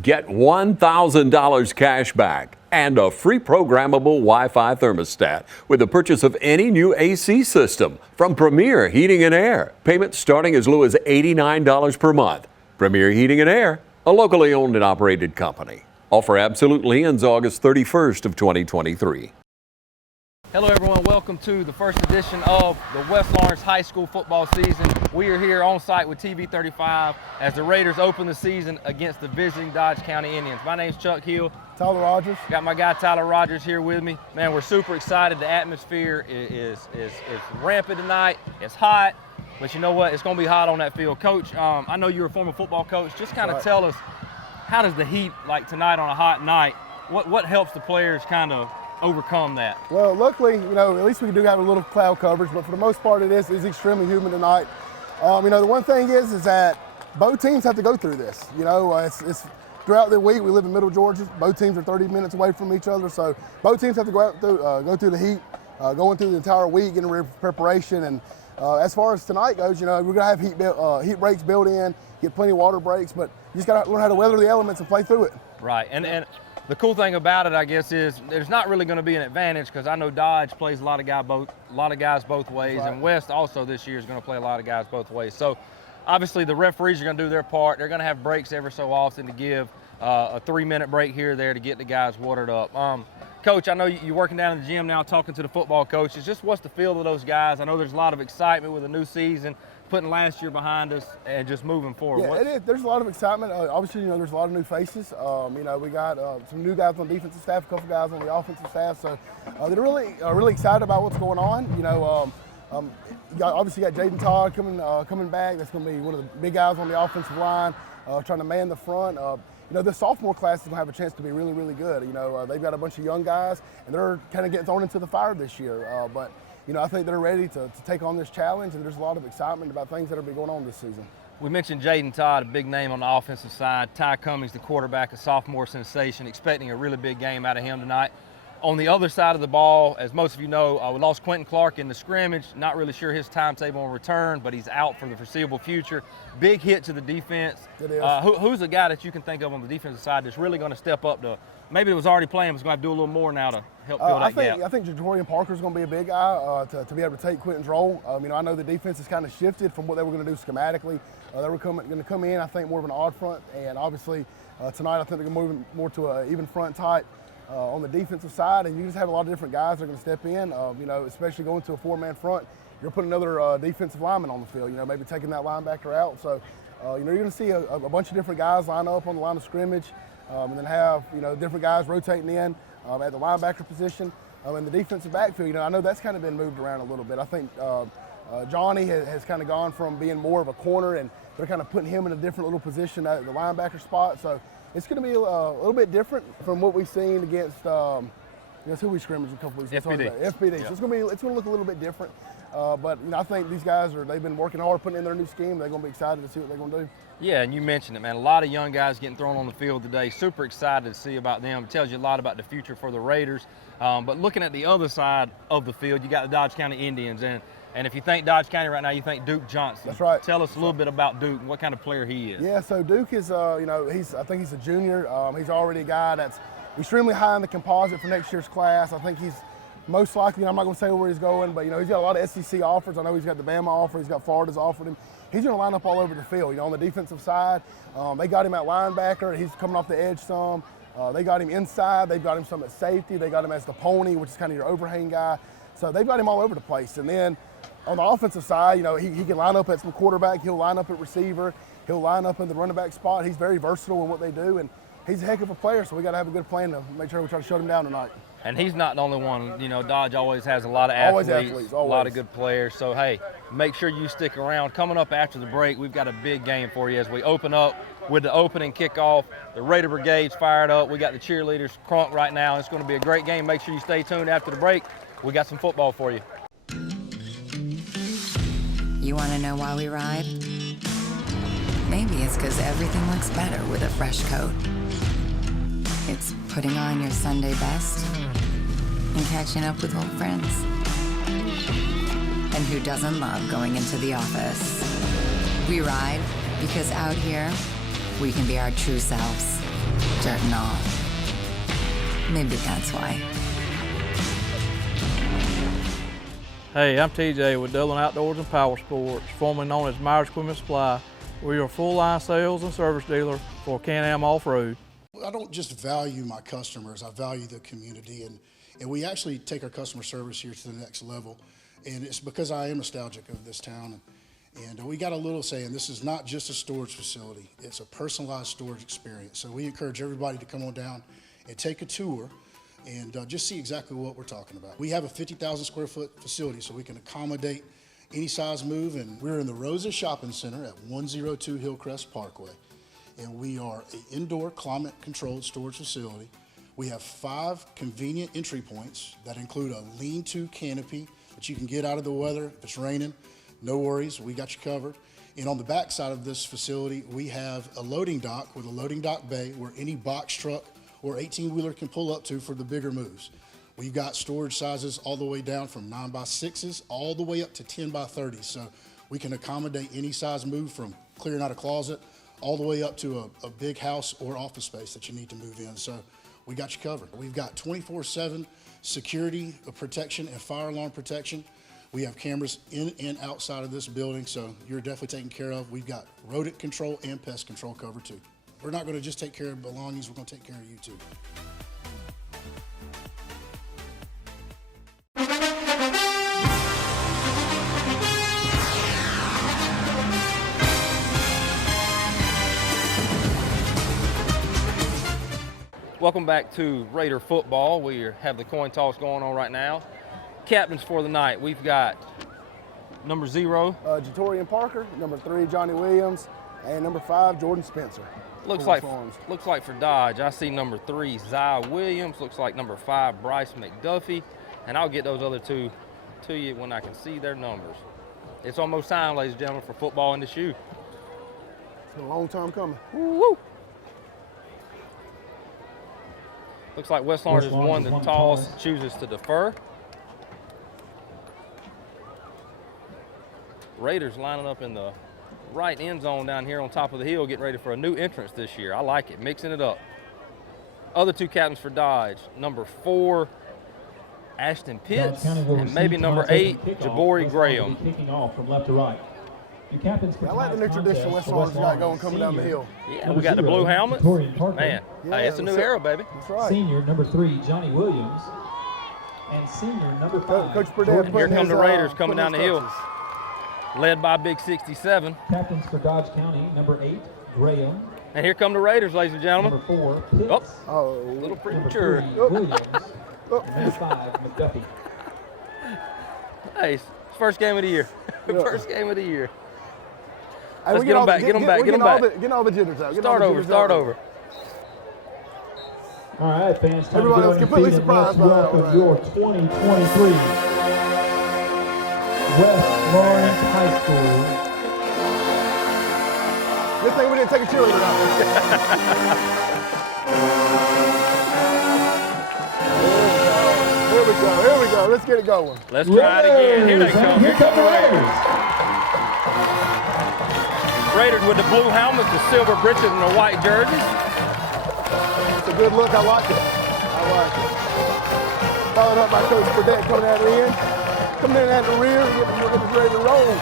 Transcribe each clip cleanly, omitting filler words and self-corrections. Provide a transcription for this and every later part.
Get $1,000 cash back and a free programmable Wi-Fi thermostat with the purchase of any new AC system from Premier Heating and Air. Payments starting as low as $89 per month. Premier Heating and Air, a locally owned and operated company. Offer absolutely ends August 31st of 2023. Hello everyone, welcome to the first edition of the West Lawrence High School football season. We are here on site with TV 35 as the Raiders open the season against the visiting Dodge County Indians. My name's Chuck Hill. Tyler Rogers. Got my guy Tyler Rogers here with me. Man, we're super excited. The atmosphere is rampant tonight. It's hot, but you know what? It's going to be hot on that field. Coach, I know you're a former football coach. Just kind of tell us, how does the heat, like tonight on a hot night, what helps the players kind of overcome that? Well, luckily, at least we do have a little cloud coverage, but for the most part it is extremely humid tonight. The one thing is that both teams have to go through this. It's throughout the week. We live in Middle Georgia. Both teams are 30 minutes away from each other, so both teams have to go through the heat, going through the entire week, getting ready for preparation. And as far as tonight goes, we're gonna have heat breaks built in, get plenty of water breaks, but you just gotta learn how to weather the elements and play through it. Right, and the cool thing about it, I guess, is there's not really going to be an advantage because I know Dodge plays a lot of guys both ways, right. And West also this year is going to play a lot of guys both ways. So obviously the referees are going to do their part. They're going to have breaks every so often to give a 3-minute break here or there to get the guys watered up. Coach, I know you're working down in the gym now, talking to the football coaches. Just what's the feel of those guys? I know there's a lot of excitement with a new season, putting last year behind us and just moving forward. Yeah, it is. There's a lot of excitement. Obviously, there's a lot of new faces. We got some new guys on the defensive staff, a couple guys on the offensive staff. So they're really excited about what's going on. Obviously got Jaden Todd coming back. That's going to be one of the big guys on the offensive line, trying to man the front. The sophomore class is going to have a chance to be really, really good. They've got a bunch of young guys, and they're kind of getting thrown into the fire this year. But I think they're ready to take on this challenge, and there's a lot of excitement about things that are going on this season. We mentioned Jaden Todd, a big name on the offensive side. Ty Cummings, the quarterback, a sophomore sensation, expecting a really big game out of him tonight. On the other side of the ball, as most of you know, we lost Quentin Clark in the scrimmage. Not really sure his timetable on return, but he's out for the foreseeable future. Big hit to the defense. It is. Who's a guy that you can think of on the defensive side that's really going to step up to, maybe it was already playing, but is going to have to do a little more now to help fill that gap? I think Jatorian Parker's going to be a big guy to be able to take Quentin's role. I know the defense has kind of shifted from what they were going to do schematically. They were going to come in, I think, more of an odd front, and obviously tonight I think they're going to move more to an even front type. On the defensive side, and you just have a lot of different guys that are going to step in, especially going to a 4-man front. You're putting another defensive lineman on the field, maybe taking that linebacker out. So, you're going to see a bunch of different guys line up on the line of scrimmage, and then have, different guys rotating in at the linebacker position. In the defensive backfield, I know that's kind of been moved around a little bit. I think Johnny has kind of gone from being more of a corner, and they're kind of putting him in a different little position at the linebacker spot. So, it's going to be a little bit different from what we've seen against who we scrimmaged a couple weeks ago. FPD. FPD. So it's going to look a little bit different. But I think these guys they've been working hard, putting in their new scheme. They're going to be excited to see what they're going to do. Yeah, and you mentioned it, man. A lot of young guys getting thrown on the field today. Super excited to see about them. It tells you a lot about the future for the Raiders. But looking at the other side of the field, you got the Dodge County Indians. And if you think Dodge County right now, you think Duke Johnson. That's right. Tell us a little bit about Duke and what kind of player he is. Yeah, so Duke is, I think he's a junior. He's already a guy that's extremely high in the composite for next year's class. I think he's most likely, I'm not going to say where he's going, but, he's got a lot of SEC offers. I know he's got the Bama offer. He's got Florida's offered him. He's going to line up all over the field. On the defensive side, they got him at linebacker. He's coming off the edge some. They got him inside. They've got him some at safety. They got him as the pony, which is kind of your overhang guy. So they've got him all over the place. And then on the offensive side, he can line up at some quarterback. He'll line up at receiver. He'll line up in the running back spot. He's very versatile in what they do, and he's a heck of a player, so we got to have a good plan to make sure we try to shut him down tonight. And he's not the only one. Dodge always has a lot of athletes, a lot of good players. So, hey, make sure you stick around. Coming up after the break, we've got a big game for you as we open up with the opening kickoff. The Raider Brigade's fired up. We got the cheerleaders crunk right now. It's going to be a great game. Make sure you stay tuned after the break. We got some football for you. You want to know why we ride? Maybe it's because everything looks better with a fresh coat. It's putting on your Sunday best and catching up with old friends. And who doesn't love going into the office? We ride because out here, we can be our true selves. jerking off. Maybe that's why. Hey, I'm TJ with Dillon Outdoors and Power Sports, formerly known as Myers Equipment Supply. We're a full-line sales and service dealer for Can-Am Off-Road. I don't just value my customers, I value the community, and we actually take our customer service here to the next level. And it's because I am nostalgic of this town. And we got a little saying, this is not just a storage facility, it's a personalized storage experience. So we encourage everybody to come on down and take a tour and just see exactly what we're talking about. We have a 50,000 square foot facility, so we can accommodate any size move, and we're in the Rosa Shopping Center at 102 Hillcrest Parkway. And we are an indoor climate controlled storage facility. We have 5 convenient entry points that include a lean-to canopy that you can get out of the weather if it's raining. No worries, we got you covered. And on the back side of this facility, we have a loading dock with a loading dock bay where any box truck or 18-wheeler can pull up to for the bigger moves. We've got storage sizes all the way down from 9x6s all the way up to 10x30s. So we can accommodate any size move from clearing out a closet all the way up to a big house or office space that you need to move in. So we got you covered. We've got 24/7 security protection and fire alarm protection. We have cameras in and outside of this building, so you're definitely taken care of. We've got rodent control and pest control covered too. We're not going to just take care of belongings, we're going to take care of you too. Welcome back to Raider football. We have the coin toss going on right now. Captains for the night, we've got number 0. Jatorian Parker, number 3, Johnny Williams, and number 5, Jordan Spencer. Looks like for Dodge, I see number 3, Zai Williams. Looks like number 5, Bryce McDuffie. And I'll get those other 2 to you when I can see their numbers. It's almost time, ladies and gentlemen, for football in the shoe. It's been a long time coming. Woo-woo. Looks like West Lawrence has won the toss, chooses to defer. Raiders lining up in the right end zone down here on top of the hill, getting ready for a new entrance this year. I like it, mixing it up. Other 2 captains for Dodge, number 4, Ashton Pitts, and maybe number 8, Jabori Graham. Kicking off from left to right. I like the new tradition West Lawrence got going coming down the hill. Yeah, we got the blue helmets. Man, hey, it's a new era, baby. That's right. Senior number 3, Johnny Williams, and senior number 5. Coach Burdett. Here come the Raiders coming down the hill, led by Big 67. Captains for Dodge County, number 8, Graham. And here come the Raiders, ladies and gentlemen. Number 4, Pitts. Oh, a little premature. Number 3, Williams. And number 5, McDuffie. Hey, it's first game of the year. First game of the year. Hey, Let's get them back, get them back, get them back. Getting all the jitters out. Start over. All right, fans, time Everybody to go else completely surprised by that one, welcome your 2023 West Lawrence High School. Good thing we didn't take a cheerleader out. Here we go. Let's get it going. Let's try it again. Here they come. Here come the Raiders. Raiders with the blue helmets, the silver breeches, and the white jerseys. It's a good look. I like it. Followed up by Coach Burdett coming out of the end. Coming in at the rear, getting ready to roll.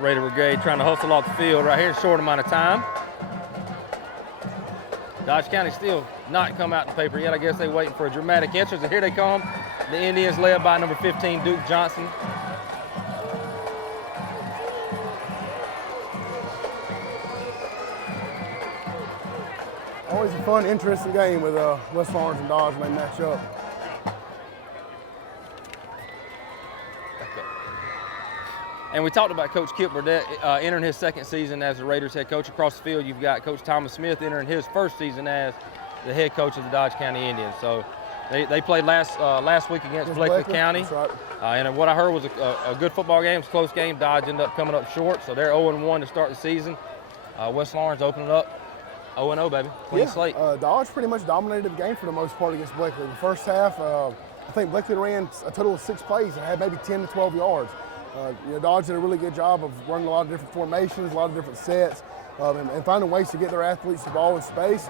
Raider Brigade trying to hustle off the field right here in a short amount of time. Dodge County still not come out in the paper yet. I guess they're waiting for a dramatic entrance. And here they come. The Indians led by number 15, Duke Johnson. Always a fun, interesting game with West Lawrence and Dodge when they match up. And we talked about Coach Kip Burdett entering his second season as the Raiders head coach. Across the field, you've got Coach Thomas Smith entering his first season as the head coach of the Dodge County Indians. So They played last week against Bleckley County. That's right. And what I heard was a good football game. It was a close game. Dodge ended up coming up short, so they're 0-1 to start the season. West Lawrence opening up 0-0, baby. Clean slate. Dodge pretty much dominated the game for the most part against Bleckley. The first half, I think Bleckley ran a total of 6 plays and had maybe 10 to 12 yards. Dodge did a really good job of running a lot of different formations, a lot of different sets, and finding ways to get their athletes the ball in space.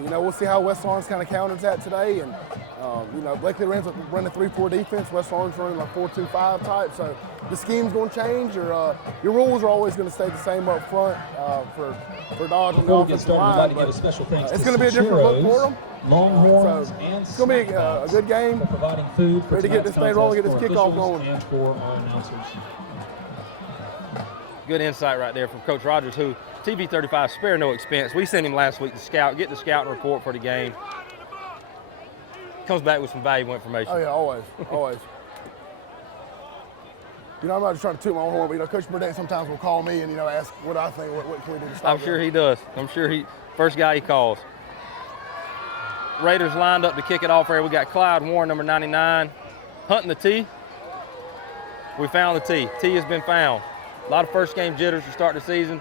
We'll see how West Lawrence kind of counters that today. And, Bleckley ran a 3-4 defense. West Lawrence running a 4-2-5 type. So the scheme's going to change. Your rules are always going to stay the same up front for Dodge on the offensive line. It's going to be a different look for them. Longhorns So and it's going to be a good game. for providing food for Ready to get this thing rolling, get this kickoff going. and for our announcers. Good insight right there from Coach Rogers, who TV 35 spare no expense. We sent him last week to get the scouting report for the game. Comes back with some valuable information. Oh, yeah, always, always. I'm not just trying to toot my own horn, but, Coach Burdett sometimes will call me and, ask what I think, what can we do to stop I'm sure he does. I'm sure first guy he calls. Raiders lined up to kick it off here. We got Clyde Warren, number 99, hunting the tee. We found the tee. Tee has been found. A lot of first game jitters to start the season.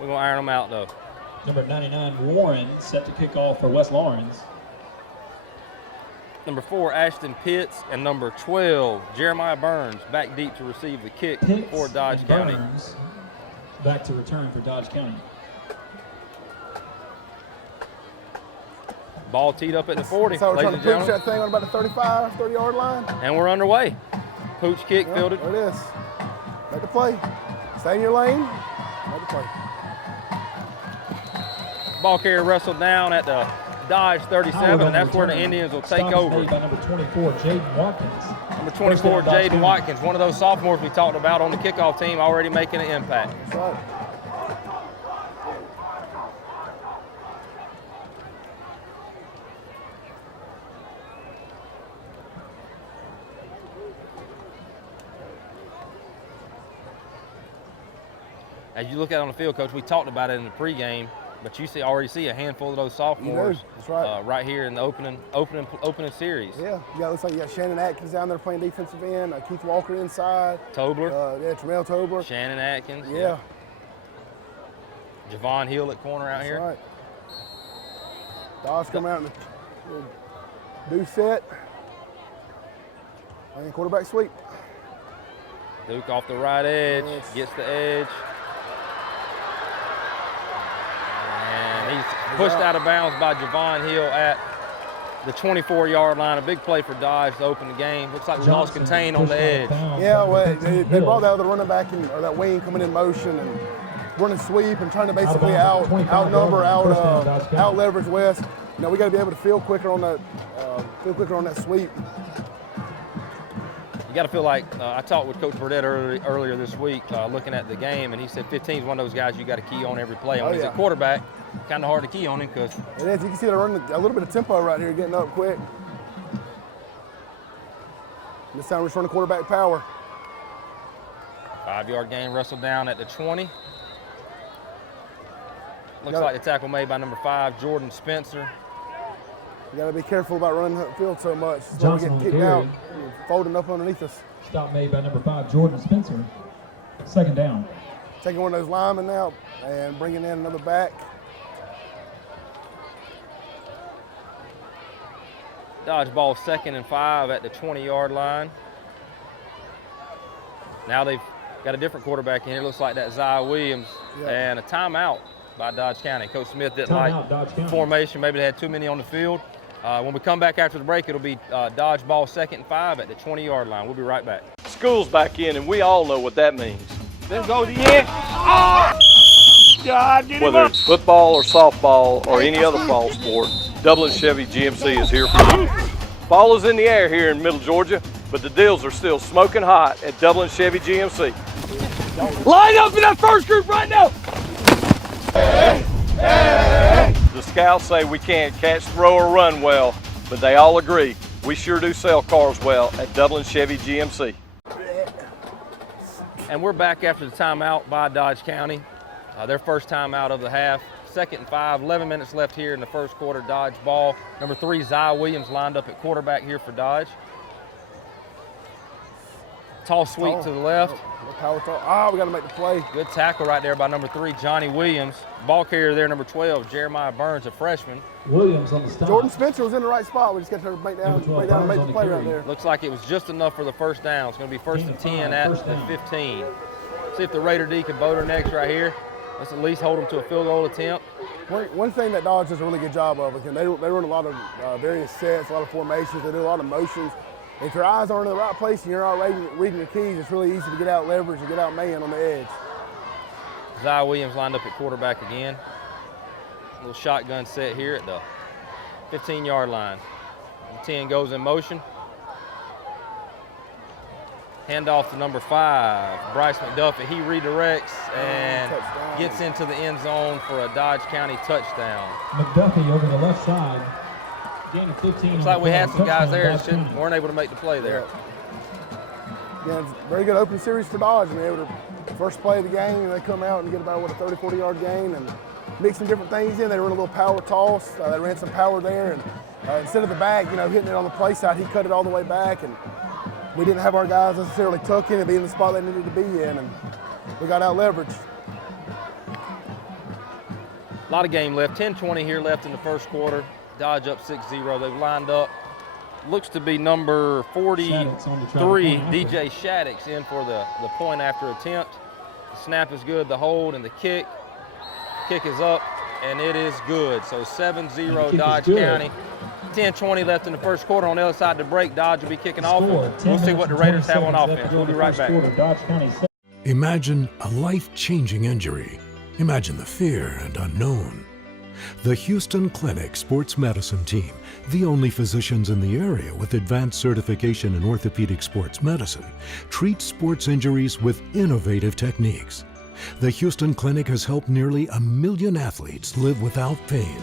We're going to iron them out, though. Number 99, Warren, set to kick off for West Lawrence. Number 4, Ashton Pitts, and number 12, Jeremiah Burns, back deep to receive the kick Pitts for Dodge and County. Burns back to return for Dodge County. Ball teed up at the 40, So we're ladies trying and to push gentlemen. that thing on about the 35, 30-yard line. And we're underway. Pooch kick Yeah, fielded. there it is. Make the play. Stay in your lane. Make the play. Ball carrier wrestled down at the Dodge 37, and that's where the Indians will take Stop over. made by number 24, Jaden Watkins. Number 24, First down, Dodge Jaden County. Watkins, one of those sophomores we talked about on the kickoff team, already making an impact. That's right. As you look at it on the field, Coach, we talked about it in the pregame, but you already see a handful of those sophomores That's right. right here in the opening series. Yeah, looks like you got Shannon Atkins down there playing defensive end, Keith Walker inside. Tobler, Tremel Tobler. Shannon Atkins. Yeah. Javon Hill at corner out That's here. right. Dodge come out in the do set. And quarterback sweep. Duke off the right edge, Yes. gets the edge. And he's pushed out of bounds by Javon Hill at the 24-yard line. A big play for Dodge to open the game. Looks like we lost Johnson contain on the pushed out of edge. bounds Yeah, by well, number 10, they Hill. brought that other running back or that wing coming in motion and running sweep and trying to basically bounds, 25 outnumber, yards, first down, Dodge County. out leverage West. We got to be able to feel quicker on that sweep. You got to feel like I talked with Coach Burdett earlier this week looking at the game, and he said 15 is one of those guys you got to key on every play. And when he's yeah. at quarterback, kind of hard to key on him because It is. You can see they're running a little bit of tempo right here, getting up quick. This time we're just running quarterback power. 5-yard gain wrestled down at the 20. Looks Got it. like the tackle made by number 5, Jordan Spencer. You got to be careful about running the field so much. So we Johnson get on the kicked carry. out, folding up underneath us. Stop made by number 5, Jordan Spencer. Second down. Taking one of those linemen out and bringing in another back. Dodge ball 2nd and 5 at the 20-yard line. Now they've got a different quarterback in here. Looks like that Zai Williams. Yeah. And a timeout by Dodge County. Coach Smith didn't Timeout, Dodge like County. formation. Maybe they had too many on the field. When we come back after the break, it'll be Dodge ball 2nd and 5 at the 20-yard line. We'll be right back. School's back in, and we all know what that means. Let's go to the end. Oh! God, get him Whether up. it's football or softball or any other fall sport, Dublin Chevy GMC is here for you. Fall is in the air here in Middle Georgia, but the deals are still smoking hot at Dublin Chevy GMC. Line up in that first group right now. The scouts say we can't catch, throw, or run well, but they all agree we sure do sell cars well at Dublin Chevy GMC. And we're back after the timeout by Dodge County. Their first timeout of the half. 2nd and 5, 11 minutes left here in the first quarter. Dodge ball. Number 3, Zy Williams lined up at quarterback here for Dodge. Toss sweep to the left. Power toss. We got to make the play. Good tackle right there by number 3, Johnny Williams. Ball carrier there, number 12, Jeremiah Burns, a freshman. Williams on the stop. Jordan Spencer was in the right spot. We just got to make down and make the play right there. Looks like it was just enough for the first down. It's going to be 1st and 10 at the 15. See if the Raider D can Boaternex right here. Let's at least hold them to a field goal attempt. One thing that Dodge does a really good job of, they run a lot of various sets, a lot of formations. They do a lot of motions. If your eyes aren't in the right place and you're not reading your keys, it's really easy to get out leverage and get out man on the edge. Zy Williams lined up at quarterback again. A little shotgun set here at the 15-yard line. The 10 goes in motion. Handoff to number 5, Bryce McDuffie. He redirects and gets into the end zone for a Dodge County touchdown. McDuffie over the left side. Gain of 15. Looks like we had some guys there that weren't able to make the play there. Yeah, it's a very good opening series for Dodge. They were the first play of the game, and they come out and get about, a 30, 40-yard gain and mix some different things in. They run a little power toss. They ran some power there, and instead of the back, hitting it on the play side, he cut it all the way back, and we didn't have our guys necessarily tuck in and be in the spot they needed to be in, and we got out leveraged. A lot of game left. 10-20 here left in the first quarter. Dodge up 6-0. They've lined up. Looks to be number 43, DJ Shaddix, in for the point after attempt. The snap is good, the hold, and the kick. Kick is up, and it is good. So 7-0 Dodge County. 10-20 left in the first quarter. On the other side of the break, Dodge will be kicking off. We'll see what the Raiders have on offense. We'll be right back. Imagine a life-changing injury. Imagine the fear and unknown. The Houston Clinic Sports Medicine Team, the only physicians in the area with advanced certification in orthopedic sports medicine, treats sports injuries with innovative techniques. The Houston Clinic has helped nearly 1 million athletes live without pain.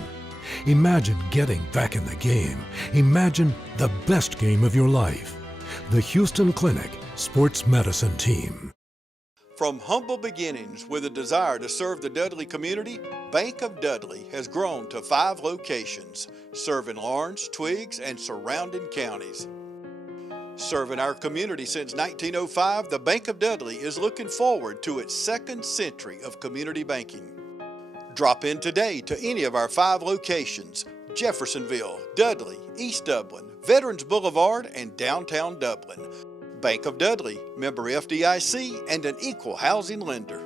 Imagine getting back in the game. Imagine the best game of your life. The Houston Clinic Sports Medicine Team. From humble beginnings with a desire to serve the Dudley community, Bank of Dudley has grown to 5 locations, serving Lawrence, Twiggs, and surrounding counties. Serving our community since 1905, the Bank of Dudley is looking forward to its 2nd century of community banking. Drop in today to any of our 5 locations: Jeffersonville, Dudley, East Dublin, Veterans Boulevard, and downtown Dublin. Bank of Dudley, member FDIC, and an equal housing lender.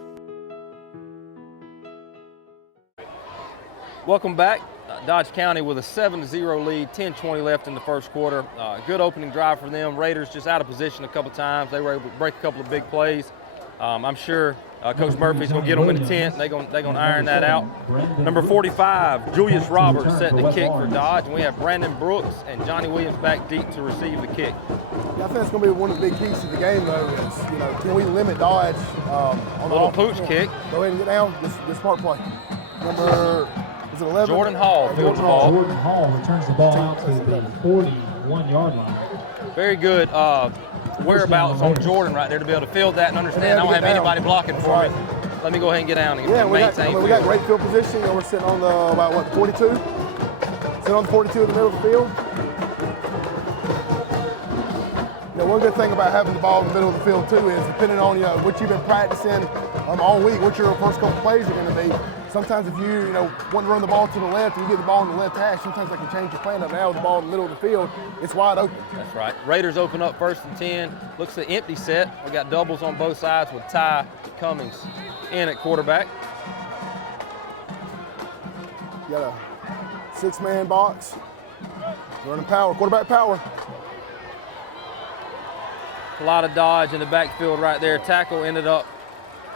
Welcome back. Dodge County with a 7-0 lead, 10-20 left in the first quarter. Good opening drive for them. Raiders just out of position a couple times. They were able to break a couple of big plays. I'm sure Coach Murphy's going to get them in the tent. They're going to iron that out. Number 45, Julius Roberts set the kick for Dodge. And we have Brandon Brooks and Johnny Williams back deep to receive the kick. Yeah, I think that's going to be one of the big keys to the game, though, is, can we limit Dodge on a little pooch kick. Go ahead and get down. This smart play. Number, is it 11? Jordan Hall fields the ball. Jordan Hall returns the ball out to the 41-yard line. Very good whereabouts on Jordan right there to be able to field that and understand I don't have anybody blocking for me. Let me go ahead and get down and maintain. We got great field position. We're sitting on the 42. Sitting on the 42 in the middle of the field. One good thing about having the ball in the middle of the field too is, depending on what you've been practicing all week, what your first couple plays are going to be. Sometimes if you want to run the ball to the left and you get the ball in the left hash, sometimes they can change your plan up. Now with the ball in the middle of the field, it's wide open. That's right. Raiders open up 1st and 10. Looks an empty set. We got doubles on both sides with Ty Cummings in at quarterback. You got a 6-man box. Running power, quarterback power. A lot of dodge in the backfield right there. Tackle ended up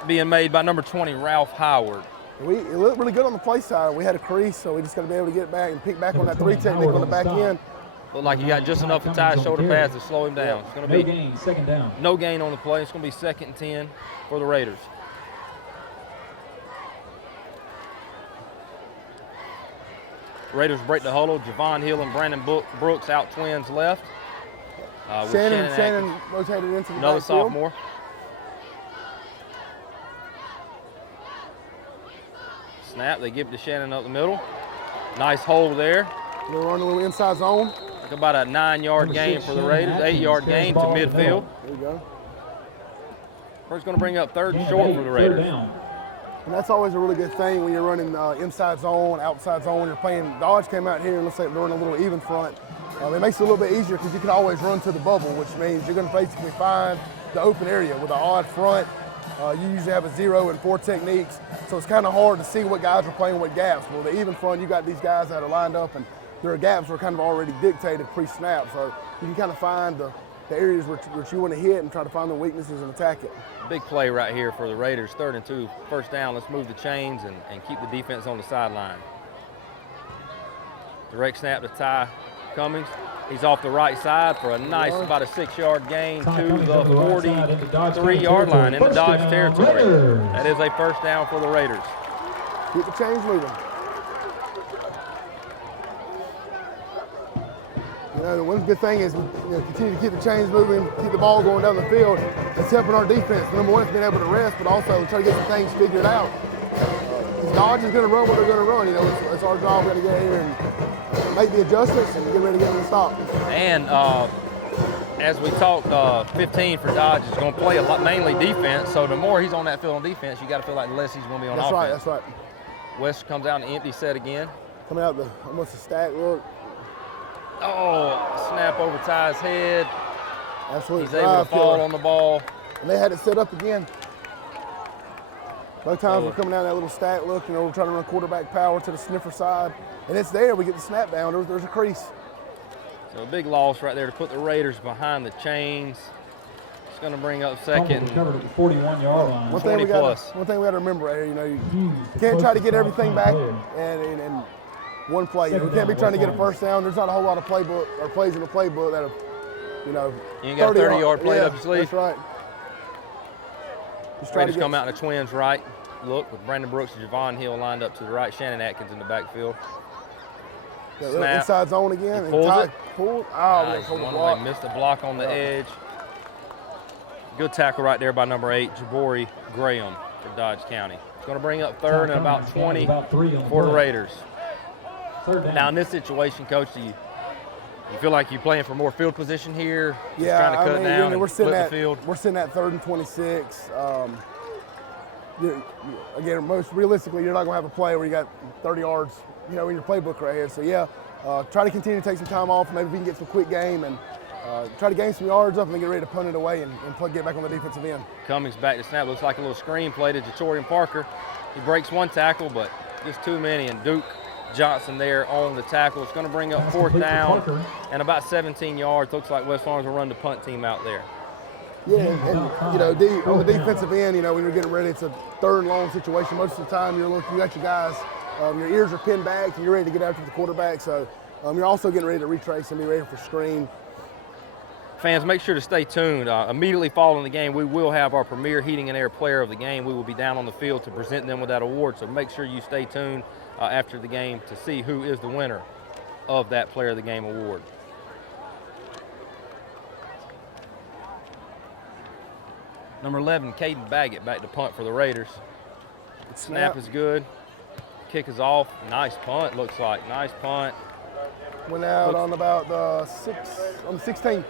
being made by number 20, Ralph Howard. It looked really good on the play side. We had a crease, so we just got to be able to get it back and pick back on that 3 technique on the back end. Looked like he got just enough of Ty's shoulder pads to slow him down. It's going to be no gain, 2nd down. No gain on the play. It's going to be 2nd and 10 for the Raiders. Raiders break the huddle. Javon Hill and Brandon Brooks out twins left. Shannon rotated into the another backfield. sophomore. Snap, they give it to Shannon up the middle. Nice hold there. They're running a little inside zone. Like about a 9-yard gain for the Raiders, 8-yard gain to midfield. There you go. We're going to bring up 3rd and short for the Raiders. And that's always a really good thing when you're running inside zone, outside zone. You're playing, Dodge came out here and let's say they're running a little even front. It makes it a little bit easier because you can always run to the bubble, which means you're going to basically find the open area with an odd front. You usually have a 0 and 4 techniques, so it's kind of hard to see what guys are playing with gaps. Well, the even front, you got these guys that are lined up, and their gaps are kind of already dictated pre-snap, so you can kind of find the areas which you want to hit and try to find the weaknesses and attack it. Big play right here for the Raiders, 3rd and 2, 1st down. Let's move the chains and keep the defense on the sideline. Direct snap to Ty Cummings. He's off the right side for a nice, about a 6-yard gain to the 43-yard line in the Dodge territory. That is a 1st down for the Raiders. Keep the chains moving. You know, the one good thing is continue to keep the chains moving, keep the ball going down the field. It's helping our defense. Number one, it's being able to rest, but also try to get some things figured out. Dodge is going to run what they're going to run. You know, it's our job. We've got to get here and make the adjustments and get ready to get them to stop. And as we talked, 15 for Dodge is going to play a lot, mainly defense. So the more he's on that field on defense, you got to feel like the less he's going to be on offense. That's right. West comes out in an empty set again. Coming out almost a stack look. Oh, snap over Ty's head. Absolutely. He's able to fall on the ball. And they had it set up again. Both times we're coming out that little stack look, you know, we're trying to run quarterback power to the sniffer side. And it's there, we get the snap down, there's a crease. So a big loss right there to put the Raiders behind the chains. It's going to bring up 2nd. Covered at the 41-yard line. One thing we got to remember right here, you know, you can't try to get everything back and one play. You know, we can't be trying to get a 1st down. There's not a whole lot of playbook or plays in the playbook that are, you know, you ain't got a 30-yard play up your sleeve. That's right. Raiders come out in the twins right look with Brandon Brooks and Javon Hill lined up to the right. Shannon Atkins in the backfield. Snap. Inside zone again. He pulls it. Pulled. Nice. They missed the block on the edge. Good tackle right there by number 8, Jabori Graham for Dodge County. It's going to bring up 3rd and about 20 for the Raiders. Now in this situation, Coach, do you feel like you're playing for more field position here? Yeah, trying to cut down and split the field? We're sitting at 3rd and 26. Again, most realistically, you're not going to have a play where you got 30 yards, you know, in your playbook right here. So yeah, try to continue to take some time off. Maybe we can get some quick game and try to gain some yards up and then get ready to punt it away and get back on the defensive end. Cummings back to snap. Looks like a little screen play to Jatorian Parker. He breaks one tackle, but just too many. And Duke Johnson there on the tackle. It's going to bring up 4th down and about 17 yards. Looks like West Lawrence will run the punt team out there. Yeah, and you know, on the defensive end, you know, when you're getting ready, it's a 3rd and long situation. Most of the time, you got your guys, your ears are pinned back, and you're ready to get after the quarterback. So you're also getting ready to retrace and be ready for screen. Fans, make sure to stay tuned. Immediately following the game, we will have our premier heating and air player of the game. We will be down on the field to present them with that award. So make sure you stay tuned after the game to see who is the winner of that player of the game award. Number 11, Caden Baggett back to punt for the Raiders. Snap is good. Kick is off. Nice punt, looks like. Nice punt. Went out on about the 16.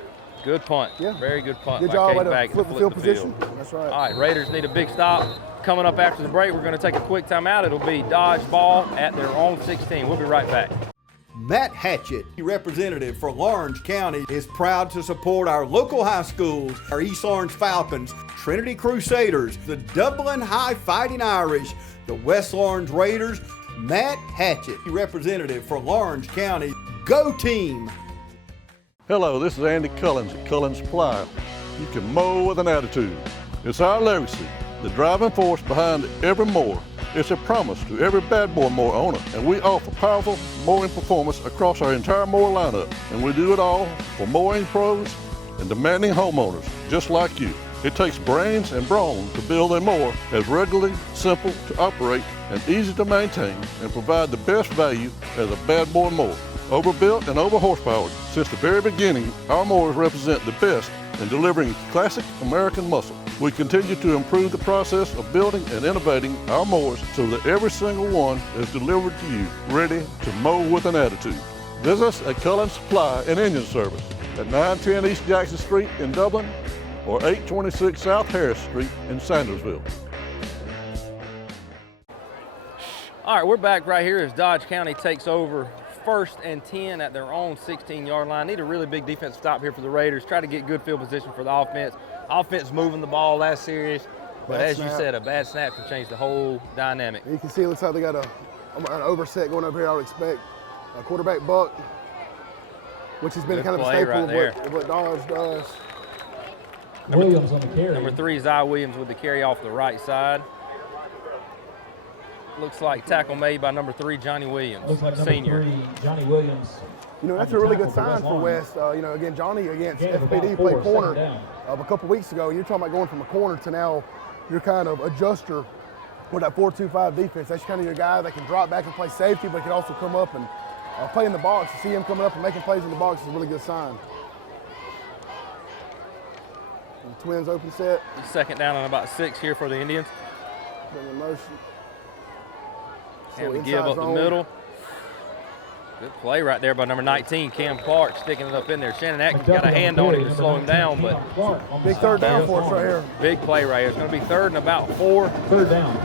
Good punt. Yeah. Very good punt. Good by job Caden to Baggett flip to the field position. That's right. All right, Raiders need a big stop. Coming up after the break, we're going to take a quick timeout. It'll be Dodge ball at their own 16. We'll be right back. Matt Hatchett, representative for Lawrence County, is proud to support our local high schools, our East Orange Falcons, Trinity Crusaders, the Dublin High Fighting Irish, the West Lawrence Raiders. Matt Hatchett, representative for Lawrence County. Go team! Hello, this is Andy Cullins at Cullins Supply. You can mow with an attitude. It's our legacy, the driving force behind every mower. It's a promise to every Bad Boy mower owner, and we offer powerful mowing performance across our entire mower lineup. And we do it all for mowing pros and demanding homeowners just like you. It takes brains and brawn to build a mower that's regularly simple to operate and easy to maintain and provide the best value as a Bad Boy mower. Overbuilt and over horsepowered, since the very beginning, our mowers represent the best and delivering classic American muscle. We continue to improve the process of building and innovating our mowers so that every single one is delivered to you ready to mow with an attitude. Visit us at Cullen Supply and Engine Service at 910 East Jackson Street in Dublin or 826 South Harris Street in Sandersville. All right, we're back right here as Dodge County takes over 1st and 10 at their own 16-yard line. Need a really big defensive stop here for the Raiders. Try to get good field position for the offense. Offense moving the ball last series, but as you said, a bad snap can change the whole dynamic. You can see it looks like they got an overset going over here. I would expect a quarterback buck, which has been Good kind of a play staple right of what Dodge does. Williams on the carry. Number 3, Zy Williams with the carry off the right side. Looks like tackle made by number 3, Johnny Williams, Looks like number senior. 3, Johnny Williams. You know, that's a really good sign for West. You know, again, Johnny against FPD about played 4, corner second down. a couple weeks ago. You're talking about going from a corner to now your kind of adjuster with that 4-2-5 defense. That's kind of your guy that can drop back and play safety, but can also come up and play in the box. To see him coming up and making plays in the box is a really good sign. And the Twins open set. Second down and about 6 here for the Indians. Bring in motion. And the give up the middle. Good play right there by number 19, Cam Clark, sticking it up in there. Shannon Atkins got a hand on him to slow him down, but big third down for us right here. Big play right here. It's going to be 3rd and about 4. 3rd down.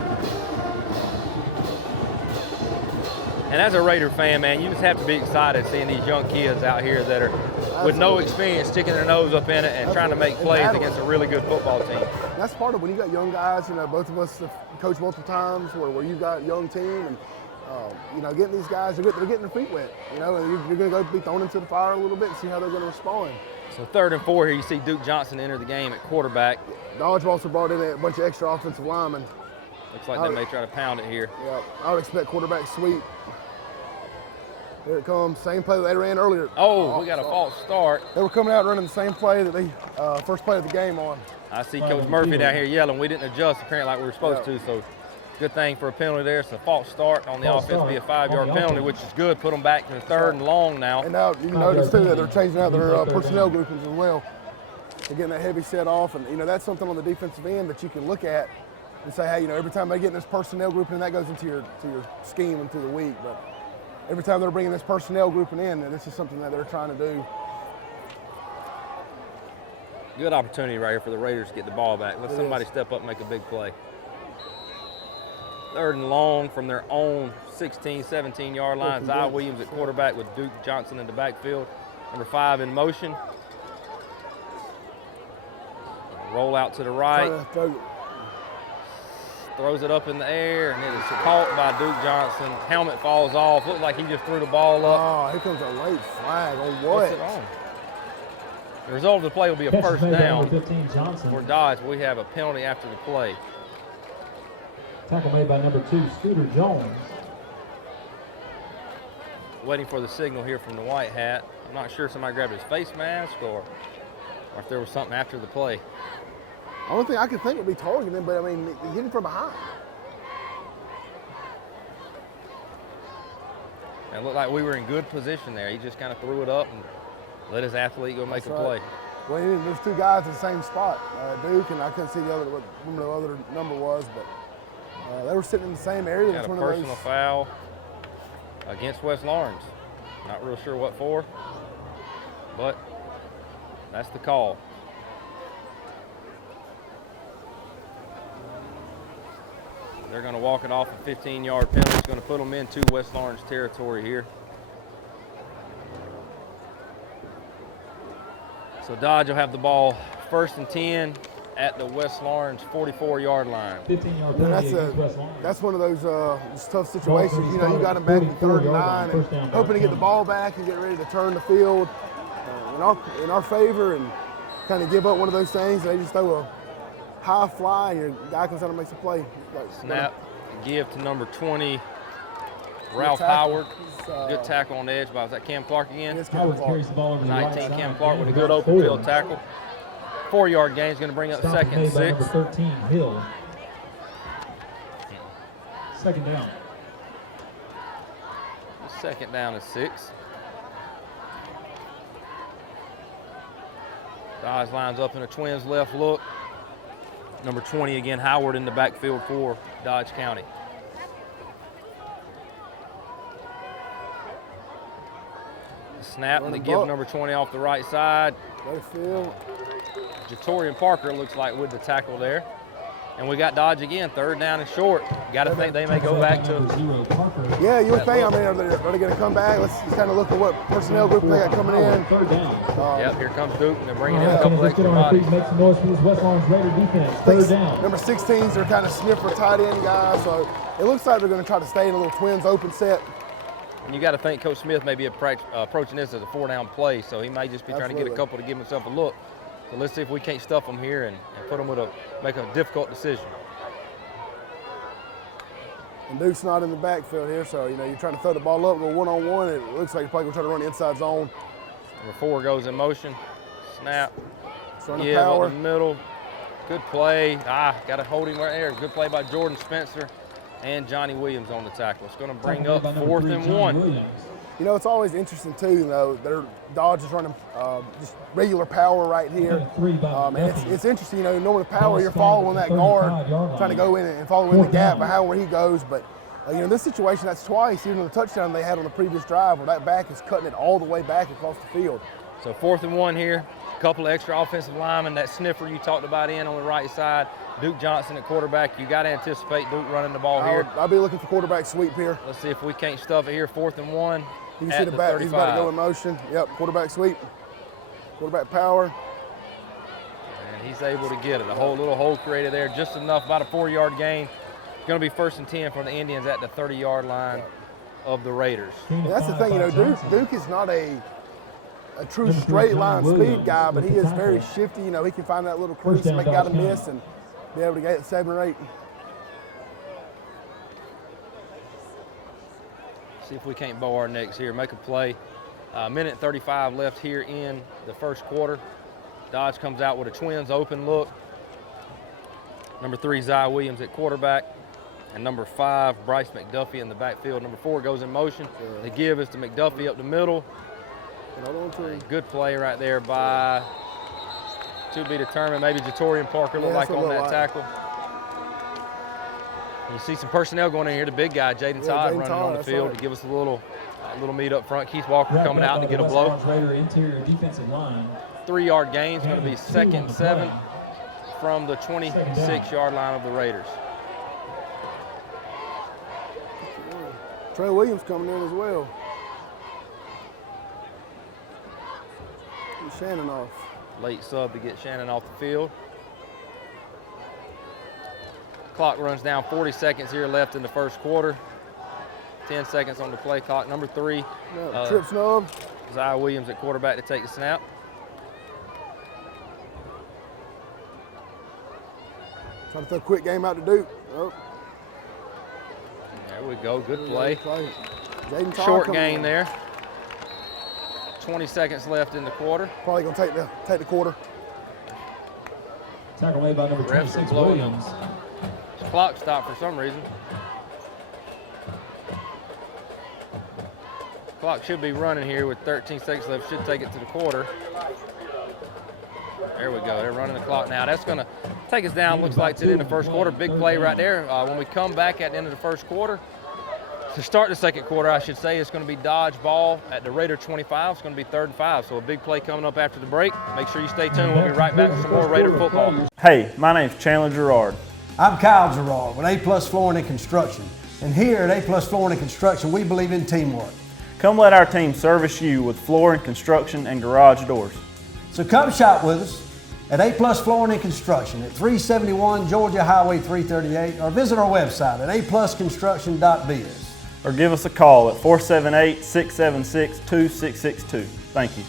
And as a Raider fan, man, you just have to be excited seeing these young kids out here that are with no experience sticking their nose up in it and trying to make plays against a really good football team. That's part of when you got young guys. You know, both of us have coached multiple times where you got a young team, and you know, getting these guys, they're getting their feet wet. You know, and you're going to go be thrown into the fire a little bit and see how they're going to respond. So 3rd and 4 here, you see Duke Johnson enter the game at quarterback. Dodge also brought in a bunch of extra offensive linemen. Looks like they may try to pound it here. Yeah, I would expect quarterback sweep. Here it comes, same play that they ran earlier. Oh, we got a false start. They were coming out running the same play that they first play of the game on. I see Coach Murphy down here yelling. We didn't adjust apparently like we were supposed to, so good thing for a penalty there. It's a false start on the offense, be a 5-yard penalty, which is good. Put them back to the 3rd and long now. And now you notice too that they're changing out their personnel groupings as well. They're getting that heavy set off, and you know that's something on the defensive end that you can look at and say, hey, you know, every time they get in this personnel grouping, that goes into your scheme and through the week. But every time they're bringing this personnel grouping in, and this is something that they're trying to do. Good opportunity right here for the Raiders to get the ball back. Let somebody step up and make a big play. 3rd and long from their own 16, 17-yard line. Zy Williams at quarterback with Duke Johnson in the backfield. Number 5 in motion. Roll out to the right. Throws it up in the air, and it is caught by Duke Johnson. Helmet falls off. Looks like he just threw the ball up. Oh, here comes a late flag on what? What's it on? The result of the play will be a 1st down. 15, Johnson. For Dodge, we have a penalty after the play. Tackle made by number 2, Scooter Jones. Waiting for the signal here from the white hat. I'm not sure if somebody grabbed his face mask or if there was something after the play. The only thing I could think would be targeting him, but I mean, hitting from behind. And it looked like we were in good position there. He just kind of threw it up and let his athlete go make a play. Well, there's 2 guys in the same spot, Duke, and I couldn't see the other number was, but they were sitting in the same area. Got a personal foul against West Lawrence. Not real sure what for, but that's the call. They're going to walk it off a 15-yard penalty. It's going to put them into West Lawrence territory here. So Dodge will have the ball 1st and 10 at the West Lawrence 44-yard line. 15-yard penalty. That's one of those tough situations. You know, you got them back in 3rd and 9 and hoping to get the ball back and get ready to turn the field in our favor and kind of give up one of those things. They just throw a high fly and your guy comes out and makes a play. Snap, give to number 20, Ralph Howard. Good tackle on the edge by, was that Cam Clark again? Howard carries the ball over 19, Cam Clark with a good open field tackle. 4-yard gain is going to bring up 2nd and 6. Number 13, Hill. 2nd down. 2nd down and 6. Dodge lines up in a twins left look. Number 20 again, Howard in the backfield for Dodge County. The snap, and they give number 20 off the right side. Jatorian Parker looks like with the tackle there. And we got Dodge again, 3rd down and short. Got to think they may go back to. Yeah, you would think. I mean, are they going to come back? Let's just kind of look at what personnel group they got coming in. Yep, here comes Duke, and they're bringing in a couple extra bodies. Make some noise for this West Lawrence Raider defense. 3rd down. Number 16s are kind of sniffer tight end guys, so it looks like they're going to try to stay in a little twins open set. And you got to think Coach Smith may be approaching this as a 4-down play, so he may just be trying to get a couple to give himself a look. So let's see if we can't stuff them here and put them make a difficult decision. And Duke's not in the backfield here, so you're trying to throw the ball up, go one-on-one. It looks like you're probably going to try to run the inside zone. Number 4 goes in motion. Snap. Give up the middle. Good play. Got to hold him right there. Good play by Jordan Spencer and Johnny Williams on the tackle. It's going to bring up 4th and 1. It's always interesting too. Their Dodge is running just regular power right here, and it's interesting. Normally power, you're following that guard, trying to go in and follow in the gap, or however he goes. But this situation, that's twice. Even the touchdown they had on the previous drive, where that back is cutting it all the way back across the field. So 4th and 1 here. A couple of extra offensive linemen. That sniffer you talked about in on the right side. Duke Johnson at quarterback. You got to anticipate Duke running the ball here. I'll be looking for quarterback sweep here. Let's see if we can't stuff it here. 4th and 1. You can see the back. 35. He's about to go in motion. Yep, quarterback sweep, quarterback power. And he's able to get it. A little hole created there, just enough, about a 4-yard gain. Going to be 1st and 10 for the Indians at the 30-yard line of the Raiders. And that's the thing, Duke is not a true straight line speed guy, but he is very shifty. He can find that little crease, make out a miss, and be able to get 7 or 8. See if we can't bow our necks here. Make a play. Minute 35 left here in the first quarter. Dodge comes out with a twins open look. Number 3, Zai Williams at quarterback. And number 5, Bryce McDuffie in the backfield. Number 4 goes in motion. The give is to McDuffie up the middle. Good play right there by, to be determined, maybe Jatorian Parker looked like on that tackle. You see some personnel going in here. The big guy, Jaden Todd, running on the field to give us a little meat up front. Keith Walker coming out to get a blow. 3-yard gain is going to be 2nd and 7 from the 26-yard line of the Raiders. Trey Williams coming in as well. Get Shannon off. Late sub to get Shannon off the field. Clock runs down, 40 seconds here left in the first quarter. 10 seconds on the play clock. Number 3, trip snub. Zai Williams at quarterback to take the snap. Trying to throw a quick game out to Duke. There we go, good play. Jaden Short gain there. 20 seconds left in the quarter. Probably gonna take the quarter. Tackle made by number 26, Williams. Clock stopped for some reason. Clock should be running here with 13 seconds left. Should take it to the quarter. There we go. They're running the clock now. That's going to take us down, looks like, to the end of the first quarter. Big play right there. When we come back at the end of the first quarter, to start the second quarter, I should say, it's going to be Dodge ball at the Raider 25. It's going to be 3rd and 5. So a big play coming up after the break. Make sure you stay tuned. We'll be right back with some more Raider football. Hey, my name's Chandler Gerard. I'm Kyle Gerard with A+ Flooring and Construction. And here at A+ Flooring and Construction, we believe in teamwork. Come let our team service you with flooring, construction, and garage doors. So come shop with us at A+ Flooring and Construction at 371 Georgia Highway 338 or visit our website at aplusconstruction.biz. Or give us a call at 478-676-2662. Thank you.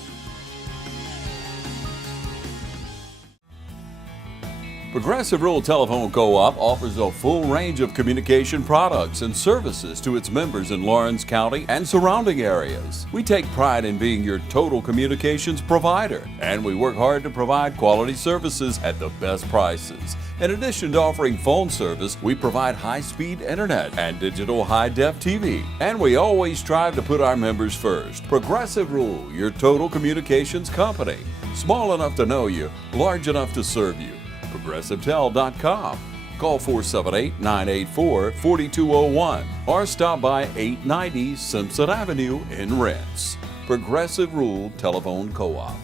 Progressive Rural Telephone Co-op offers a full range of communication products and services to its members in Lawrence County and surrounding areas. We take pride in being your total communications provider, and we work hard to provide quality services at the best prices. In addition to offering phone service, we provide high-speed internet and digital high-def TV. And we always strive to put our members first. Progressive Rural, your total communications company. Small enough to know you, large enough to serve you. ProgressiveTel.com. Call 478-984-4201 or stop by 890 Simpson Avenue in Rents. Progressive Rule Telephone Co-op.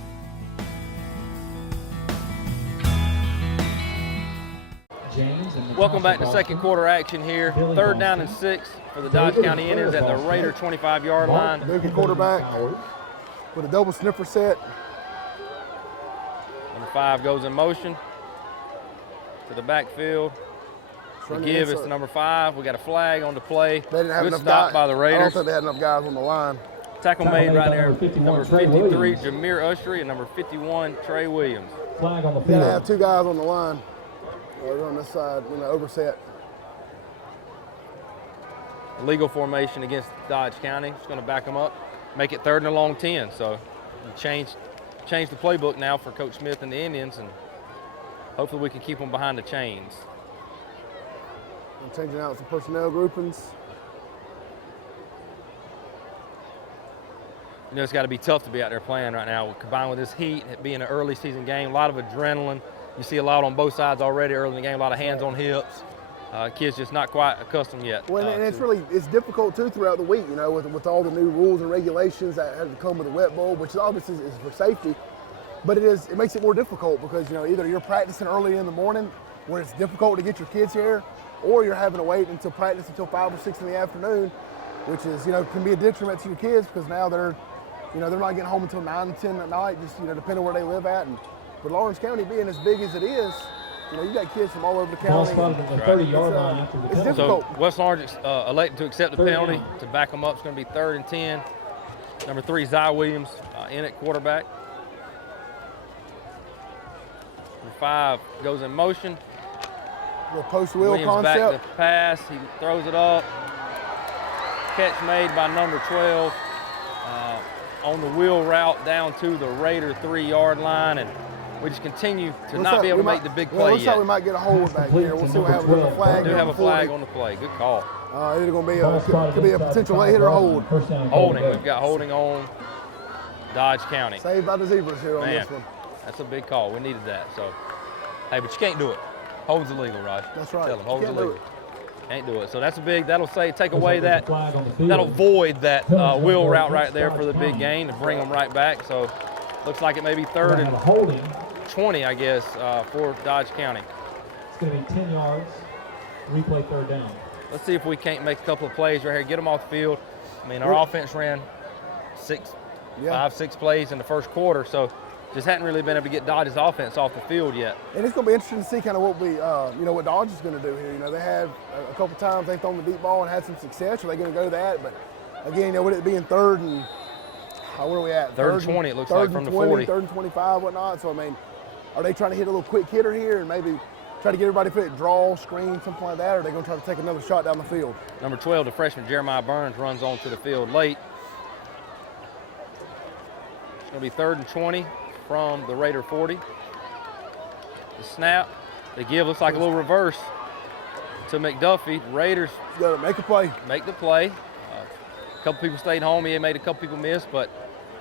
Welcome back to second quarter action here. 3rd down and 6 for the Dodge County Indians at the Raider 25-yard line. Moving quarterback with a double sniffer set. Number 5 goes in motion to the backfield. The give is to number 5. We got a flag on the play. They didn't have Good enough stop guys. by the Raiders. I don't think they had enough guys on the line. Tackle made right there. Number 53, Jameer Ushery, and number 51, Trey Williams. Flag on the You field. gotta have 2 guys on the line. They're on this side, overset. Legal formation against Dodge County. It's going to back them up, make it 3rd and a long 10. So change the playbook now for Coach Smith and the Indians, and hopefully we can keep them behind the chains. I'm changing out some personnel groupings. It's got to be tough to be out there playing right now, combined with this heat, it being an early season game, a lot of adrenaline. You see a lot on both sides already early in the game, a lot of hands on hips. Kids just not quite accustomed yet. Well, and it's difficult too throughout the week, with all the new rules and regulations that have to come with the wet bowl, which obviously is for safety. But it makes it more difficult because either you're practicing early in the morning where it's difficult to get your kids here, or you're having to wait until practice until 5 or 6 in the afternoon, which is can be a detriment to your kids because now they're not getting home until 9 and 10 at night, just depending on where they live at. And with Lawrence County being as big as it is, you got kids from all over the county. Ball spotted at the 30-yard line after the It's penalty. difficult. So West Orange elected to accept the 3rd penalty. down. To back them up, it's going to be 3rd and 10. Number 3, Zy Williams in at quarterback. Number 5 goes in motion. The post wheel Williams concept. back to pass. He throws it up. Catch made by number 12 on the wheel route down to the Raider 3-yard line, and we just continue to not be able to make the big play looks yet. like we might get a hold back here. We'll see what happens with the flag. We do have a flag on the play. Good call. Either going to be a potential late hit or hold. Holding. We've got holding on Dodge County. Saved by the zebras here on Man, this one. that's a big call. We needed that. So, hey, but you can't do it. Hold's illegal, Raj. That's right. Tell them, hold's Can't do illegal. Can't do it. So that's a big, take away that, Flag on the field. that'll void that wheel route right there for the big gain to bring them right back. So looks like it may be 3rd Have a and holding. 20, I guess, for Dodge County. It's going to be 10 yards. Replay 3rd down. Let's see if we can't make a couple of plays right here, get them off the field. I mean, our offense ran 5, 6 plays in the first quarter, so just hadn't really been able to get Dodge's offense off the field yet. And it's going to be interesting to see kind of what what Dodge is going to do here. They have a couple times they've thrown the deep ball and had some success. Are they going to go that? But again, with it being 3rd and where are we at? 3rd and 20, it looks like, from the 40. 3rd and 25, whatnot. So I mean, are they trying to hit a little quick hitter here and maybe try to get everybody fit, draw, screen, something like that? Or are they going to try to take another shot down the field? Number 12, the freshman Jeremiah Burns runs onto the field late. It's going to be 3rd and 20 from the Raider 40. The snap, the give looks like a little reverse to McDuffie. Raiders got to make a play. Make the play. A couple people stayed home. He made a couple people miss, but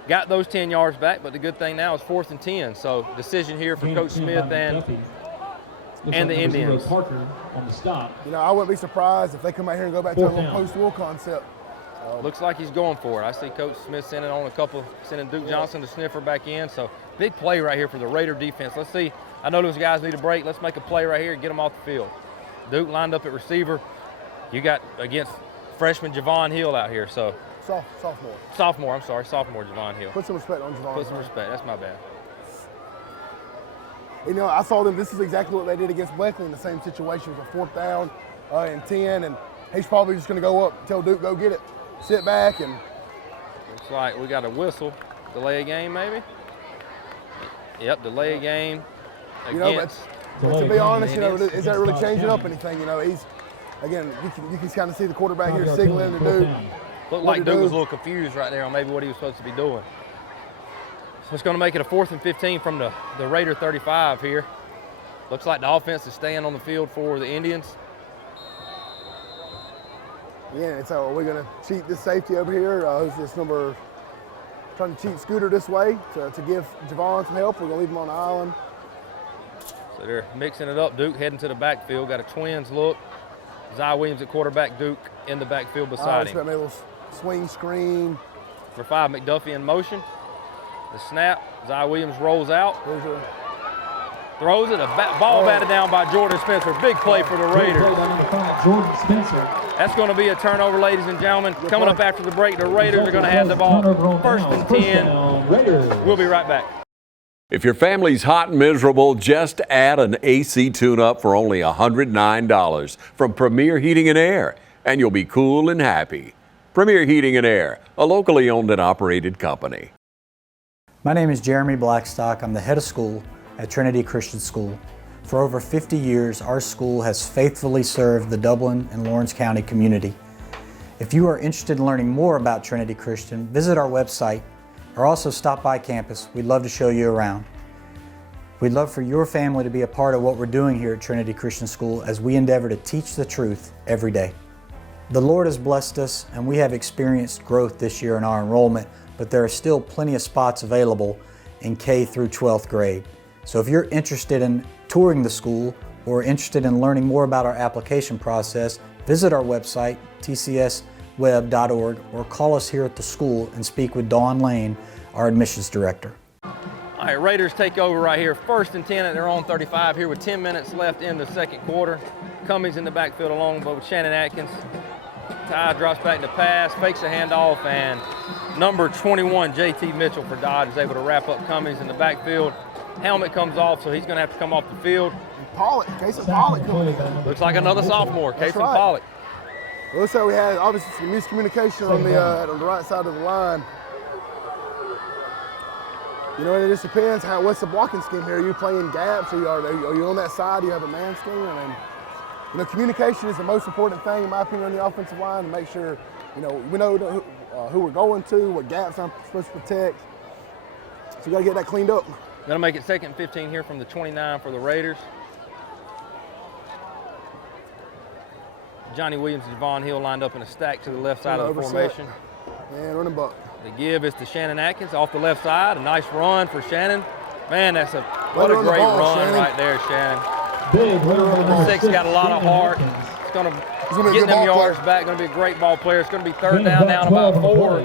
got those 10 yards back. But the good thing now is 4th and 10. So decision here for Coach Smith and the Indians. Parker on the stop. I wouldn't be surprised if they come out here and go back to a little post-wheel concept. Looks like he's going for it. I see Coach Smith sending Duke Johnson to sniffer back in. So big play right here for the Raider defense. Let's see. I know those guys need a break. Let's make a play right here and get them off the field. Duke lined up at receiver. You got against freshman Javon Hill out here. So sophomore. Sophomore Javon Hill. Put some respect on Javon. Put some respect. That's my bad. I saw them. This is exactly what they did against Beckley in the same situation. It was a 4th down and 10, and he's probably just going to go up, tell Duke, go get it, sit back, and. Looks like we got a whistle. Delay a game, maybe? Yep, delay a game. But to be honest, is that really changing up anything? He's, again, you can kind of see the quarterback here signaling to Duke. Looked like Duke was a little confused right there on maybe what he was supposed to be doing. So it's going to make it a 4th and 15 from the Raider 35 here. Looks like the offense is staying on the field for the Indians. Yeah, so are we going to cheat this safety over here? Who's this number trying to cheat Scooter this way to give Javon some help. We're going to leave him on the island. So they're mixing it up. Duke heading to the backfield. Got a twins look. Zy Williams at quarterback, Duke in the backfield beside him. Maybe a little swing screen. For 5, McDuffie in motion. The snap. Zy Williams rolls out. Throws it. Ball batted down by Jordan Spencer. Big play for the Raiders. Jordan Spencer. That's going to be a turnover, ladies and gentlemen. Coming up after the break, the Raiders are going to have the ball. First and 10. We'll be right back. If your family's hot and miserable, just add an AC tune-up for only $109 from Premier Heating and Air, and you'll be cool and happy. Premier Heating and Air, a locally owned and operated company. My name is Jeremy Blackstock. I'm the head of school at Trinity Christian School. For over 50 years, our school has faithfully served the Dublin and Lawrence County community. If you are interested in learning more about Trinity Christian, visit our website or also stop by campus. We'd love to show you around. We'd love for your family to be a part of what we're doing here at Trinity Christian School as we endeavor to teach the truth every day. The Lord has blessed us and we have experienced growth this year in our enrollment, but there are still plenty of spots available in K through 12th grade. So if you're interested in touring the school or interested in learning more about our application process, visit our website, tcsweb.org, or call us here at the school and speak with Dawn Lane, our admissions director. All right, Raiders take over right here. First and 10 at their own 35 here with 10 minutes left in the second quarter. Cummings in the backfield along with Shannon Atkins. Ty drops back to pass, fakes a handoff, and number 21, JT Mitchell for Dodge, is able to wrap up Cummings in the backfield. Helmet comes off, so he's going to have to come off the field. Pollock, Kason Pollock coming in. Looks like another sophomore, Kason right. Pollock. Well, looks like we had obviously some miscommunication on the right side of the line. You know, it just depends what's the blocking scheme here. Are you playing gaps? Are you on that side? Do you have a man scheme? I mean, you know, communication is the most important thing, in my opinion, on the offensive line, to make sure, you know, we know who we're going to, what gaps I'm supposed to protect. So we got to get that cleaned up. Going to make it second and 15 here from the 29 for the Raiders. Johnny Williams and Javon Hill lined up in a stack to the left side of the formation. And running buck. The give is to Shannon Atkins off the left side. A nice run for Shannon. Man, what a great run right there, Shannon. Number 6 got a lot of heart. It's going to get them yards back. Going to be a great ball player. It's going to be third down about 4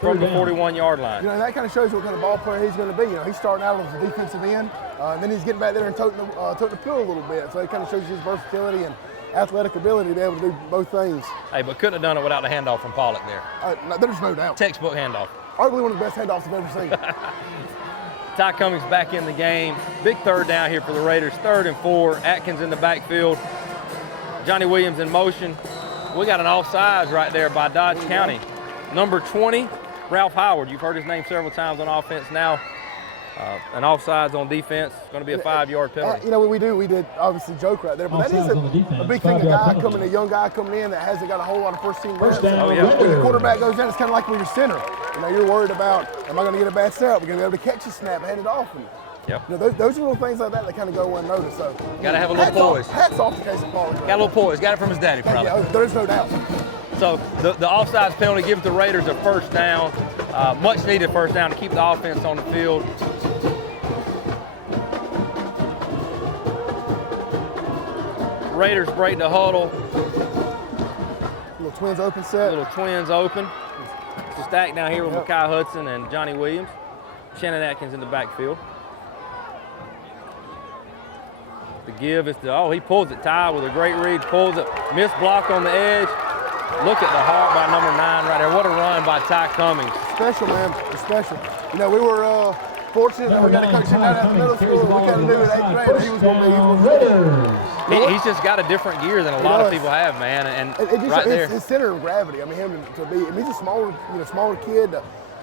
from the 41-yard line. You know, that kind of shows what kind of ball player he's going to be. You know, he's starting out as a defensive end, and then he's getting back there and toting the pill a little bit. So it kind of shows his versatility and athletic ability to be able to do both things. Hey, but couldn't have done it without the handoff from Pollock there. No, there's no doubt. Textbook handoff. Arguably one of the best handoffs I've ever seen. Ty Cummings back in the game. Big third down here for the Raiders. 3rd and 4. Atkins in the backfield. Johnny Williams in motion. We got an offsides right there by Dodge County. Number 20, Ralph Howard. You've heard his name several times on offense now. An offsides on defense. It's going to be a 5-yard penalty. You know what we did obviously joke right there, but that is a big thing. A young guy coming in that hasn't got a whole lot of first team reps. Oh, yeah. When the quarterback goes down, it's kind of like when you're center. You know, you're worried about, am I going to get a bad snap? We're going to be able to catch a snap, hand it off. And, yep. You know, those are little things like that that kind of go unnoticed. So got to have a little poise. Hats off to Kason Pollock. Got a little poise. Got it from his daddy, probably. Yeah, there's no doubt. So the offsides penalty gives the Raiders a first down, much needed first down to keep the offense on the field. Raiders break the huddle. Little twins open set. Little twins open. It's a stack down here with Mekhi Hudson and Johnny Williams. Shannon Atkins in the backfield. The give is to, he pulls it. Ty with a great read, pulls it. Missed block on the edge. Look at the heart by number 9 right there. What a run by Ty Cummings. Special, man. It's special. You know, we were fortunate that we got to coach him out at middle school. We kind of knew at 8th grade he was going to be. He's just got a different gear than a lot of people have, man. And it's his center of gravity. I mean, he's a smaller kid.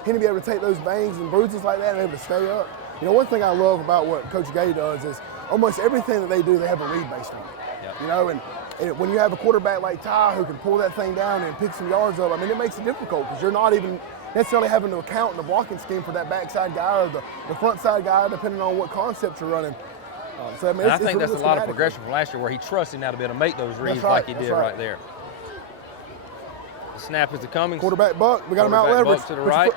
Him to be able to take those bangs and bruises like that and able to stay up. You know, one thing I love about what Coach Gay does is almost everything that they do, they have a read based on it. Yep. You know, and when you have a quarterback like Ty who can pull that thing down and pick some yards up, I mean, it makes it difficult because you're not even necessarily having to account in the blocking scheme for that backside guy or the front side guy, depending on what concept you're running. So I think that's a lot of progression from last year where he trusts him now to be able to make those reads like he did right there. The snap is to Cummings. Quarterback buck. We got him out leveraged. To the right.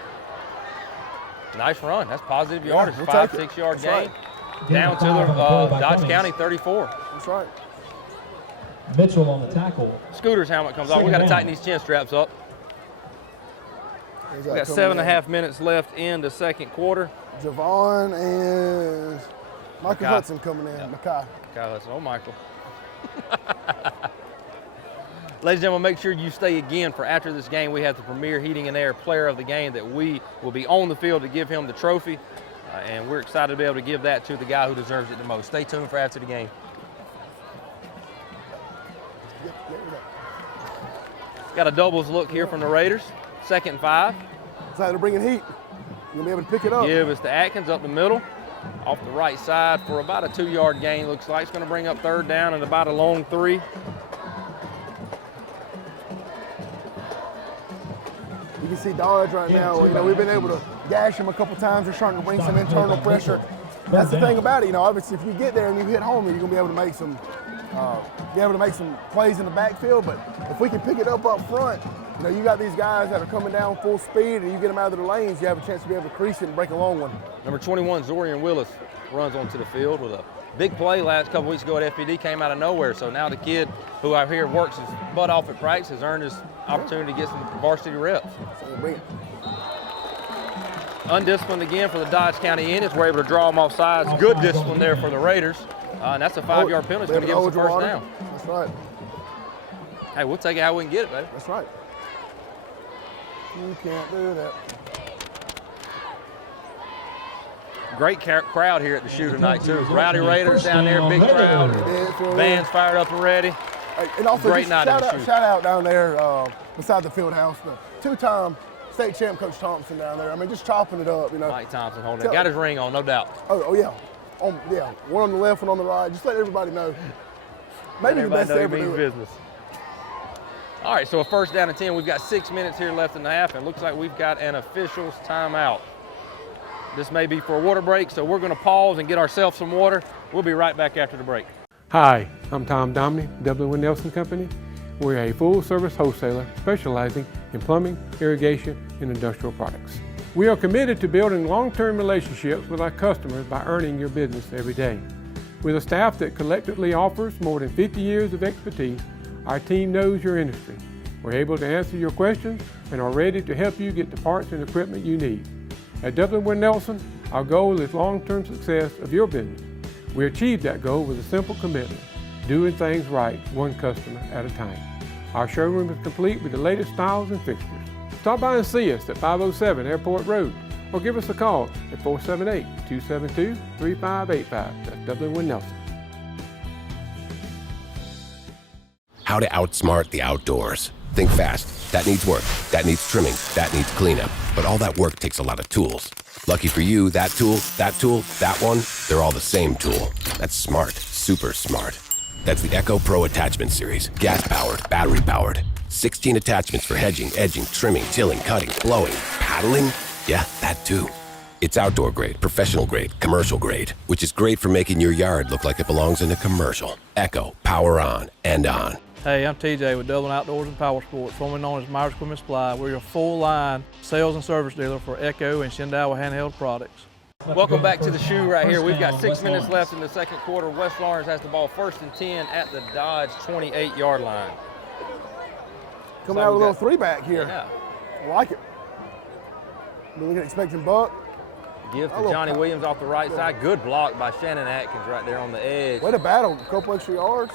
Nice run. That's positive Yeah, yardage. we'll 5, take it. 6 yard That's gain. right. Down to the Dodge County 34. That's right. Mitchell on the tackle. Scooter's helmet comes off. We got to tighten these chin straps up. We got 7.5 minutes left in the second quarter. Javon and Michael Hudson coming in. Yep. Makai Hudson. Oh, Michael. Ladies and gentlemen, make sure you stay again for after this game. We have the Premier Heating and Air Player of the Game that we will be on the field to give him the trophy. And we're excited to be able to give that to the guy who deserves it the most. Stay tuned for after the game. Got a doubles look here from the Raiders. 2nd and 5. It's like they're bringing heat. You'll be able to pick it up. Give us to Atkins up the middle. Off the right side for about a 2 yard gain, looks like. It's going to bring up 3rd down and about a long 3. You can see Dodge right now. You know, we've been able to gash him a couple times. They're starting to bring some internal pressure. That's the thing about it. You know, obviously, if you get there and you hit home, you're going to be able to make some, plays in the backfield. But if we can pick it up front, you know, you got these guys that are coming down full speed, and you get them out of their lanes, you have a chance to be able to crease it and break a long one. Number 21, Zorian Willis, runs onto the field with a big play last couple weeks ago at FPD, came out of nowhere. So now the kid who I hear works his butt off at practice has earned his opportunity to get some varsity reps. Undisciplined again for the Dodge County Indians. We're able to draw them off sides. Good discipline there for the Raiders. And that's a 5 yard penalty. It's going to give us a first down. That's right. Hey, we'll take it how we can get it, baby. That's right. You can't do that. Great crowd here at the shoe tonight, too. Rowdy Raiders down there, big crowd. Band's fired up and ready. And also, great night in the shoe. Shout out down there beside the field house. The 2-time state champ Coach Thompson down there. I mean, just chopping it up, you know. Mike Thompson holding it. Got his ring on, no doubt. Oh yeah. Yeah. One on the left, one on the right. Just let everybody know. Maybe the best ever do it. Business. All right, so a 1st down and 10. We've got 6 minutes here left in the half, and it looks like we've got an official's timeout. This may be for a water break, so we're going to pause and get ourselves some water. We'll be right back after the break. Hi, I'm Tom Domney, W. Nelson Company. We're a full-service wholesaler specializing in plumbing, irrigation, and industrial products. We are committed to building long-term relationships with our customers by earning your business every day. With a staff that collectively offers more than 50 years of expertise, our team knows your industry. We're able to answer your questions and are ready to help you get the parts and equipment you need. At W. Nelson, our goal is long-term success of your business. We achieve that goal with a simple commitment, doing things right, one customer at a time. Our showroom is complete with the latest styles and fixtures. Stop by and see us at 507 Airport Road or give us a call at 478-272-3585. That's W. Nelson. How to outsmart the outdoors. Think fast. That needs work. That needs trimming. That needs cleanup. But all that work takes a lot of tools. Lucky for you, that tool, that one, they're all the same tool. That's smart. Super smart. That's the Echo Pro Attachment Series. Gas-powered, battery-powered. 16 attachments for hedging, edging, trimming, tilling, cutting, blowing, paddling. Yeah, that too. It's outdoor grade, professional grade, commercial grade, which is great for making your yard look like it belongs in a commercial. Echo, power on and on. Hey, I'm TJ with Dublin Outdoors and Power Sports, formerly known as Myers Equipment Supply. We're your full-line sales and service dealer for Echo and Shindawa handheld products. Welcome back to the shoe right here. We've got 6 minutes left in the second quarter. West Lawrence has the ball 1st and 10 at the Dodge 28-yard line. Coming out with a little 3-back here. Yeah. I like it. We're expecting Buck. Give to Johnny Williams off the right side. Good block by Shannon Atkins right there on the edge. Way to battle. A couple extra yards.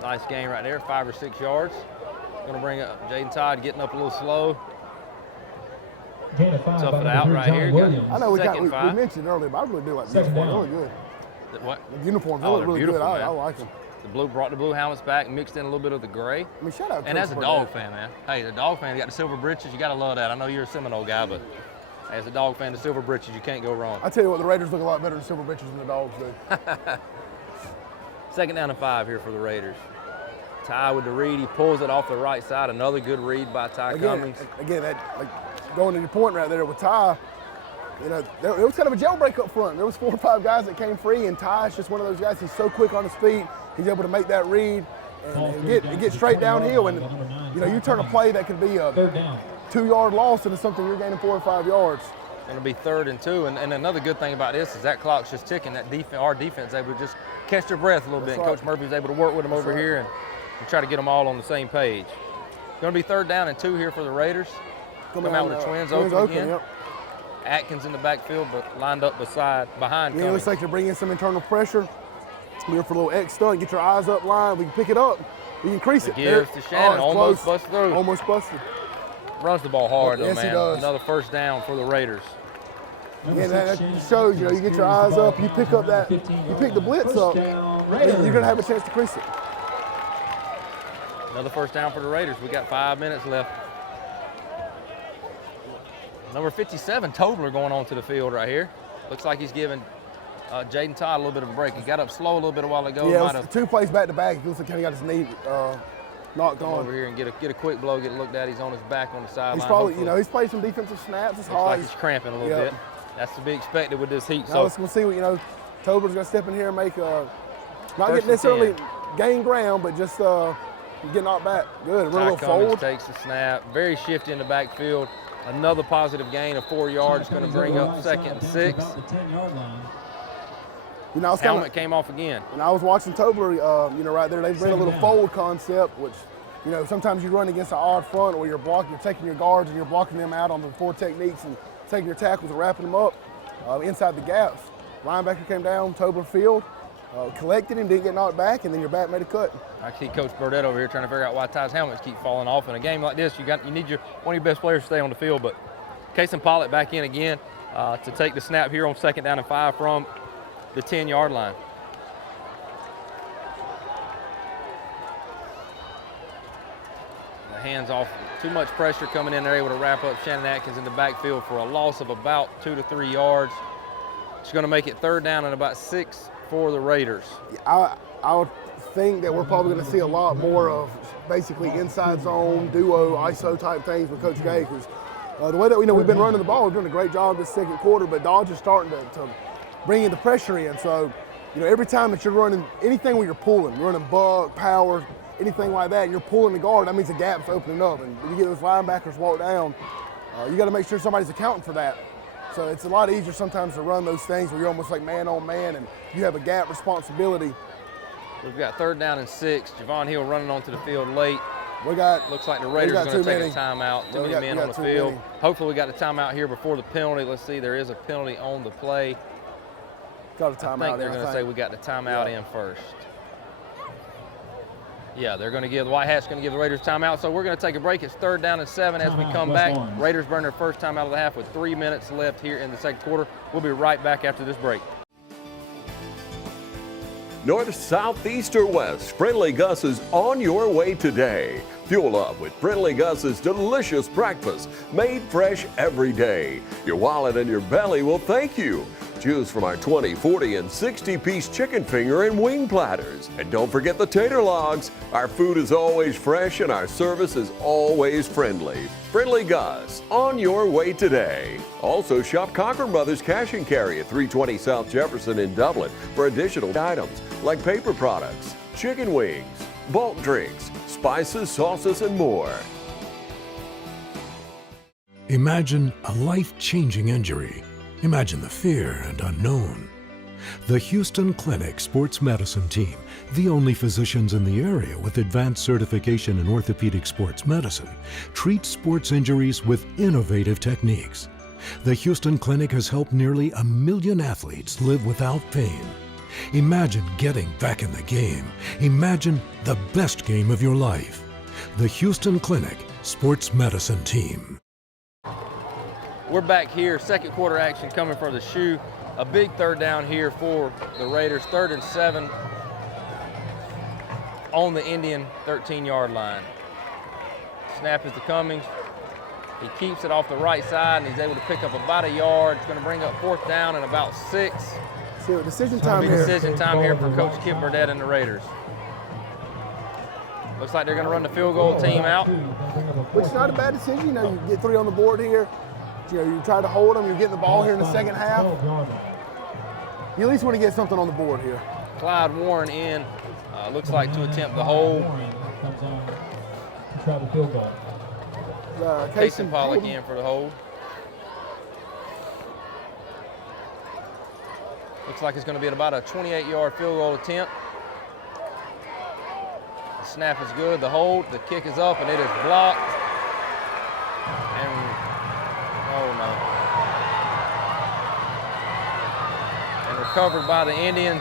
Nice gain right there, 5 or 6 yards. Going to bring up Jaden Todd getting up a little slow. Tough it out right here. I know we mentioned earlier, but I really do like the uniform. Really good. What? The uniform's really good. I like them. The blue brought the blue helmets back, mixed in a little bit of the gray. I mean, shout out. And as a dog fan, man. Hey, the dog fan, you got the silver britches. You got to love that. I know you're a Seminole guy, but as a dog fan, the silver britches, you can't go wrong. I tell you what, the Raiders look a lot better than silver britches than the dogs do. 2nd down and 5 here for the Raiders. Ty with the read. He pulls it off the right side. Another good read by Ty Cummings. Again, that going to your point right there with Ty, you know, there was kind of a jailbreak up front. There was 4 or 5 guys that came free, and Ty's just one of those guys. He's so quick on his feet. He's able to make that read and get straight downhill. And you know, you turn a play that could be a 2-yard loss into something you're gaining 4 or 5 yards. Going to be 3rd and 2. And another good thing about this is that clock's just ticking. That our defense is able to just catch their breath a little bit. And Coach Murphy was able to work with them over here and try to get them all on the same page. Going to be 3rd down and 2 here for the Raiders. Come out with the twins open again. Yep. Atkins in the backfield, but lined up behind. Yeah, it looks like they're bringing some internal pressure. We're for a little X stunt, get your eyes up line. We can pick it up. We can increase it. Gives to Shannon, almost busted through. Almost busted. Runs the ball hard though, yes, man. He does. Another 1st down for the Raiders. Yeah, that shows, you get your eyes up, you pick up that, you pick the blitz up, you're gonna have a chance to crease it. Another 1st down for the Raiders. We got 5 minutes left. Number 57, Tobler, going onto the field right here. Looks like he's giving Jaden Todd a little bit of a break. He got up slow a little bit a while ago. Yeah, it was 2 plays back to back. He looks like he got his knee knocked on. Over here and get a quick blow, get looked at. He's on his back on the sideline. He's probably, he's played some defensive snaps. It's hard. Like he's cramping a little bit. That's to be expected with this heat. So we'll see what, Tobler's gonna step in here and make not get necessarily gain ground, but just get knocked back. Good, a little forward. Takes the snap, very shifty in the backfield. Another positive gain of 4 yards, going to bring up 2nd and 6. Helmet came off again. And I was watching Tobler, right there. They bring a little fold concept, which, sometimes you run against an odd front where you're taking your guards and you're blocking them out on the 4 techniques and taking your tackles and wrapping them up inside the gaps. Linebacker came down, Tobler field, collected him, didn't get knocked back, and then your back made a cut. I see Coach Burdett over here trying to figure out why Ty's helmets keep falling off. In a game like this, you need one of your best players to stay on the field. But Kason Pollitt back in again to take the snap here on 2nd down and 5 from the 10-yard line. The hands off, too much pressure coming in. They're able to wrap up Shannon Atkins in the backfield for a loss of about 2 to 3 yards. It's going to make it 3rd down and about 6 for the Raiders. I would think that we're probably going to see a lot more of basically inside zone, duo, ISO type things with Coach Gay, because the way that we've been running the ball, we're doing a great job this 2nd quarter, but Dodge is starting to bring in the pressure in. So, every time that you're running anything where you're pulling, running buck, power, anything like that, and you're pulling the guard, that means the gap's opening up. And when you get those linebackers walk down, you got to make sure somebody's accounting for that. So it's a lot easier sometimes to run those things where you're almost like man on man and you have a gap responsibility. We've got 3rd down and 6. Javon Hill running onto the field late. Looks like the Raiders are going to take a timeout. Too many men on the field. Hopefully we got a timeout here before the penalty. Let's see, there is a penalty on the play. Got a timeout. I think they're going to say we got the timeout in first. Yeah, they're going to give the White Hats going to give the Raiders timeout. So we're going to take a break. It's 3rd down and 7 as we come back. Raiders burn their first time out of the half with 3 minutes left here in the 2nd quarter. We'll be right back after this break. North, south, east, or west, Friendly Gus is on your way today. Fuel up with Friendly Gus's delicious breakfast, made fresh every day. Your wallet and your belly will thank you. Choose from our 20, 40, and 60-piece chicken finger and wing platters. And don't forget the tater logs. Our food is always fresh and our service is always friendly. Friendly Gus, on your way today. Also, shop Cochran Brothers Cash and Carry at 320 South Jefferson in Dublin for additional items like paper products, chicken wings, bulk drinks, spices, sauces, and more. Imagine a life-changing injury. Imagine the fear and unknown. The Houston Clinic Sports Medicine Team, the only physicians in the area with advanced certification in orthopedic sports medicine, treats sports injuries with innovative techniques. The Houston Clinic has helped nearly 1 million athletes live without pain. Imagine getting back in the game. Imagine the best game of your life. The Houston Clinic Sports Medicine Team. We're back here, 2nd quarter action coming for the shoe. A big 3rd down here for the Raiders, 3rd and 7 on the Indian 13-yard line. Snap is to Cummings. He keeps it off the right side and he's able to pick up about 1 yard. It's going to bring up 4th down and about 6. So decision time here. Decision time here for Coach Kip Burdett and the Raiders. Looks like they're going to run the field goal team out. Which is not a bad decision. You get 3 on the board here. You try to hold them. You're getting the ball here in the 2nd half. You at least want to get something on the board here. Clyde Warren in, looks like to attempt the hold. Kason Pollock in for the hold. Looks like it's going to be at about a 28-yard field goal attempt. The snap is good, the hold, the kick is up, and it is blocked. And, oh no. And recovered by the Indians,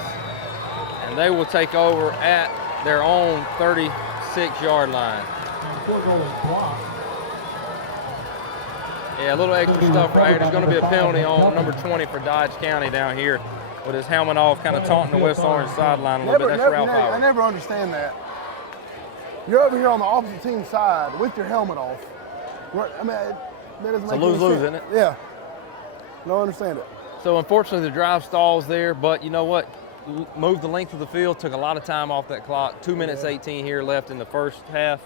and they will take over at their own 36-yard line. Yeah, a little extra stuff right here. There's going to be a penalty on number 20 for Dodge County down here with his helmet off, kind of taunting the West Orange sideline a little bit. That's Ralph Howard. I never understand that. You're over here on the opposite team side with your helmet off. Right, I mean, that doesn't make any sense. It's a lose-lose, isn't it? Yeah. Don't understand it. So unfortunately, the drive stalls there, but you know what? Moved the length of the field, took a lot of time off that clock. 2 minutes 18 here left in the first half.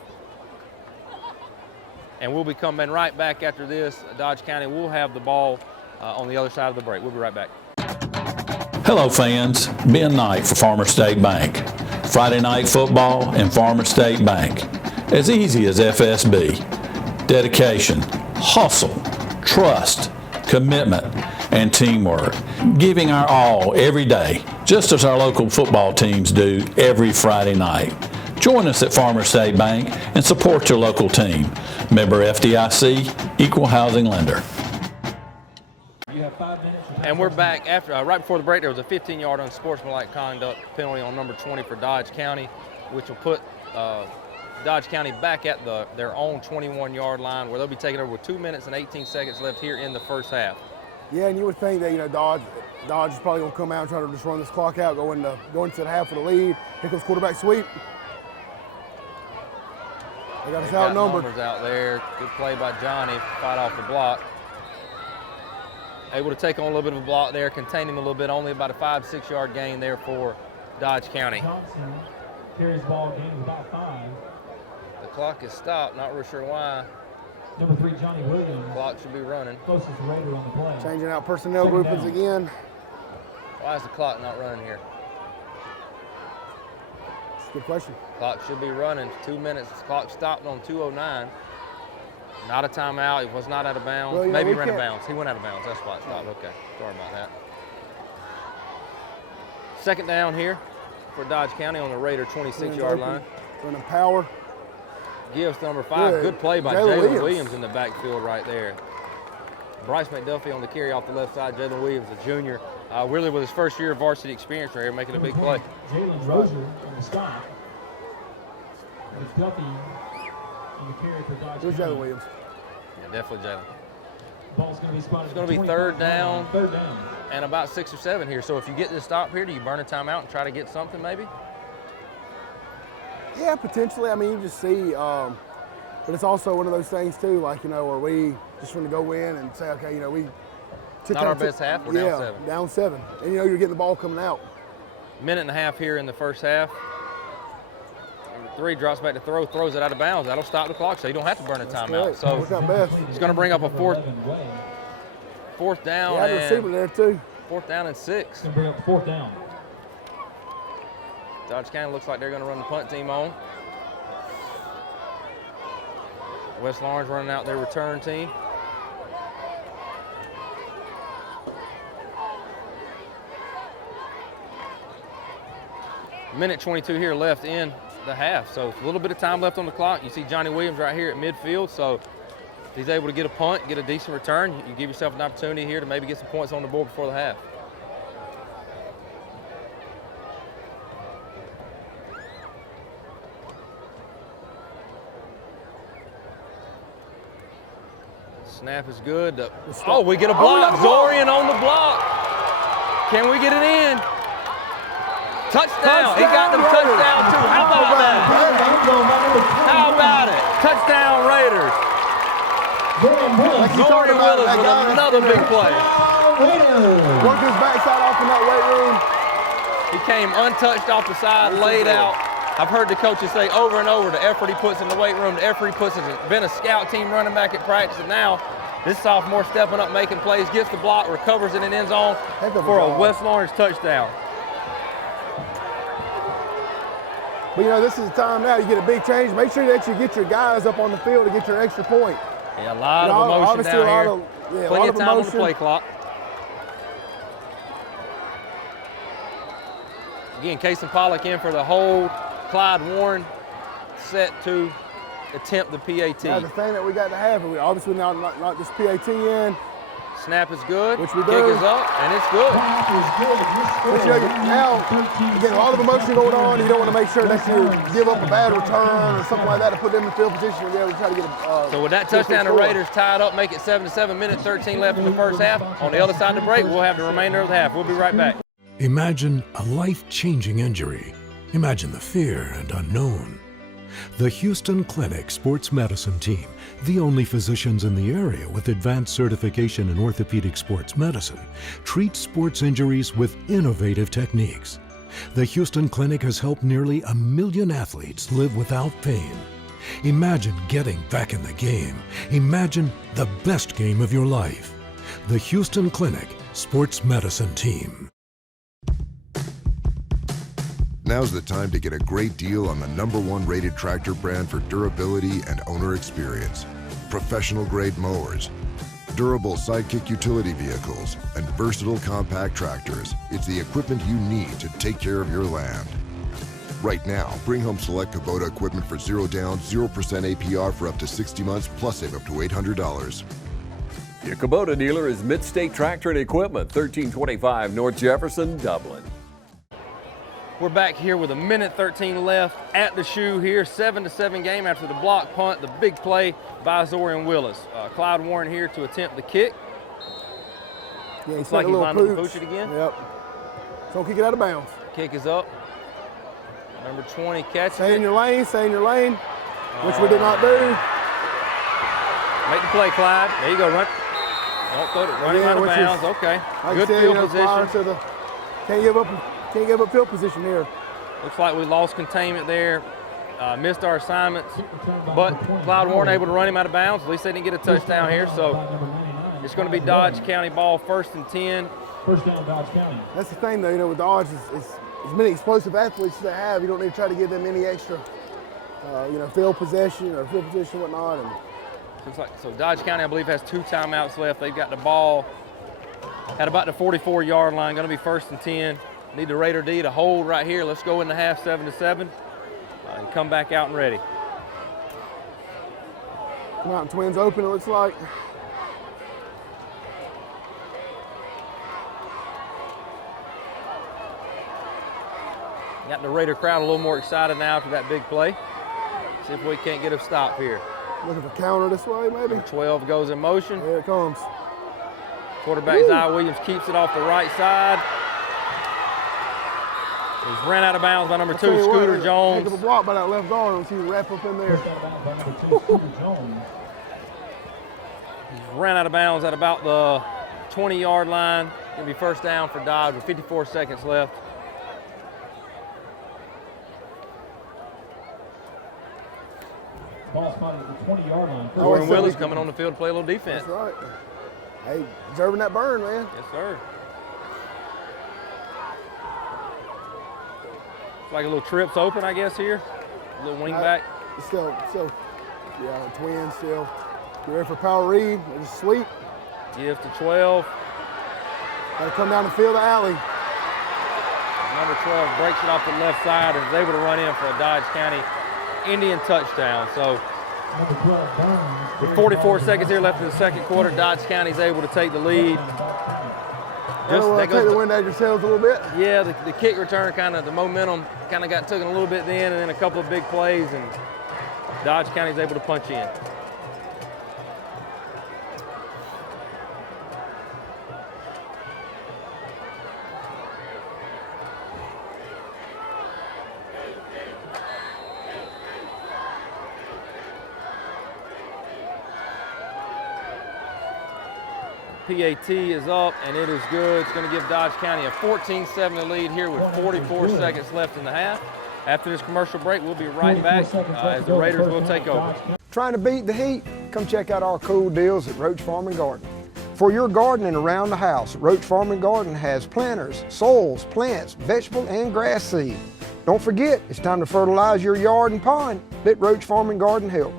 And we'll be coming right back after this. Dodge County will have the ball on the other side of the break. We'll be right back. Hello fans, Ben Knight for Farmer State Bank. Friday night football and Farmer State Bank. As easy as FSB. Dedication, hustle, trust, commitment, and teamwork. Giving our all every day, just as our local football teams do every Friday night. Join us at Farmer State Bank and support your local team. Member FDIC, Equal Housing Lender. And we're back after right before the break. There was a 15-yard unsportsmanlike conduct penalty on number 20 for Dodge County, which will put Dodge County back at their own 21-yard line, where they'll be taking over with 2 minutes and 18 seconds left here in the first half. Yeah, and you would think that Dodge is probably going to come out and try to just run this clock out, go into the half with the lead. Here comes quarterback sweep. They got us outnumbered. Numbers out there. Good play by Johnny. Fight off the block. Able to take on a little bit of a block there, contain him a little bit. Only about a 5-6 yard gain there for Dodge County. Johnson carries ball gain about 5. The clock is stopped. Not real sure why. Number 3, Johnny Williams. Clock should be running. Closest Raider on the play. Changing out personnel groupings again. Why is the clock not running here? That's a good question. Clock should be running. 2 minutes. Clock stopped on 2:09. Not a timeout. He was not out of bounds. Well, Maybe ran out of bounds. He went out of bounds. That's why it stopped. Okay. Sorry about that. Second down here for Dodge County on the Raider 26-yard line. Running power. Gives number 5. Good play by Jalen Williams in the backfield right there. Bryce McDuffie on the carry off the left side. Jalen Williams, a junior, really with his first year of varsity experience right here, making a big play. Jalen Rozier on the stop. McDuffie on the carry for Dodge County. Jalen Williams. Yeah, definitely Jalen. Ball's going to be spotted. It's going to be third down. Third down. And about 6 or 7 here. So if you get this stop here, do you burn a timeout and try to get something maybe? Yeah, potentially. I mean, you just see, but it's also one of those things too, like, where we just want to go in and say, okay, we took not our best half, we're down 7. Down 7. And you're getting the ball coming out. Minute and a half here in the first half. Number 3 drops back to throw, throws it out of bounds. That'll stop the clock, so you don't have to burn a timeout. So it's going to bring up a fourth down. Yeah, the receiver there too. 4th down and 6. It's going to bring up 4th down. Dodge County looks like they're going to run the punt team on. West Lawrence running out their return team. Minute 22 here left in the half, so a little bit of time left on the clock. You see Johnny Williams right here at midfield, so if he's able to get a punt, get a decent return, you give yourself an opportunity here to maybe get some points on the board before the half. Snap is good. Oh, we get a block. Zorian on the block. Can we get it in? Touchdown. He got them touchdown too. How about that? How about it? Touchdown Raiders. Zorian Willis with another big play. Worked his backside off in that weight room. He came untouched off the side, laid out. I've heard the coaches say over and over the effort he puts in the weight room, the effort he puts in. Been a scout team running back at practice, and now this sophomore stepping up, making plays, gets the block, recovers in an end zone for a West Lawrence touchdown. But this is the time now. You get a big change. Make sure that you get your guys up on the field to get your extra point. Yeah, a lot of emotion down here. Plenty of time on the play clock. Again, Kason Pollock in for the hold. Clyde Warren set to attempt the PAT. Now the thing that we got to have, we obviously not this PAT in. Snap is good. Which we do. Kick is up, and it's good. Now, you get a lot of emotion going on. You don't want to make sure that you give up a bad return or something like that to put them in field position and be able to try to get a So with that touchdown, the Raiders tied up, make it 7-7, minute 13 left in the first half. On the other side of the break, we'll have the remainder of the half. We'll be right back. Imagine a life-changing injury. Imagine the fear and unknown. The Houston Clinic Sports Medicine Team, the only physicians in the area with advanced certification in orthopedic sports medicine, treats sports injuries with innovative techniques. The Houston Clinic has helped nearly 1 million athletes live without pain. Imagine getting back in the game. Imagine the best game of your life. The Houston Clinic Sports Medicine Team. Now's the time to get a great deal on the #1 rated tractor brand for durability and owner experience. Professional grade mowers, durable sidekick utility vehicles, and versatile compact tractors. It's the equipment you need to take care of your land. Right now, bring home select Kubota equipment for 0 down, 0% APR for up to 60 months, plus save up to $800. Your Kubota dealer is Mid-State Tractor and Equipment, 1325 North Jefferson, Dublin. We're back here with 1 minute 13 left at the shoe here. 7-7 game after the block punt, the big play by Zorian Willis. Clyde Warren here to attempt the kick. Yeah, Looks like he lined up to pooch it again. Yep. So kick it out of bounds. Kick is up. Number 20 catches Stay it. in your lane, which we did not do. Make the play, Clyde. There you go, run. Don't throw it, run out of bounds. Okay. Good field position. Can't give up field position here. Looks like we lost containment there. Missed our assignments, but Clyde Warren able to run him out of bounds. At least they didn't get a touchdown here, so it's going to be Dodge County ball, 1st and 10. First down, Dodge County. That's the thing, though. With Dodge, as many explosive athletes as they have, you don't need to try to give them any extra, field possession or field position, whatnot. And looks like so. Dodge County, I believe, has 2 timeouts left. They've got the ball at about the 44-yard line. Going to be 1st and 10. Need the Raider D to hold right here. Let's go in the half 7-7 and come back out and ready. Mountain Twins open, it looks like. Got the Raider crowd a little more excited now after that big play. See if we can't get a stop here. Looking for counter this way, maybe. 12 goes in motion. Here it comes. Quarterback Zai Williams keeps it off the right side. He's ran out of bounds by number 2, Scooter Jones. Heck of a block by that left guard. Let's see him wrap up in there. He's ran out of bounds at about the 20-yard line. Gonna be 1st down for Dodge with 54 seconds left. Ball spotted at the 20-yard line. Warren Willis coming on the field to play a little defense. That's right. Hey, deserving that burn, man. Yes, sir. Like a little trips open, I guess, here. A little wing back. Still, yeah, Twins still. You ready for power read? They just sweep. Gives to 12. Got to come down the field of alley. Number 12 breaks it off the left side and is able to run in for a Dodge County Indian touchdown. So with 44 seconds here left in the second quarter, Dodge County is able to take the lead. Take the wind out of yourselves a little bit. Yeah, the kick return the momentum got taken a little bit then, and then a couple of big plays, and Dodge County is able to punch in. PAT is up, and it is good. It's going to give Dodge County a 14-7 lead here with 44 seconds left in the half. After this commercial break, we'll be right back as the Raiders will take over. Trying to beat the heat? Come check out our cool deals at Roach Farm and Garden. For your gardening around the house, Roach Farm and Garden has planters, soils, plants, vegetable, and grass seed. Don't forget, it's time to fertilize your yard and pond. Let Roach Farm and Garden help.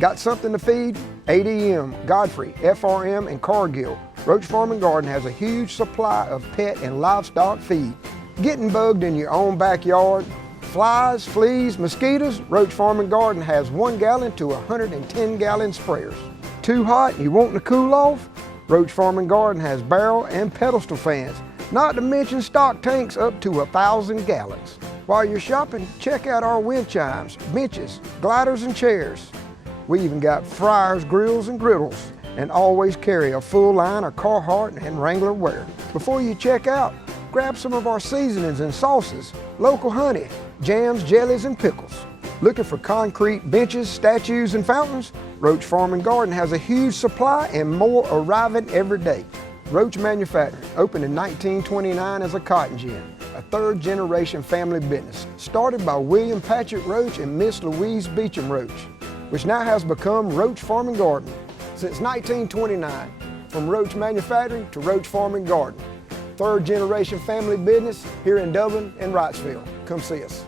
Got something to feed? ADM, Godfrey, FRM, and Cargill. Roach Farm and Garden has a huge supply of pet and livestock feed. Getting bugged in your own backyard? Flies, fleas, mosquitoes? Roach Farm and Garden has 1 gallon to 110 gallon sprayers. Too hot and you wanting to cool off? Roach Farm and Garden has barrel and pedestal fans, not to mention stock tanks up to 1,000 gallons. While you're shopping, check out our wind chimes, benches, gliders, and chairs. We even got fryers, grills, and griddles, and always carry a full line of Carhartt and Wrangler wear. Before you check out, grab some of our seasonings and sauces, local honey, jams, jellies, and pickles. Looking for concrete benches, statues, and fountains? Roach Farm and Garden has a huge supply and more arriving every day. Roach Manufacturing opened in 1929 as a cotton gin, a third-generation family business, started by William Patrick Roach and Miss Louise Beecham Roach, which now has become Roach Farm and Garden. Since 1929, from Roach Manufacturing to Roach Farm and Garden, third-generation family business here in Dublin and Wrightsville. Come see us.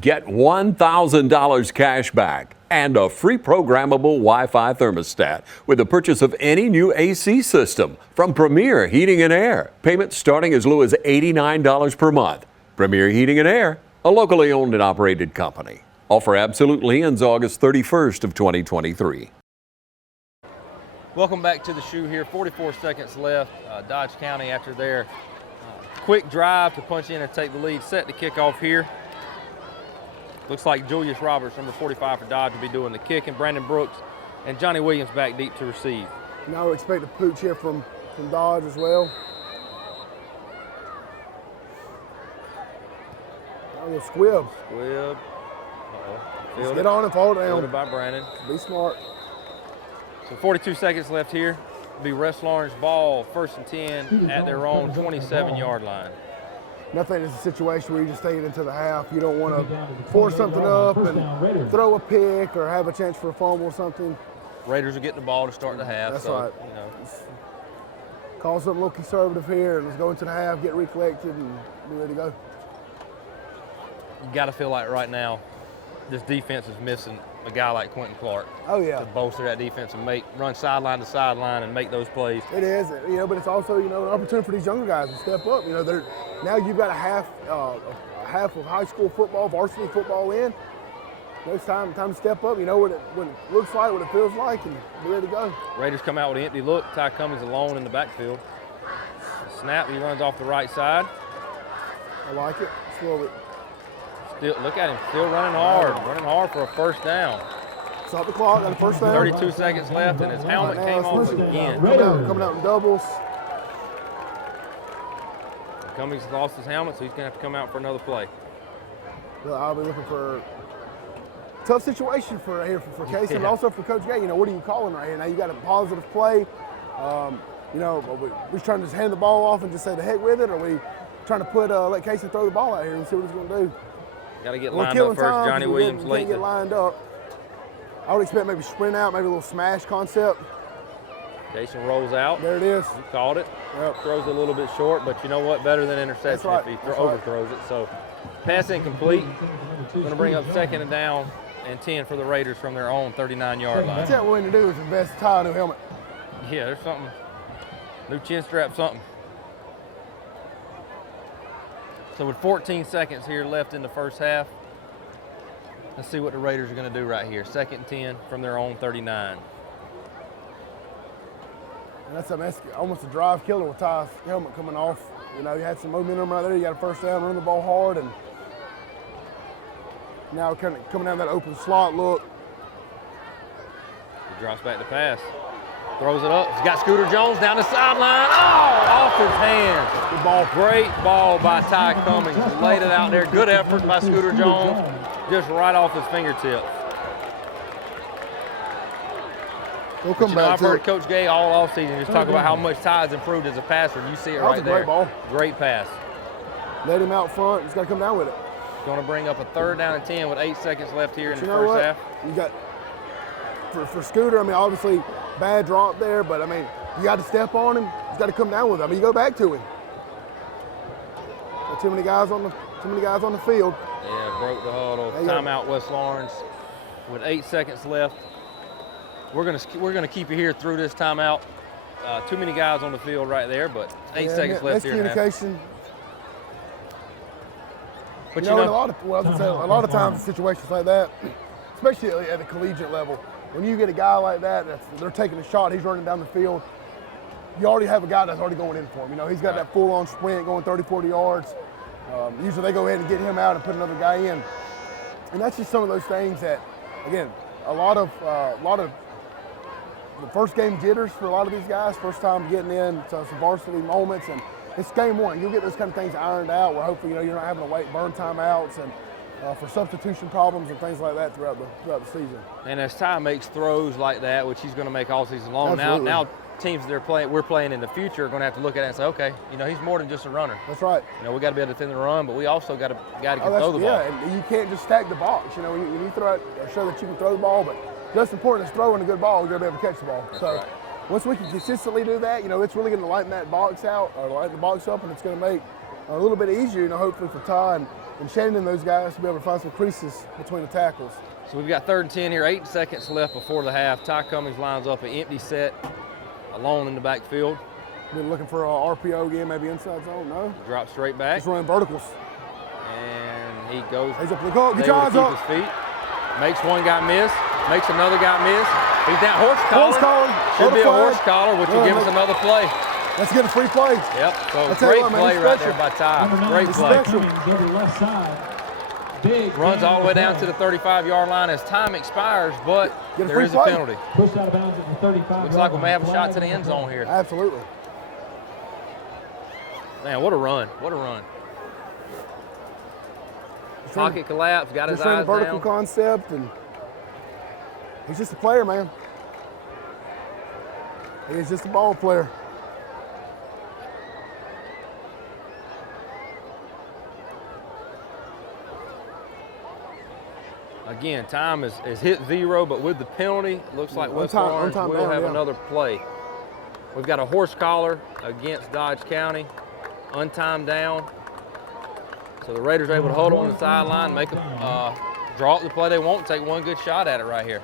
Get $1,000 cash back and a free programmable Wi-Fi thermostat with the purchase of any new AC system from Premier Heating and Air. Payments starting as low as $89 per month. Premier Heating and Air, a locally owned and operated company. Offer absolutely ends August 31st of 2023. Welcome back to the shoe here. 44 seconds left. Dodge County after their quick drive to punch in and take the lead. Set to kick off here. Looks like Julius Roberts, number 45 for Dodge, will be doing the kick, and Brandon Brooks and Johnny Williams back deep to receive. Now we expect a pooch here from Dodge as well. A little squib. Squib. Let's get on and fall down. Fielded by Brandon. Be smart. So 42 seconds left here. It'll be West Lawrence ball, 1st and 10 at their own 27-yard line. Nothing is a situation where you just take it into the half. You don't want to force something up and throw a pick or have a chance for a fumble or something. Raiders are getting the ball to start the half. That's so, right. You know. Call something a little conservative here and let's go into the half, get recollected, and be ready to go. You got to feel like right now this defense is missing a guy like Quentin Clark. Oh, yeah. To bolster that defense and run sideline to sideline and make those plays. It is, but it's also, an opportunity for these younger guys to step up. Now you've got a half of high school football, varsity football in. It's time to step up. You know what it looks like, what it feels like, and be ready to go. Raiders come out with an empty look. Ty Cummings alone in the backfield. Snap, he runs off the right side. I like it. Slowly. Still, look at him, still running hard for a first down. Stop the clock, got a first down. 32 seconds left, and his helmet came off again. Coming out in doubles. Cummings lost his helmet, so he's going to have to come out for another play. Well, I'll be looking for a tough situation for Casey, and also for Coach Gay. What are you calling right here? Now you got a positive play. Are we trying to just hand the ball off and just say the heck with it, or are we trying to let Casey throw the ball out here and see what he's going to do? Got to get lined up first. Johnny Williams late. Get lined up. I would expect maybe sprint out, maybe a little smash concept. Jason rolls out. There it is. You called it. Yep. Throws it a little bit short, but you know what? Better than interception if he overthrows it. So pass incomplete. Going to bring up 2nd and down and 10 for the Raiders from their own 39-yard line. That's what we need to do is invest tie a new helmet. Yeah, there's something. New chin strap, something. So with 14 seconds here left in the first half, let's see what the Raiders are going to do right here. 2nd and 10 from their own 39. And that's almost a drive killer with Ty's helmet coming off. You had some momentum right there. You got a first down, run the ball hard, and now kind of coming down that open slot look. He drops back to pass. Throws it up. He's got Scooter Jones down the sideline. Oh, off his hands. Good ball. Great ball by Ty Cummings. Laid it out there. Good effort by Scooter Jones. Just right off his fingertips. We'll come back I've heard Coach Gay all offseason just talk about how much Ty's improved as a passer. You see it right there. Great ball. Great pass. Let him out front. He's got to come down with it. Going to bring up a 3rd down and 10 with 8 seconds left here in the first half. You got for Scooter. On bad drop there, but you got to step on him. He's got to come down with him. You go back to him. Got too many guys on the field. Yeah, broke the huddle. Timeout, West Lawrence, with 8 seconds left. We're gonna keep you here through this timeout. Too many guys on the field right there, but 8 seconds left here. Communication. But you know, in a lot of times in situations like that, especially at the collegiate level, when you get a guy like that, they're taking a shot, he's running down the field, you already have a guy that's already going in for him. You know, he's got that full-on sprint going 30, 40 yards. Usually they go ahead and get him out and put another guy in. And that's just some of those things that, again, a lot of the first game jitters for a lot of these guys, first time getting in to some varsity moments, and it's game one. You'll get those kind of things ironed out where hopefully, you know, you're not having to wait burn timeouts and for substitution problems and things like that throughout the season. And as Ty makes throws like that, which he's going to make all season long, now teams that we're playing in the future are going to have to look at it and say, okay, you know, he's more than just a runner. That's right. You know, we got to be able to defend the run, but we also got to throw the ball. Yeah, and you can't just stack the box. You know, when you throw it, show that you can throw the ball, but just as important as throwing a good ball, you got to be able to catch the ball. So once we can consistently do that, you know, it's really going to lighten that box out, or lighten the box up, and it's going to make a little bit easier, you know, hopefully for Ty and Shannon and those guys to be able to find some creases between the tackles. So we've got 3rd and 10 here, 8 seconds left before the half. Ty Cummings lines up an empty set, alone in the backfield. Been looking for a RPO again, maybe inside zone, no? Drop straight back. He's running verticals. And he goes. He's up for the call, get your eyes up. His feet. Makes one guy miss, makes another guy miss. He's down, horse collar. Should be a horse collar, which will give us another play. Let's get a free play. Yep, so great play right there by Ty. Great play. Runs all the way down to the 35-yard line as time expires, but there is a penalty. Pushed out of bounds at the 35. Looks like we may have a shot to the end zone here. Absolutely. Man, what a run. What a run. Pocket collapse, got his eyes down. Vertical concept, and he's just a player, man. He's just a ball player. Again, time is hit 0, but with the penalty, it looks like West Orange will have another play. We've got a horse collar against Dodge County, untimed down. So the Raiders are able to hold on the sideline, make a draw up the play they want, take one good shot at it right here.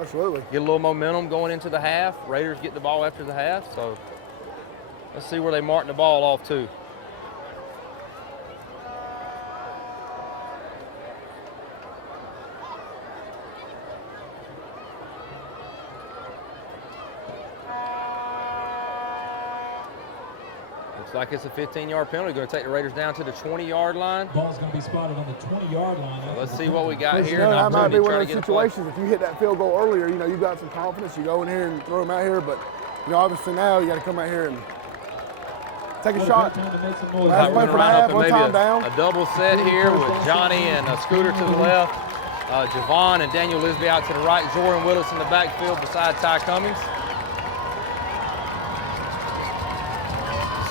Absolutely. Get a little momentum going into the half. Raiders get the ball after the half, so let's see where they mark the ball off to. Like it's a 15-yard penalty. Going to take the Raiders down to the 20-yard line. Ball's going to be spotted on the 20-yard line. So let's see what we got here. You know, that might be one of those situations. If you hit that field goal earlier, you know, you've got some confidence. You go in here and throw them out here, but you know, obviously now you got to come out here and take a shot. Last play for the half, one time down. A double set here with Johnny and Scooter to the left, Javon and Daniel Lisby out to the right, Jordan Willis in the backfield beside Ty Cummings.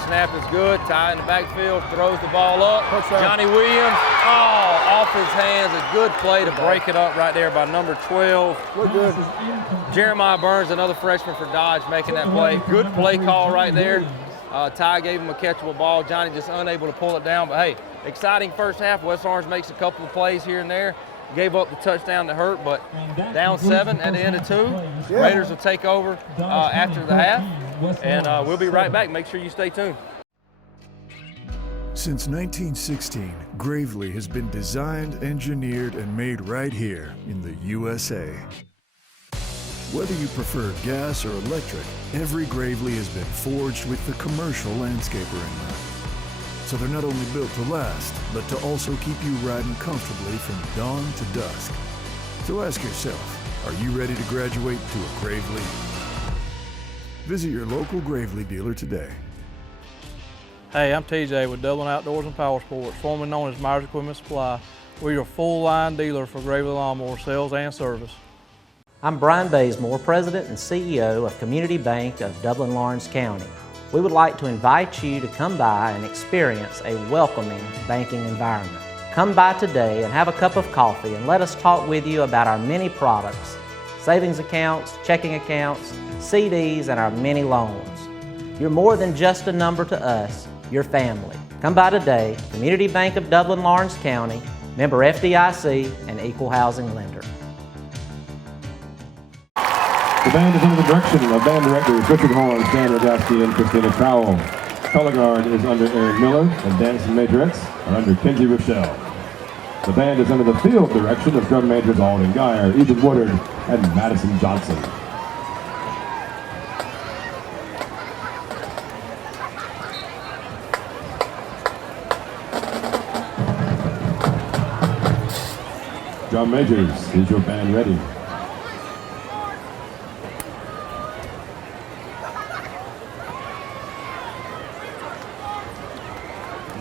Snap is good. Ty in the backfield, throws the ball up. Johnny Williams, off his hands. A good play to break it up right there by number 12. Look good. Jeremiah Burns, another freshman for Dodge, making that play. Good play call right there. Ty gave him a catchable ball. Johnny just unable to pull it down. But hey, exciting first half. West Orange makes a couple of plays here and there. Gave up the touchdown that hurt, but down 7 at the end of 2. Raiders will take over after the half, and we'll be right back. Make sure you stay tuned. Since 1916, Gravely has been designed, engineered, and made right here in the USA. Whether you prefer gas or electric, every Gravely has been forged with the commercial landscaper in mind. So they're not only built to last, but to also keep you riding comfortably from dawn to dusk. So ask yourself, are you ready to graduate to a Gravely? Visit your local Gravely dealer today. Hey, I'm TJ with Dublin Outdoors and Power Sports, formerly known as Myers Equipment Supply. We're your full-line dealer for Gravely Lawnmower sales and service. I'm Brian Bazemore, President and CEO of Community Bank of Dublin-Lawrence County. We would like to invite you to come by and experience a welcoming banking environment. Come by today and have a cup of coffee and let us talk with you about our many products, savings accounts, checking accounts, CDs, and our many loans. You're more than just a number to us, you're family. Come by today, Community Bank of Dublin-Lawrence County, member FDIC, and equal housing lender. The band is under the direction of band directors Richard Horn, Stan Rogowski, and Christina Trowell. Color guard is under Aaron Miller, and dancing majorettes are under Kenzie Rochelle. The band is under the field direction of drum majors Alden Geyer, Ethan Woodard, and Madison Johnson. Drum majors, is your band ready?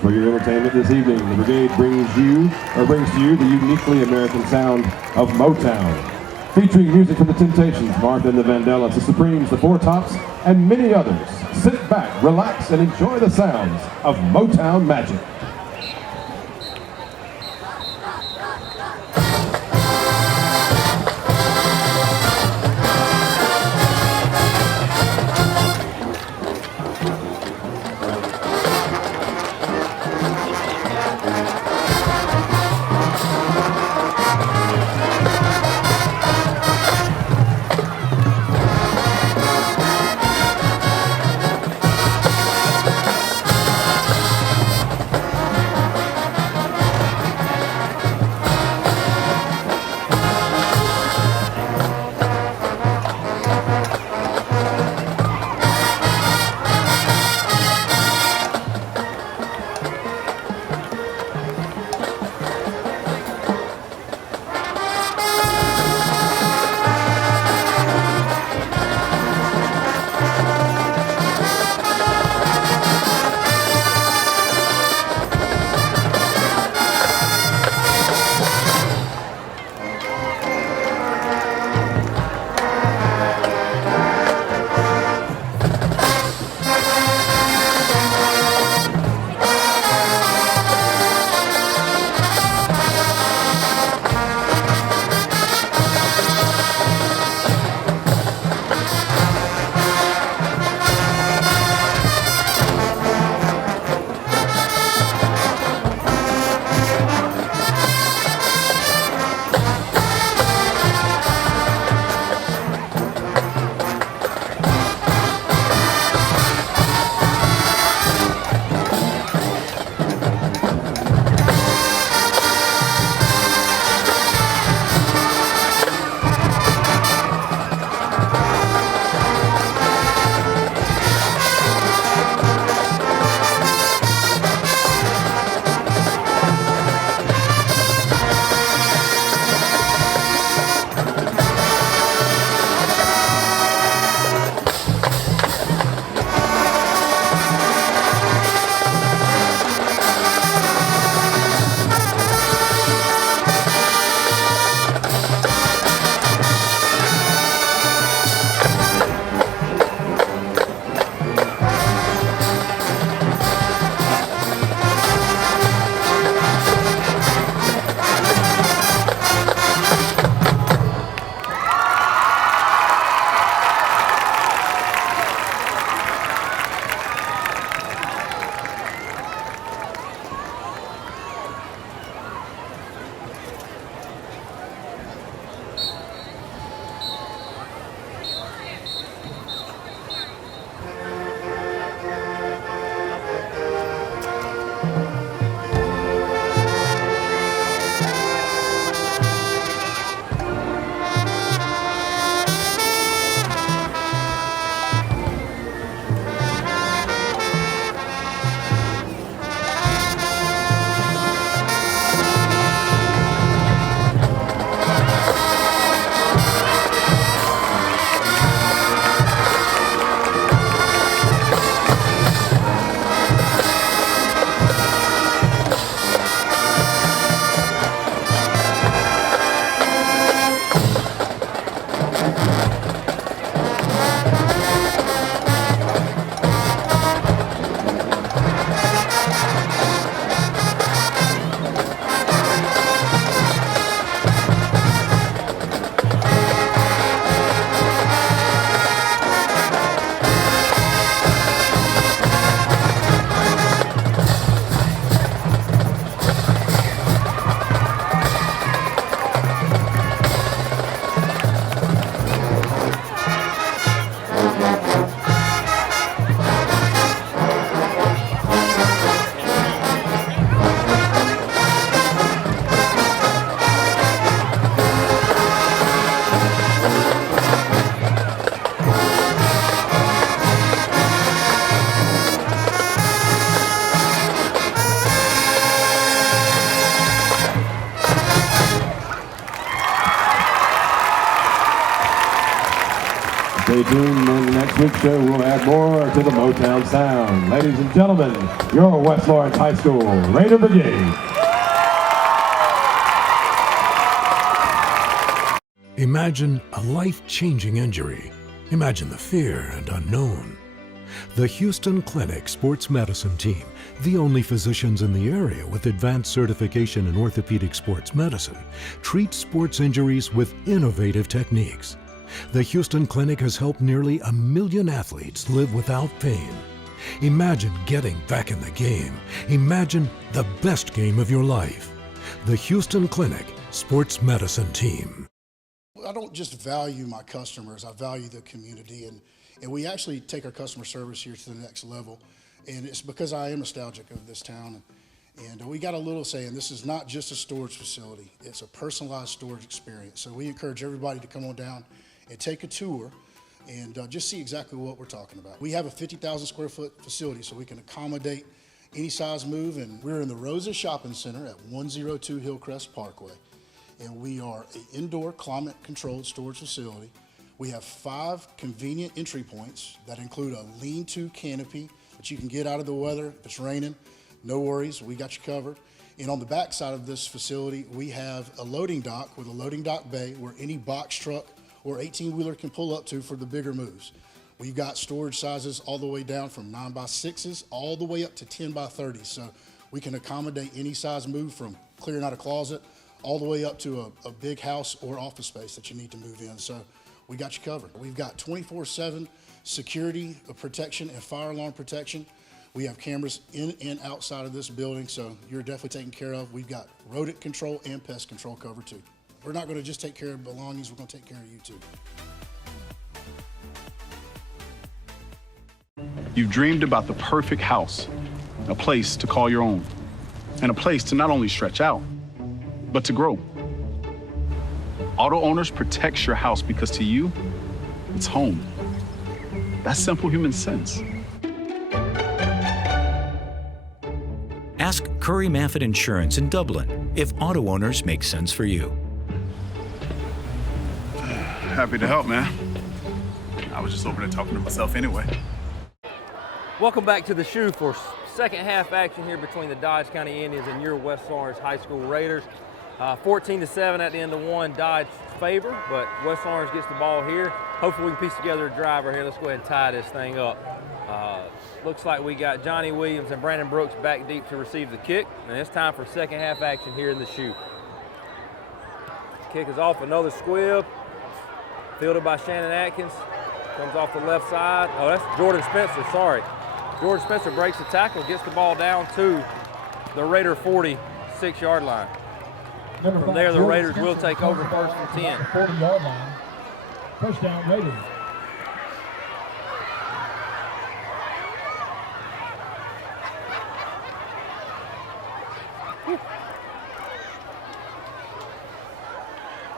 For your entertainment this evening, the brigade brings to you the uniquely American sound of Motown, featuring music from the Temptations, Martha and the Vandellas, the Supremes, the Four Tops, and many others. Sit back, relax, and enjoy the sounds of Motown magic. Stay tuned, and next week's show we'll add more to the Motown sound. Ladies and gentlemen, your West Lawrence High School Raider Brigade. Imagine a life-changing injury. Imagine the fear and unknown. The Houston Clinic Sports Medicine Team, the only physicians in the area with advanced certification in orthopedic sports medicine, treats sports injuries with innovative techniques. The Houston Clinic has helped nearly 1 million athletes live without pain. Imagine getting back in the game. Imagine the best game of your life. The Houston Clinic Sports Medicine Team. I don't just value my customers, I value the community, and we actually take our customer service here to the next level. And it's because I am nostalgic of this town. And we got a little saying, this is not just a storage facility, it's a personalized storage experience. So we encourage everybody to come on down and take a tour and just see exactly what we're talking about. We have a 50,000 square foot facility, so we can accommodate any size move, and we're in the Rosa Shopping Center at 102 Hillcrest Parkway. And we are an indoor climate controlled storage facility. We have 5 convenient entry points that include a lean-to canopy that you can get out of the weather. If it's raining, no worries, we got you covered. And on the back side of this facility, we have a loading dock with a loading dock bay where any box truck or 18-wheeler can pull up to for the bigger moves. We've got storage sizes all the way down from 9x6s all the way up to 10x30s. So we can accommodate any size move from clearing out a closet all the way up to a big house or office space that you need to move in. So we got you covered. We've got 24/7 security protection and fire alarm protection. We have cameras in and outside of this building, so you're definitely taken care of. We've got rodent control and pest control covered too. We're not going to just take care of belongings, we're going to take care of you too. You've dreamed about the perfect house, a place to call your own, and a place to not only stretch out, but to grow. Auto Owners protects your house because to you, it's home. That's simple human sense. Ask Curry Maffett Insurance in Dublin if Auto Owners make sense for you. Happy to help, man. I was just over there talking to myself anyway. Welcome back to the shoe for second half action here between the Dodge County Indians and your West Lawrence High School Raiders. 14-7 at the end of one, Dodge favor, but West Lawrence gets the ball here. Hopefully we can piece together a driver here. Let's go ahead and tie this thing up. Looks like we got Johnny Williams and Brandon Brooks back deep to receive the kick, and it's time for second half action here in the shoe. Kick is off, another squib, fielded by Shannon Atkins. Comes off the left side. Oh, that's Jordan Spencer, sorry. Jordan Spencer breaks the tackle, gets the ball down to the Raider 46-yard line. From there, the Raiders will take over first and 10. 40-yard line. First down, Raiders.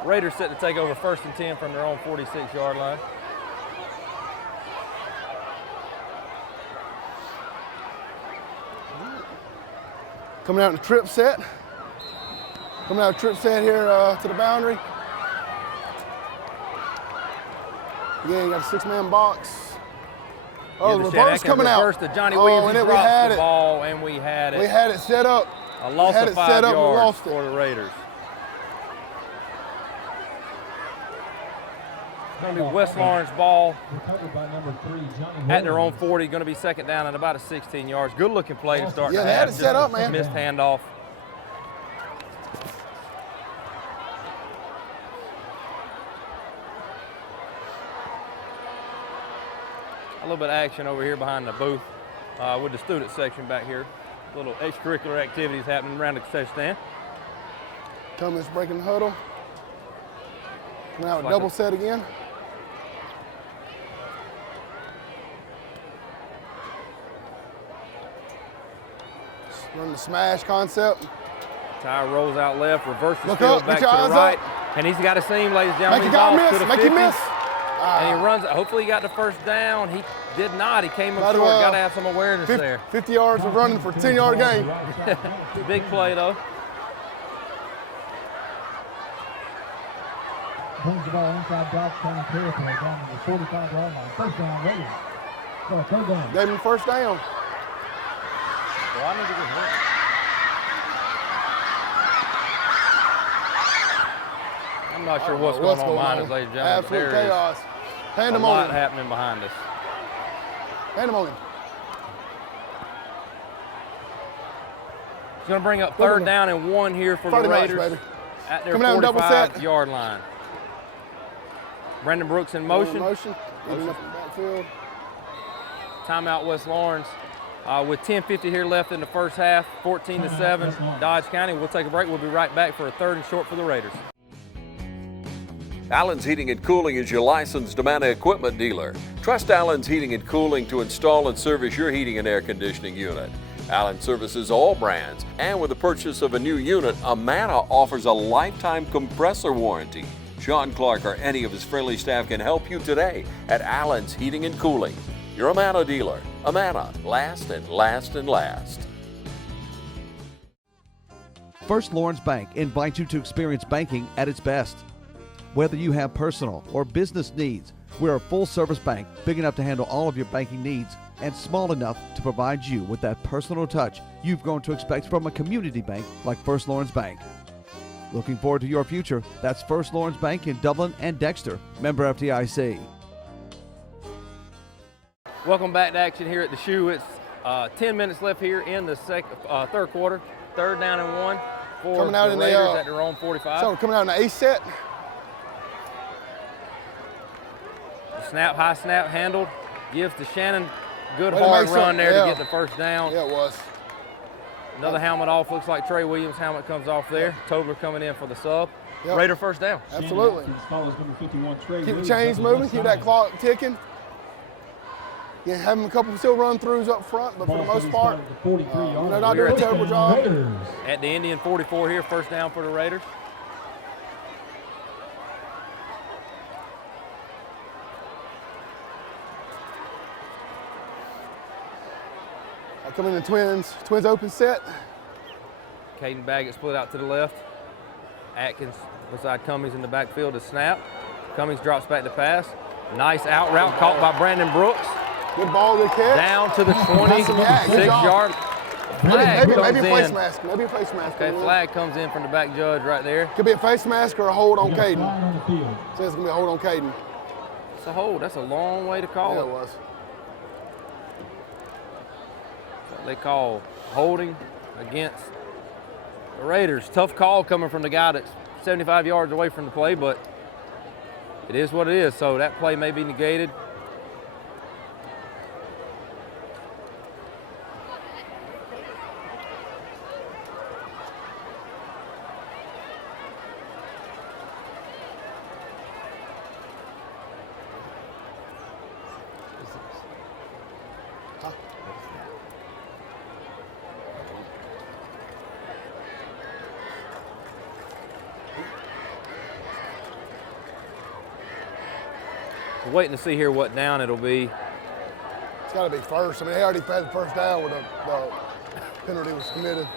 Raiders set to take over first and 10 from their own 46-yard line. Coming out in the trip set. Coming out of trip set here to the boundary. Again, you got a 6-man box. Oh, the reverse coming out. Reverse to Johnny Williams. And we had it. Ball, and we had it. We had it set up. A loss of 5 yards for the Raiders. It's going to be West Lawrence ball at their own 40. Going to be second down at about a 16 yards. Good looking play to start. Yeah, they had it set up, man. Missed handoff. A little bit of action over here behind the booth with the student section back here. A little extracurricular activities happening around the concession stand. Thomas breaking the huddle. Now a double set again. Run the smash concept. Ty rolls out left, reverses field back to the right. And he's got a seam, ladies and gentlemen. Make you miss. And he runs, hopefully he got the first down. He did not, he came up short. Got to have some awareness there. 50 yards of running for a 10-yard gain. Big play though. Brings the ball inside Dodge County territory down to the 45-yard line. First down, Raiders. So a third down. Gave him first down. Well, I need to get hit. I'm not sure what's going on behind us, ladies and gentlemen. Absolute chaos. A Pandemonium. lot happening behind us. Pandemonium. He's going to bring up third down and 1 here for the Raiders at their 45-yard line. Brandon Brooks in motion. Motion. Motion. Up in the backfield. Timeout West Lawrence. With 10:50 here left in the first half, 14-7, Dodge County. We'll take a break. We'll be right back for a third and short for the Raiders. Allen's Heating and Cooling is your licensed Amana equipment dealer. Trust Allen's Heating and Cooling to install and service your heating and air conditioning unit. Allen services all brands, and with the purchase of a new unit, Amana offers a lifetime compressor warranty. Sean Clark or any of his friendly staff can help you today at Allen's Heating and Cooling. Your Amana dealer. Amana, last and last and last. First Lawrence Bank invites you to experience banking at its best. Whether you have personal or business needs, we're a full-service bank big enough to handle all of your banking needs and small enough to provide you with that personal touch you've grown to expect from a community bank like First Lawrence Bank. Looking forward to your future. That's First Lawrence Bank in Dublin and Dexter, member FDIC. Welcome back to action here at the Shoe. It's 10 minutes left here in the third quarter. Third down and 1 for the Raiders at their own 45. So coming out in the A set. Snap, high snap, handled. Gives to Shannon. Good hard run there to get the first down. Yeah, it was. Another helmet off. Looks like Trey Williams' helmet comes off there. Tobler coming in for the sub. Yep. Raider first down. Absolutely. Number 51, Trey Keep the chains moving. Keep that clock ticking. Yeah, having a couple still run-throughs up front, but for the most part, they're not doing a terrible job. At the Indian 44 here, first down for the Raiders. Coming in the Twins open set. Caden Baggett split out to the left. Atkins beside Cummings in the backfield to snap. Cummings drops back to pass. Nice out route caught by Brandon Brooks. Good ball, good catch. Down to the 26-yard. Flag maybe a face in. mask. Maybe a face mask. Okay, flag comes in from the back judge right there. Could be a face mask or a hold on Caden. Says it's gonna be a hold on Caden. It's a hold. That's a long way to call it. It was. They call holding against the Raiders. Tough call coming from the guy that's 75 yards away from the play, but it is what it is. So that play may be negated. Waiting to see here what down it'll be. It's got to be first. I mean, they already had the first down when the penalty was committed.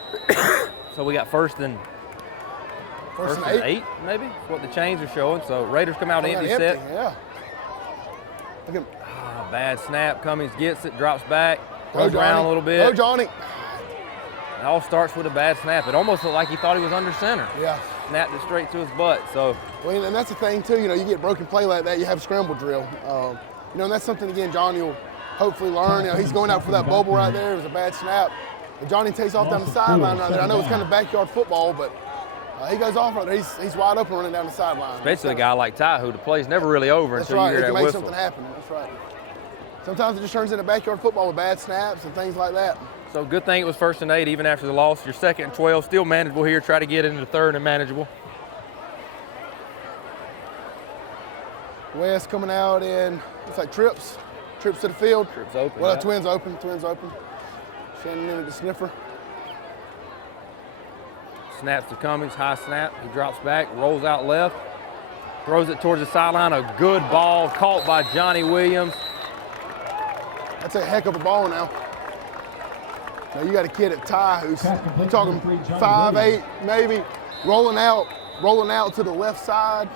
So we got first and 8, maybe? That's what the chains are showing. So Raiders come out empty set. Yeah. Look at bad snap. Cummings gets it, drops back, Go goes around a little bit. Go Johnny. It all starts with a bad snap. It almost looked like he thought he was under center. Yeah. Snapped it straight to his butt. So. Well, and that's the thing too. You know, you get broken play like that, you have scramble drill. You know, and that's something again Johnny will hopefully learn. You know, he's going out for that bubble right there. It was a bad snap. But Johnny takes off down the sideline right there. I know it's kind of backyard football, but he goes off right there. He's wide open running down the sideline. Especially a guy like Ty, who the play's never really over until you hear that whistle. That's right. He can make something happen. That's right. Sometimes it just turns into backyard football with bad snaps and things like that. So good thing it was 1st and 8 even after the loss. Your 2nd and 12, still manageable here. Try to get into the 3rd and manageable. West coming out in, looks like trips to the field. Trips open. Well, Twins open. Shannon in at the sniffer. Snaps to Cummings, high snap. He drops back, rolls out left, throws it towards the sideline. A good ball caught by Johnny Williams. That's a heck of a ball now. Now you got a kid at Ty who's, you're talking 5'8", maybe, rolling out to the left side.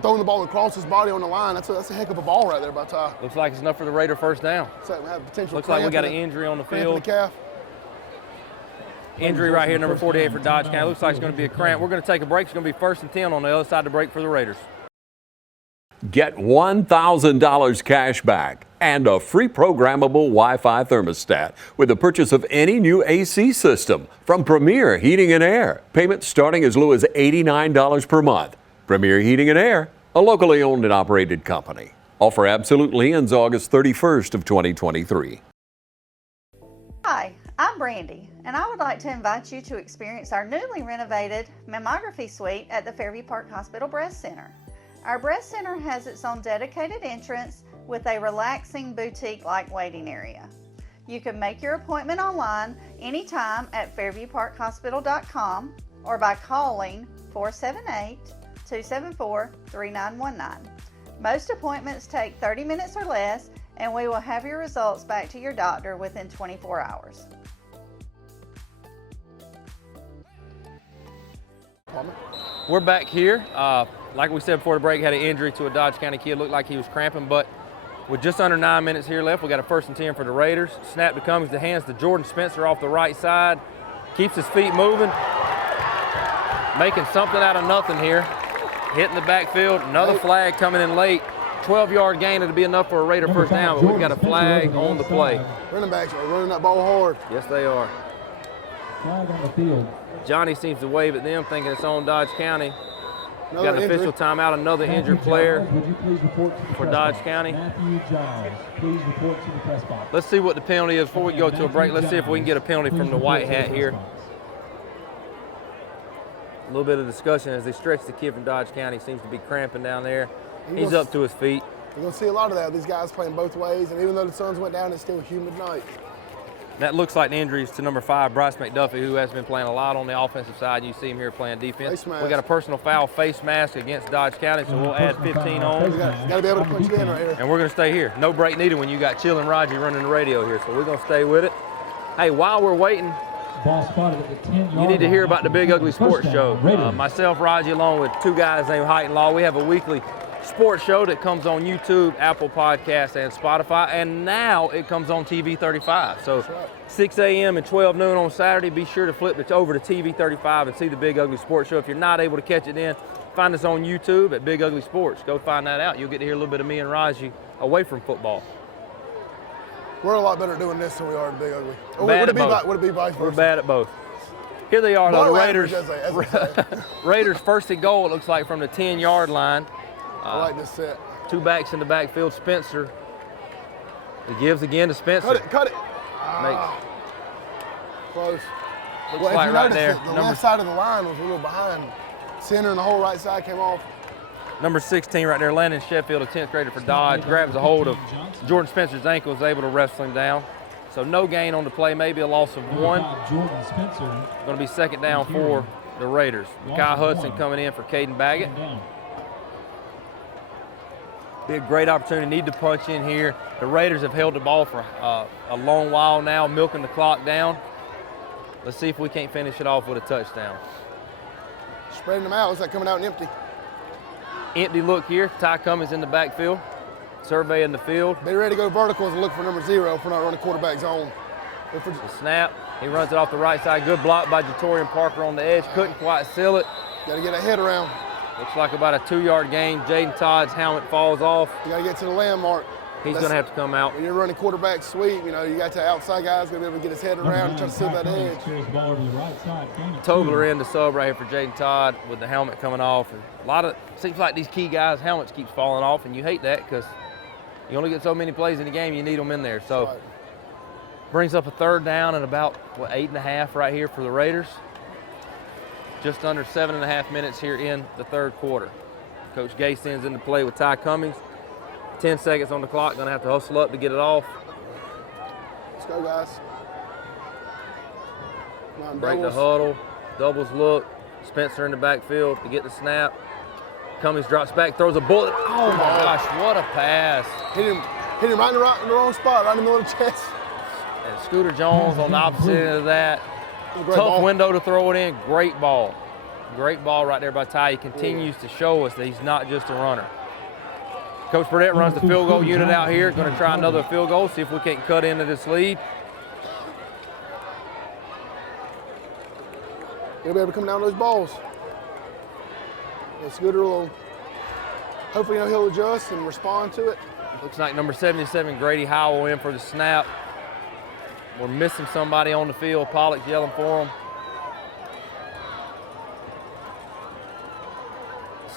throwing the ball across his body on the line. That's a heck of a ball right there by Ty. Looks like it's enough for the Raider first down. Looks like we got an injury on the field. Injury right here, number 48 for Dodge County. Looks like it's going to be a cramp. We're going to take a break. It's going to be 1st and 10 on the other side of the break for the Raiders. Get $1,000 cash back and a free programmable Wi-Fi thermostat with the purchase of any new AC system from Premier Heating and Air. Payments starting as low as $89 per month. Premier Heating and Air, a locally owned and operated company. Offer absolutely ends August 31st of 2023. Hi, I'm Brandy, and I would like to invite you to experience our newly renovated mammography suite at the Fairview Park Hospital Breast Center. Our breast center has its own dedicated entrance with a relaxing boutique-like waiting area. You can make your appointment online anytime at fairviewparkhospital.com or by calling 478-274-3919. Most appointments take 30 minutes or less, and we will have your results back to your doctor within 24 hours. We're back here. Like we said before the break, had an injury to a Dodge County kid. Looked like he was cramping, but with just under 9 minutes here left, we got a 1st and 10 for the Raiders. Snap to Cummings, the hands to Jordan Spencer off the right side. Keeps his feet moving. Making something out of nothing here. Hitting the backfield. Another flag coming in late. 12-yard gain, it'll be enough for a Raider first down, but we've got a flag on the play. Running backs are running that ball hard. Yes, they are. Flag on the field. Johnny seems to wave at them, thinking it's on Dodge County. Another Got an official timeout, another injured player Would you please report to the for press Dodge box? County. Matthew Giles, please report to the press box. Let's see what the penalty is before we go to a break. Let's see if we can get a penalty from the white hat here. A little bit of discussion as they stretch the kid from Dodge County. Seems to be cramping down there. He's up to his feet. You're going to see a lot of that. These guys playing both ways, and even though the suns went down, it's still a humid night. That looks like the injuries to number 5, Bryce McDuffie, who has been playing a lot on the offensive side. You see him here playing defense. We got a personal foul face mask against Dodge County, so we'll add 15 on. You got to be able to punch you in right here. And we're going to stay here. No break needed when you got Chill and Raji running the radio here, so we're going to stay with it. Hey, while we're waiting, Ball spotted at the 10-yard you need to hear line. about the Big Ugly Sports First Show. down, Raiders. Myself, Raji, along with 2 guys named Height and Law, we have a weekly sports show that comes on YouTube, Apple Podcasts, and Spotify, and now it comes on TV 35. So 6 a.m. and 12 noon on Saturday, be sure to flip it over to TV 35 and see the Big Ugly Sports Show. If you're not able to catch it then, find us on YouTube at Big Ugly Sports. Go find that out. You'll get to hear a little bit of me and Raji away from football. We're a lot better at doing this than we are at Big Ugly. Would it be vice versa? We're bad at both. Here they are, though, the Raiders. As I say. Raiders 1st and goal, it looks like, from the 10-yard line. I like this set. 2 backs in the backfield. Spencer. He gives again to Spencer. Cut it. Close. Looks like right there. The left side of the line was a little behind. Center and the whole right side came off. Number 16 right there, Landon Sheffield, a 10th grader for Dodge, grabs a hold of Jordan Spencer's ankle, is able to wrestle him down. So no gain on the play, maybe a loss of 1. Jordan Spencer. Going to be 2nd down for the Raiders. Kai Hudson coming in for Caden Baggett. Be a great opportunity, need to punch in here. The Raiders have held the ball for a long while now, milking the clock down. Let's see if we can't finish it off with a touchdown. Spreading them out, looks like coming out empty. Empty look here, Ty Cummings in the backfield, surveying the field. Be ready to go verticals and look for number 0 if we're not running quarterback zone. The snap, he runs it off the right side. Good block by Jatorian Parker on the edge, couldn't quite seal it. Got to get a head around. Looks like about a 2-yard gain. Jaden Todd's helmet falls off. You got to get to the landmark. He's going to have to come out. When you're running quarterback sweep, you know, you got the outside guys going to be able to get his head around and try to seal that edge. Tobler in the sub right here for Jaden Todd with the helmet coming off. And a lot of, seems like these key guys' helmets keeps falling off, and you hate that because you only get so many plays in the game, you need them in there. So brings up a 3rd down and about, 8.5 right here for the Raiders. Just under 7.5 minutes here in the 3rd quarter. Coach Gay sends in the play with Ty Cummings. 10 seconds on the clock, gonna have to hustle up to get it off. Let's go, guys. Break the huddle, doubles look. Spencer in the backfield to get the snap. Cummings drops back, throws a bullet. Oh my gosh, what a pass. Hit him right in the wrong spot, right in the middle of the chest. And Scooter Jones on the opposite end of that. Tough ball. Window to throw it in, great ball. Great ball right there by Ty. He continues to show us that he's not just a runner. Coach Burdett runs the field goal unit out here. Going to try another field goal, see if we can't cut into this lead. He'll be able to come down those balls. It's good or low. Hopefully, he'll adjust and respond to it. Looks like number 77, Grady Howell, in for the snap. We're missing somebody on the field. Pollock's yelling for him.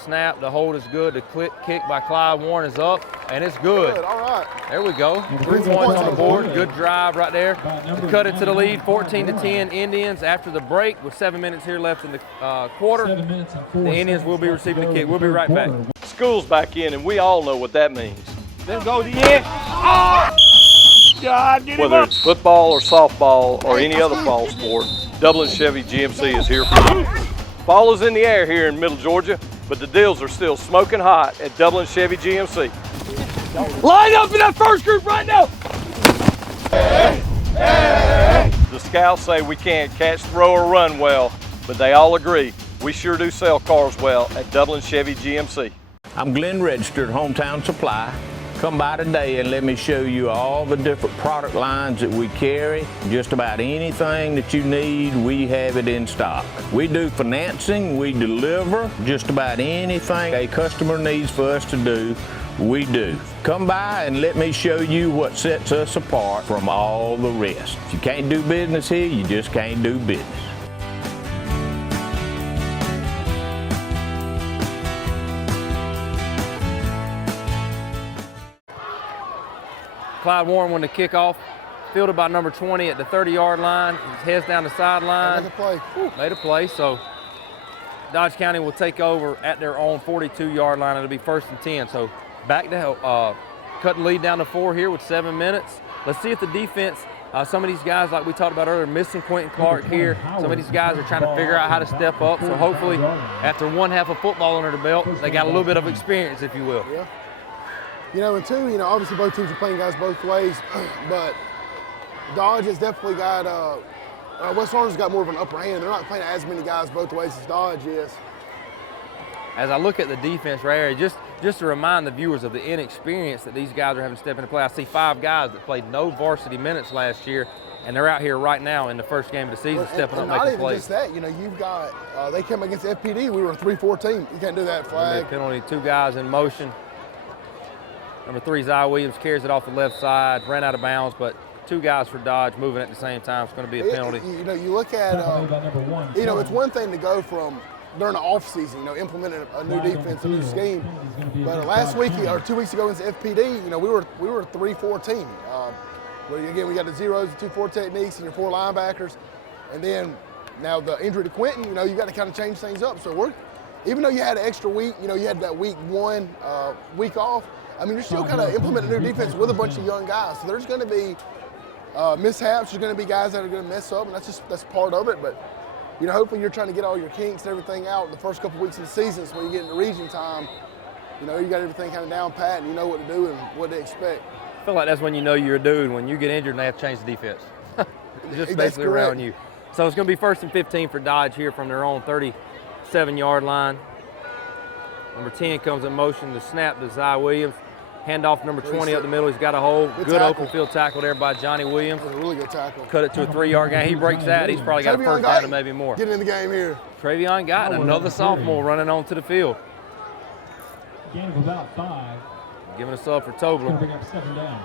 Snap, the hold is good. The kick by Clyde Warren is up, and it's good. All right. There we go. 3 points on the board. Good drive right there. To cut it to the lead, 14-10 Indians after the break with 7 minutes here left in the quarter. The Indians will be receiving the kick. We'll be right back. School's back in, and we all know what that means. Then go to the end. Oh! God, get Whether it's football or softball or any other fall sport, Dublin Chevy GMC is here for you. Fall is in the air here in Middle Georgia, but the deals are still smoking hot at Dublin Chevy GMC. Line up in that first group right now. Hey, hey, hey. The scouts say we can't catch, throw, or run well, but they all agree we sure do sell cars well at Dublin Chevy GMC. I'm Glenn Register at Hometown Supply. Come by today and let me show you all the different product lines that we carry. Just about anything that you need, we have it in stock. We do financing, we deliver just about anything a customer needs for us to do, we do. Come by and let me show you what sets us apart from all the rest. If you can't do business here, you just can't do business. Clyde Warren won the kickoff, fielded by number 20 at the 30-yard line. His head's down the sideline. Made a play. So Dodge County will take over at their own 42-yard line. It'll be 1st and 10. So back to cutting lead down to 4 here with 7 minutes. Let's see if the defense, some of these guys, like we talked about earlier, missing Quentin Clark here. Some of these guys are trying to figure out how to step up. So hopefully, after 1 half of football under the belt, they got a little bit of experience, if you will. Yeah. And two, obviously both teams are playing guys both ways, but Dodge has definitely got, West Orange's got more of an upper hand. They're not playing as many guys both ways as Dodge is. As I look at the defense right here, just to remind the viewers of the inexperience that these guys are having to step into play. I see 5 guys that played no varsity minutes last year, and they're out here right now in the first game of the season stepping up, making plays. Not even just that, you've got, they came against FPD, we were a 3-4 team. You can't do that, flag. Penalty, 2 guys in motion. Number 3, Zy Williams, carries it off the left side, ran out of bounds, but 2 guys for Dodge moving at the same time. It's going to be a penalty. You look at, it's one thing to go from during the off season, implementing a new defense, a new scheme. But last week or 2 weeks ago against FPD, we were a 3-4 team. Again, we got the zeros, the 2-4 techniques, and your 4 linebackers, and then now the injury to Quentin. You got to kind of change things up. So even though you had an extra week, you had that week 1 week off. You're still kind of implementing a new defense with a bunch of young guys. So there's going to be mishaps. There's going to be guys that are going to mess up, and that's part of it. But hopefully you're trying to get all your kinks and everything out the first couple weeks of the season. So when you get into region time, you got everything kind of down pat, and you know what to do and what to expect. I feel like that's when you know you're a dude, when you get injured and they have to change the defense. Just basically around you. So it's going to be 1st and 15 for Dodge here from their own 37-yard line. Number 10 comes in motion to snap to Zy Williams. Handoff number 20 up the middle. He's got a hold. Good open field tackle there by Johnny Williams. That's a really good tackle. Cut it to a 3-yard gain. He breaks that. He's probably got a first down and maybe more. Getting in the game here. Travion Guyton, another sophomore running onto the field. Gain of about 5. Giving us up for Tobler. Pick up 7 down.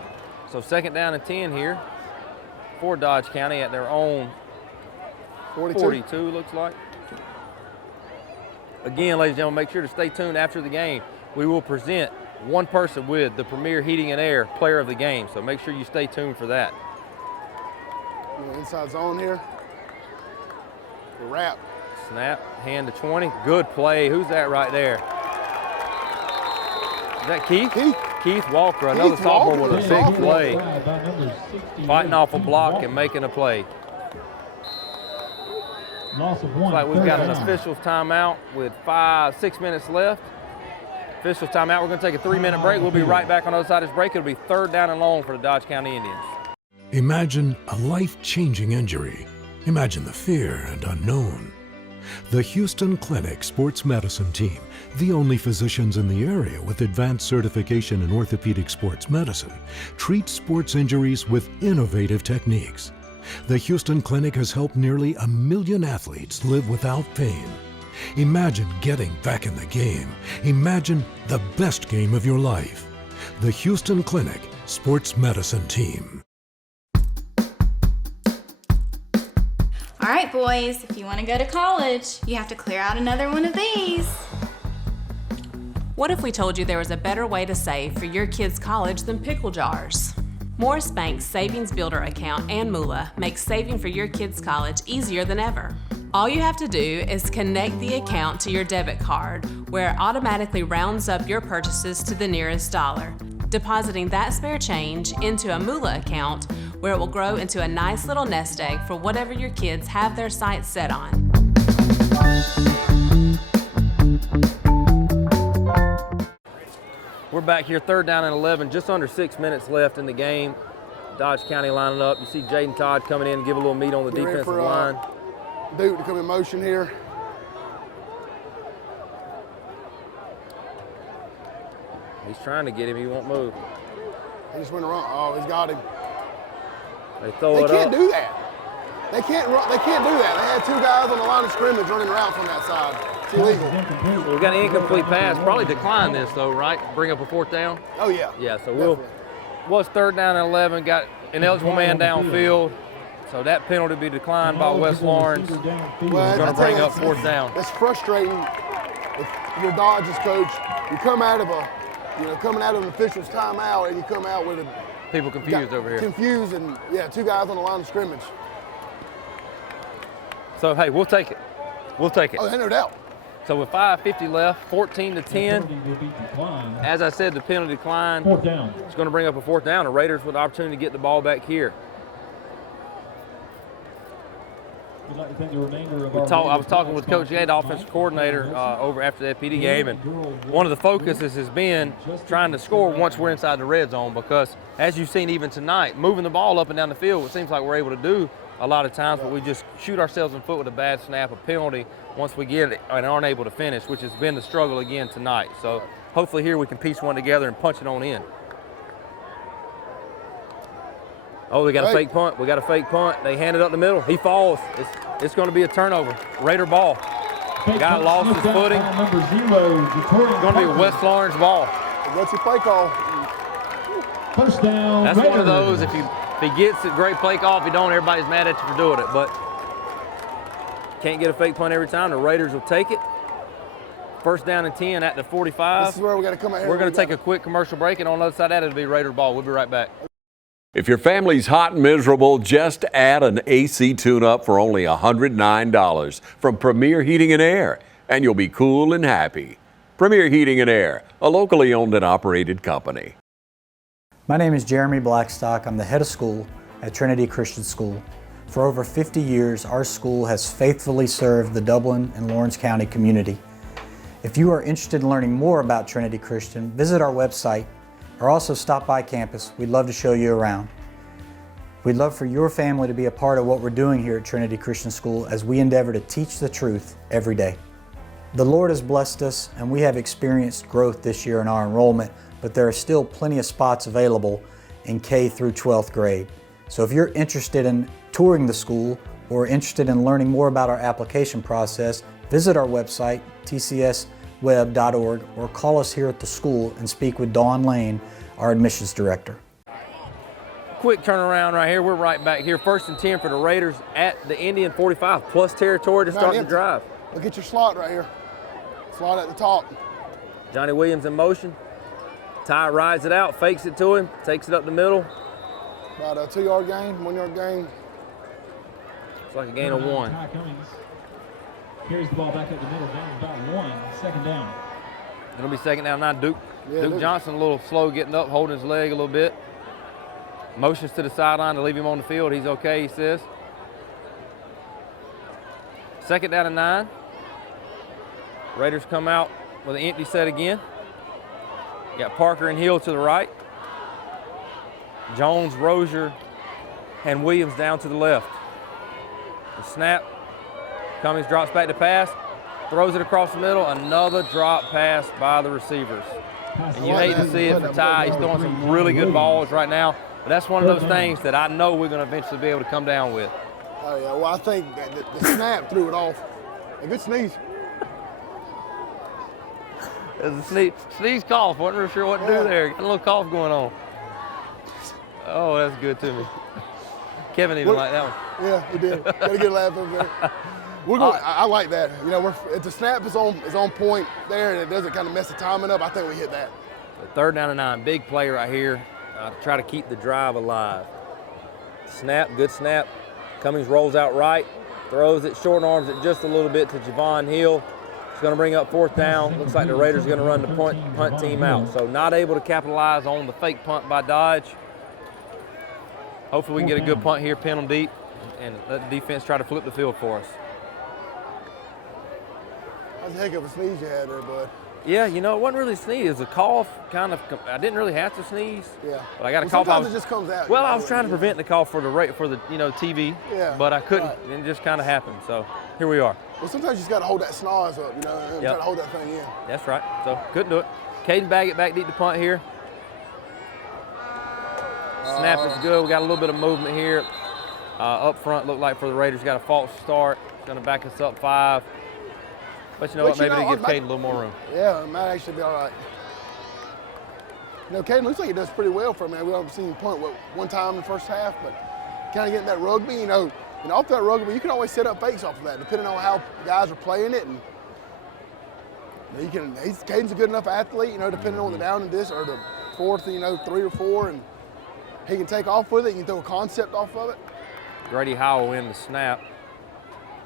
So 2nd down and 10 here for Dodge County at their own 42 looks like. Again, ladies and gentlemen, make sure to stay tuned after the game. We will present one person with the Premier Heating and Air Player of the Game, so make sure you stay tuned for that. Inside zone here. The wrap. Snap, hand to 20. Good play. Who's that right there? Is that Keith? Keith Walker, another sophomore with a big play. Fighting off a block and making a play. Loss of 1. Looks like we've got an officials timeout with 6 minutes left. Officials timeout. We're going to take a 3-minute break. We'll be right back on the other side of this break. It'll be 3rd down and long for the Dodge County Indians. Imagine a life-changing injury. Imagine the fear and unknown. The Houston Clinic Sports Medicine Team, the only physicians in the area with advanced certification in orthopedic sports medicine, treats sports injuries with innovative techniques. The Houston Clinic has helped nearly 1 million athletes live without pain. Imagine getting back in the game. Imagine the best game of your life. The Houston Clinic Sports Medicine Team. All right, boys, if you want to go to college, you have to clear out another one of these. What if we told you there was a better way to save for your kids' college than pickle jars? Morris Bank's Savings Builder account and MULA makes saving for your kids' college easier than ever. All you have to do is connect the account to your debit card, where it automatically rounds up your purchases to the nearest dollar, depositing that spare change into a MULA account where it will grow into a nice little nest egg for whatever your kids have their sights set on. We're back here, 3rd down and 11, just under 6 minutes left in the game. Dodge County lining up. You see Jaden Todd coming in and give a little meat on the defensive line. Duke to come in motion here. He's trying to get him, he won't move. He just went around. Oh, he's got him. They throw it up. They can't do that. They can't do that. They had 2 guys on the line of scrimmage running around from that side. It's illegal. We've got an incomplete pass. Probably decline this though, right? Bring up a 4th down? Oh yeah. Yeah, so was 3rd down and 11, got an eligible man downfield. So that penalty will be declined by West Lawrence. We're going to bring up 4th down. It's frustrating if you're Dodge's coach. You come out of coming out of an official's timeout and you come out with people confused over here. Confused and 2 guys on the line of scrimmage. So hey, we'll take it. We'll take it. Oh, no doubt. So with 5:50 left, 14-10. As I said, the penalty decline. 4th down. It's going to bring up a 4th down. The Raiders with the opportunity to get the ball back here. We'd like to thank the remainder of I was talking with Coach Gay, the offensive coordinator, over after the PD game, and one of the focuses has been trying to score once we're inside the red zone, because as you've seen even tonight, moving the ball up and down the field, it seems like we're able to do a lot of times, but we just shoot ourselves in the foot with a bad snap, a penalty, once we get it and aren't able to finish, which has been the struggle again tonight. So hopefully here we can piece one together and punch it on in. Oh, we got a fake punt. We got a fake punt. They hand it up the middle. He falls. It's going to be a turnover. Raider ball. Guy lost his footing. It's going to be a West Lawrence ball. What's your play call? 1st down. That's one of those. If he gets it, great play call. If he don't, everybody's mad at you for doing it. But can't get a fake punt every time. The Raiders will take it. 1st down and 10 at the 45. This is where we got to come out here. We're going to take a quick commercial break, and on the other side of that, it'll be Raider ball. We'll be right back. If your family's hot and miserable, just add an AC tune-up for only $109 from Premier Heating and Air, and you'll be cool and happy. Premier Heating and Air, a locally owned and operated company. My name is Jeremy Blackstock. I'm the head of school at Trinity Christian School. For over 50 years, our school has faithfully served the Dublin and Lawrence County community. If you are interested in learning more about Trinity Christian, visit our website or also stop by campus. We'd love to show you around. We'd love for your family to be a part of what we're doing here at Trinity Christian School as we endeavor to teach the truth every day. The Lord has blessed us and we have experienced growth this year in our enrollment, but there are still plenty of spots available in K through 12th grade. So if you're interested in touring the school or interested in learning more about our application process, visit our website, tcsweb.org, or call us here at the school and speak with Dawn Lane, our admissions director. Quick turnaround right here. We're right back here. 1st and 10 for the Raiders at the Indian 45, plus territory to start the drive. Look at your slot right here. Slot at the top. Johnny Williams in motion. Ty rides it out, fakes it to him, takes it up the middle. About a 2-yard gain, 1-yard gain. It's like a gain of 1. Ty Cummings carries the ball back up the middle, down about 1, 2nd down. It'll be 2nd down 9. Duke Johnson a little slow getting up, holding his leg a little bit. Motions to the sideline to leave him on the field. He's okay, he says. 2nd down and 9. Raiders come out with an empty set again. Got Parker and Hill to the right. Jones, Rozier, and Williams down to the left. The snap, Cummings drops back to pass, throws it across the middle, another drop pass by the receivers. And you hate to see it for Ty. He's throwing some really good balls right now, but that's one of those things that I know we're going to eventually be able to come down with. Oh, yeah, well, I think that the snap threw it off. A good sneeze. There's a sneeze cough. Wasn't real sure what to do there. Got a little cough going on. Oh, that's good to me. Kevin didn't like that one. Yeah, he did. Got a good laugh over there. We're going. I like that. You know, if the snap is on point there and it doesn't kind of mess the timing up, I think we hit that. So 3rd down and 9, big play right here to try to keep the drive alive. Snap, good snap. Cummings rolls out right, throws it, short arms it just a little bit to Javon Hill. It's going to bring up 4th down. Looks like the Raiders are going to run the punt team out. So not able to capitalize on the fake punt by Dodge. Hopefully we can get a good punt here, pin them deep, and let the defense try to flip the field for us. That's a heck of a sneeze you had there, bud. Yeah, you know, it wasn't really a sneeze. It was a cough, kind of. I didn't really have to sneeze. Yeah. But I got a cough. Sometimes it just comes out. Well, I was trying to prevent the cough for the TV. Yeah. But I couldn't. Right. It just kind of happened. So here we are. Well, sometimes you just got to hold that snaz up, you know, and try to hold that thing in. That's right. So couldn't do it. Caden Baggett back deep to punt here. Snap is good. We got a little bit of movement here. Up front, looked like for the Raiders, got a false start. Going to back us up 5. But you know what? Maybe they give Caden a little more room. Yeah, it might actually be all right. You know, Caden looks like he does pretty well for a man. We haven't seen him punt one time in the first half, but kind of getting that rugby, you know, off that rugby, you can always set up fakes off of that, depending on how guys are playing it. And Caden's a good enough athlete, you know, depending on the down and this or the 4th, 3 or 4, and he can take off with it. You can throw a concept off of it. Grady Howell in the snap.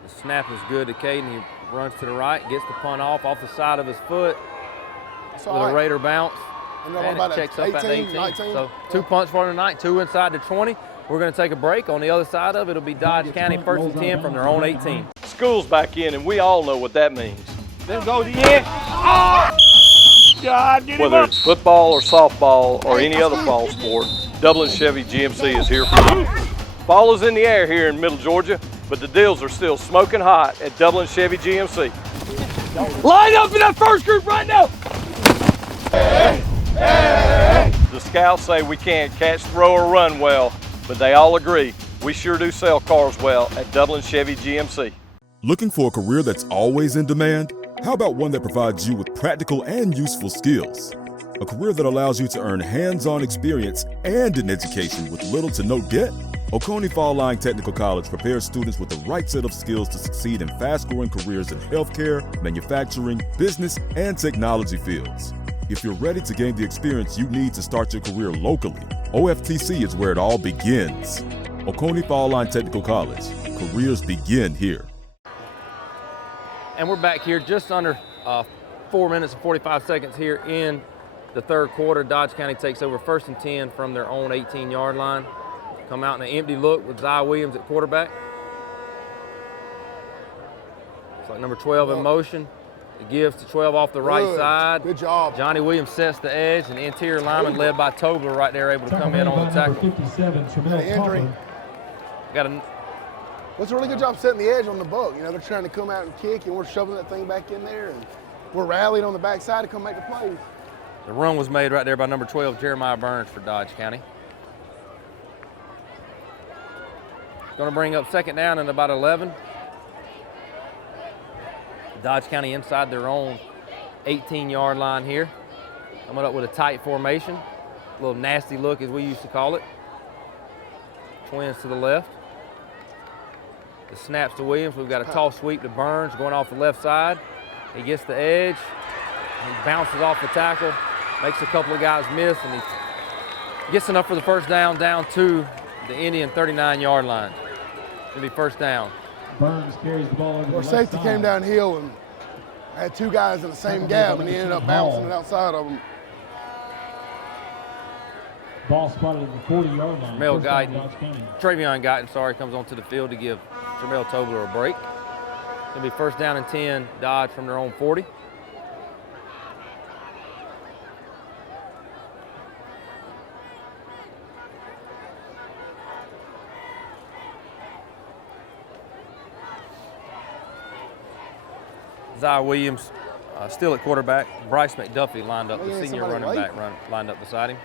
The snap is good to Caden. He runs to the right, gets the punt off the side of his foot with a Raider bounce. And it checks up at 18, 18. 19. So 2 punts for tonight, 2 inside the 20. We're going to take a break. On the other side of it, it'll be Dodge County 1st and 10 from their own 18. School's back in, and we all know what that means. Then go to the end. Oh! God, whether it's football or softball or any other fall sport, Dublin Chevy GMC is here for you. Fall is in the air here in Middle Georgia, but the deals are still smoking hot at Dublin Chevy GMC. Line up in that first group right now. Hey, hey. The scouts say we can't catch, throw, or run well, but they all agree we sure do sell cars well at Dublin Chevy GMC. Looking for a career that's always in demand? How about one that provides you with practical and useful skills? A career that allows you to earn hands-on experience and an education with little to no debt? Oconee Fall Line Technical College prepares students with the right set of skills to succeed in fast-growing careers in healthcare, manufacturing, business, and technology fields. If you're ready to gain the experience you need to start your career locally, OFTC is where it all begins. Oconee Fall Line Technical College. Careers begin here. And we're back here just under 4 minutes and 45 seconds here in the 3rd quarter. Dodge County takes over 1st and 10 from their own 18-yard line. Come out in an empty look with Zy Williams at quarterback. It's like number 12 in motion. It gives to 12 off the right side. Good job. Johnny Williams sets the edge, and the interior lineman led by Tobler right there able to come in on the tackle. 57, injury. That's a really good job setting the edge on the buck. You know, they're trying to come out and kick, and we're shoving that thing back in there, and we're rallying on the backside to come make the plays. The run was made right there by number 12, Jeremiah Burns for Dodge County. Going to bring up 2nd down and about 11. Dodge County inside their own 18-yard line here. Coming up with a tight formation. A little nasty look, as we used to call it. Twins to the left. The snaps to Williams. We've got a toss sweep to Burns going off the left side. He gets the edge. He bounces off the tackle. Makes a couple of guys miss, and he gets enough for the 1st down, down to the Indian 39-yard line. It'll be 1st down. Burns carries the ball over Our safety came downhill and had 2 guys in the same gap, and he ended up bouncing it outside of them. Ball spotted at the 40-yard line. Travion Guyton, comes onto the field to give Tremel Tobler a break. It'll be 1st down and 10, Dodge from their own 40. Zion Williams still at quarterback. Bryce McDuffie lined up, the senior running back, lined up beside him.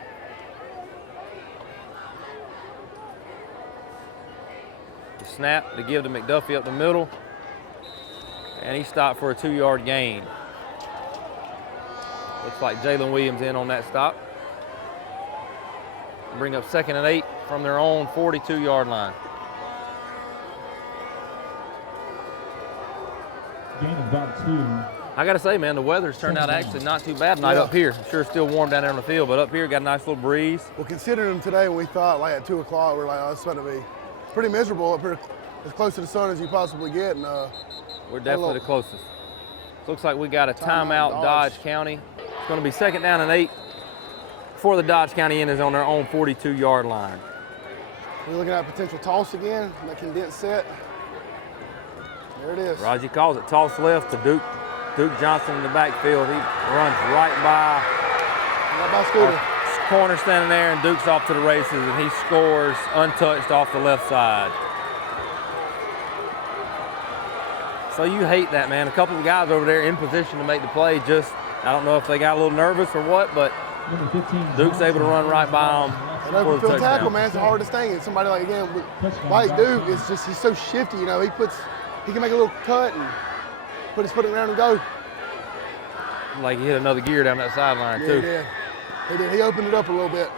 The snap to give to McDuffie up the middle. And he stopped for a 2-yard gain. Looks like Jalen Williams in on that stop. Bring up 2nd and 8 from their own 42-yard line. Gain of about 2. I got to say, man, the weather's turned out actually not too bad tonight up here. Sure, it's still warm down there on the field, but up here got a nice little breeze. Well, considering today, when we thought like at 2 o'clock, we were like, oh, it's going to be pretty miserable up here, as close to the sun as you possibly get. And we're definitely the closest. Looks like we got a timeout, Dodge County. It's going to be 2nd down and 8 for the Dodge County end is on their own 42-yard line. We're looking at a potential toss again, that condensed set. There it is. Raji calls it toss left to Duke. Duke Johnson in the backfield. He runs right by Scooter. Corner standing there, and Duke's off to the races, and he scores untouched off the left side. So you hate that, man. A couple of guys over there in position to make the play. Just, I don't know if they got a little nervous or what, but Duke's able to run right by them. And open field tackle, man, it's the hardest thing. And somebody like, again, like Duke, it's just, he's so shifty, you know. He can make a little cut and put his foot around and go. Like he hit another gear down that sideline, too. He did. He opened it up a little bit.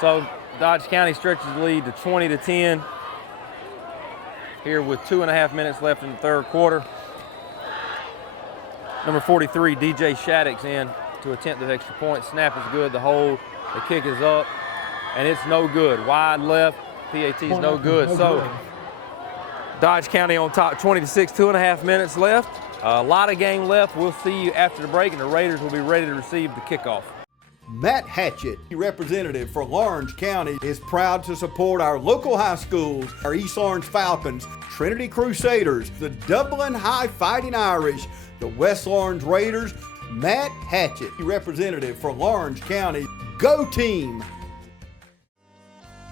So Dodge County stretches the lead to 20-10. Here with 2.5 minutes left in the third quarter. Number 43, DJ Shattuck's in to attempt the extra point. Snap is good, the hold, the kick is up, and it's no good. Wide left, PAT's no good. So Dodge County on top, 20-6, 2.5 minutes left. A lot of game left. We'll see you after the break, and the Raiders will be ready to receive the kickoff. Matt Hatchett, representative for Lawrence County, is proud to support our local high schools, our East Lawrence Falcons, Trinity Crusaders, the Dublin High Fighting Irish, the West Lawrence Raiders. Matt Hatchett, representative for Lawrence County. Go team!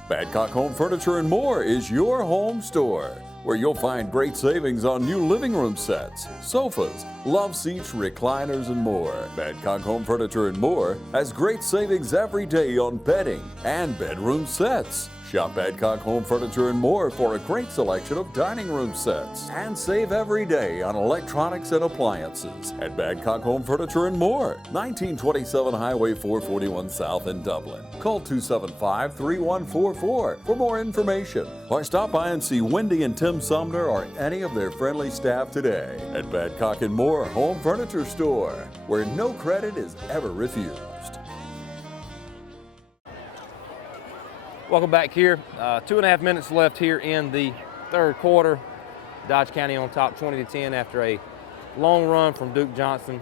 Badcock Home Furniture and More is your home store, where you'll find great savings on new living room sets, sofas, love seats, recliners, and more. Badcock Home Furniture and More has great savings every day on bedding and bedroom sets. Shop Badcock Home Furniture and More for a great selection of dining room sets. And save every day on electronics and appliances at Badcock Home Furniture and More, 1927 Highway 441 South in Dublin. Call 275-3144 for more information, or stop by and see Wendy and Tim Sumner or any of their friendly staff today at Badcock and More Home Furniture Store, where no credit is ever refused. Welcome back here. 2.5 minutes left here in the third quarter. Dodge County on top 20-10 after a long run from Duke Johnson.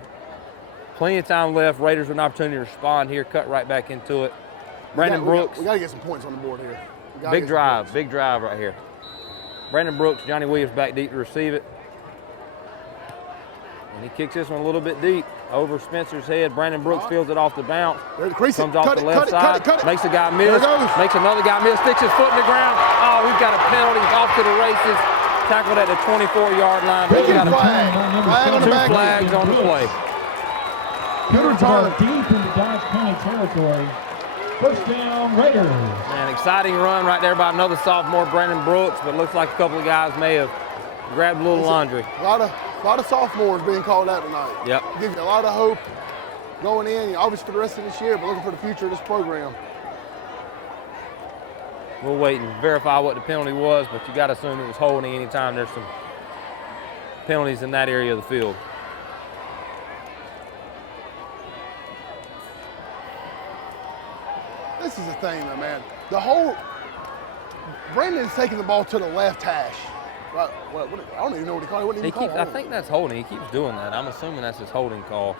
Plenty of time left. Raiders with an opportunity to respond here, cut right back into it. Brandon Brooks. We got to get some points on the board here. Big drive right here. Brandon Brooks, Johnny Williams back deep to receive it. And he kicks this one a little bit deep over Spencer's head. Brandon Brooks fields it off the bounce. Comes off the left side. Makes a guy miss. Makes another guy miss. Sticks his foot in the ground. Oh, we've got a penalty. Off to the races. Tackled at the 24-yard line. We've got two flags on the play. Good return. Deep into Dodge County territory. First down, Raiders. An exciting run right there by another sophomore, Brandon Brooks, but looks like a couple of guys may have grabbed a little laundry. A lot of sophomores being called out tonight. Yep. Gives you a lot of hope going in, obviously for the rest of this year, but looking for the future of this program. We'll wait and verify what the penalty was, but you got to assume it was holding anytime there's some penalties in that area of the field. This is the thing, though, man. Brandon's taking the ball to the left hash. Right, I don't even know what he called it. I think that's holding. He keeps doing that. I'm assuming that's his holding call.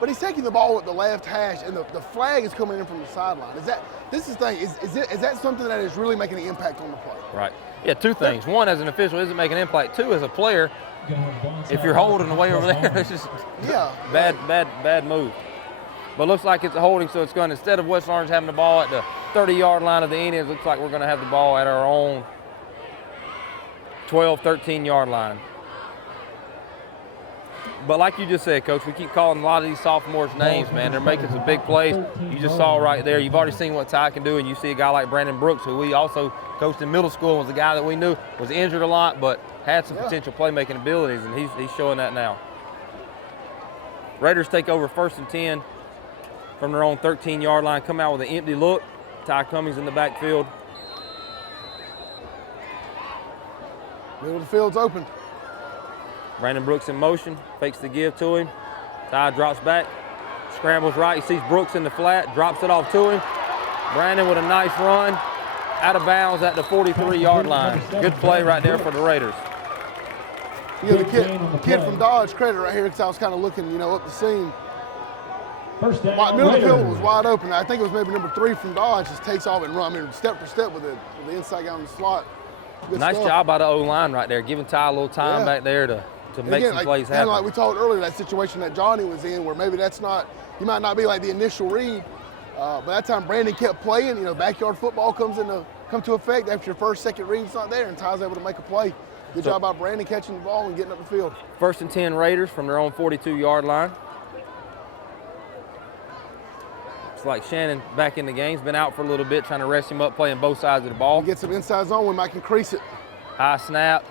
But he's taking the ball at the left hash, and the flag is coming in from the sideline. This is the thing. Is that something that is really making an impact on the play? Right. Yeah, two things. One, as an official, isn't making an impact. Two, as a player, if you're holding away over there, it's just bad move. But looks like it's a holding, so it's going, instead of West Orange having the ball at the 30-yard line of the Indians. Looks like we're going to have the ball at our own 12, 13-yard line. But like you just said, Coach, we keep calling a lot of these sophomores names, man. They're making some big plays. You just saw right there. You've already seen what Ty can do, and you see a guy like Brandon Brooks, who we also coached in middle school, was a guy that we knew was injured a lot, but had some potential playmaking abilities, and he's showing that now. Raiders take over 1st and 10 from their own 13-yard line, come out with an empty look. Ty Cummings in the backfield. Middle of the field's open. Brandon Brooks in motion, fakes the give to him. Ty drops back, scrambles right. He sees Brooks in the flat, drops it off to him. Brandon with a nice run, out of bounds at the 43-yard line. Good play right there for the Raiders. You give the kid from Dodge credit right here because I was kind of looking, up the seam. Middle of the field was wide open. I think it was maybe number 3 from Dodge just takes off and run. I mean, step for step with the inside guy on the slot. Good nice stuff. job by the O-line right there, giving Ty a little time back there to make some plays happen. And like we talked earlier, that situation that Johnny was in where maybe that's not, he might not be like the initial read, but that time Brandon kept playing. Backyard football come to effect after your first, second read's not there, and Ty's able to make a play. Good job by Brandon catching the ball and getting up the field. 1st and 10 Raiders from their own 42-yard line. It's like Shannon back in the game. He's been out for a little bit, trying to rest him up, playing both sides of the ball. Get some inside zone, we might increase it. High snap.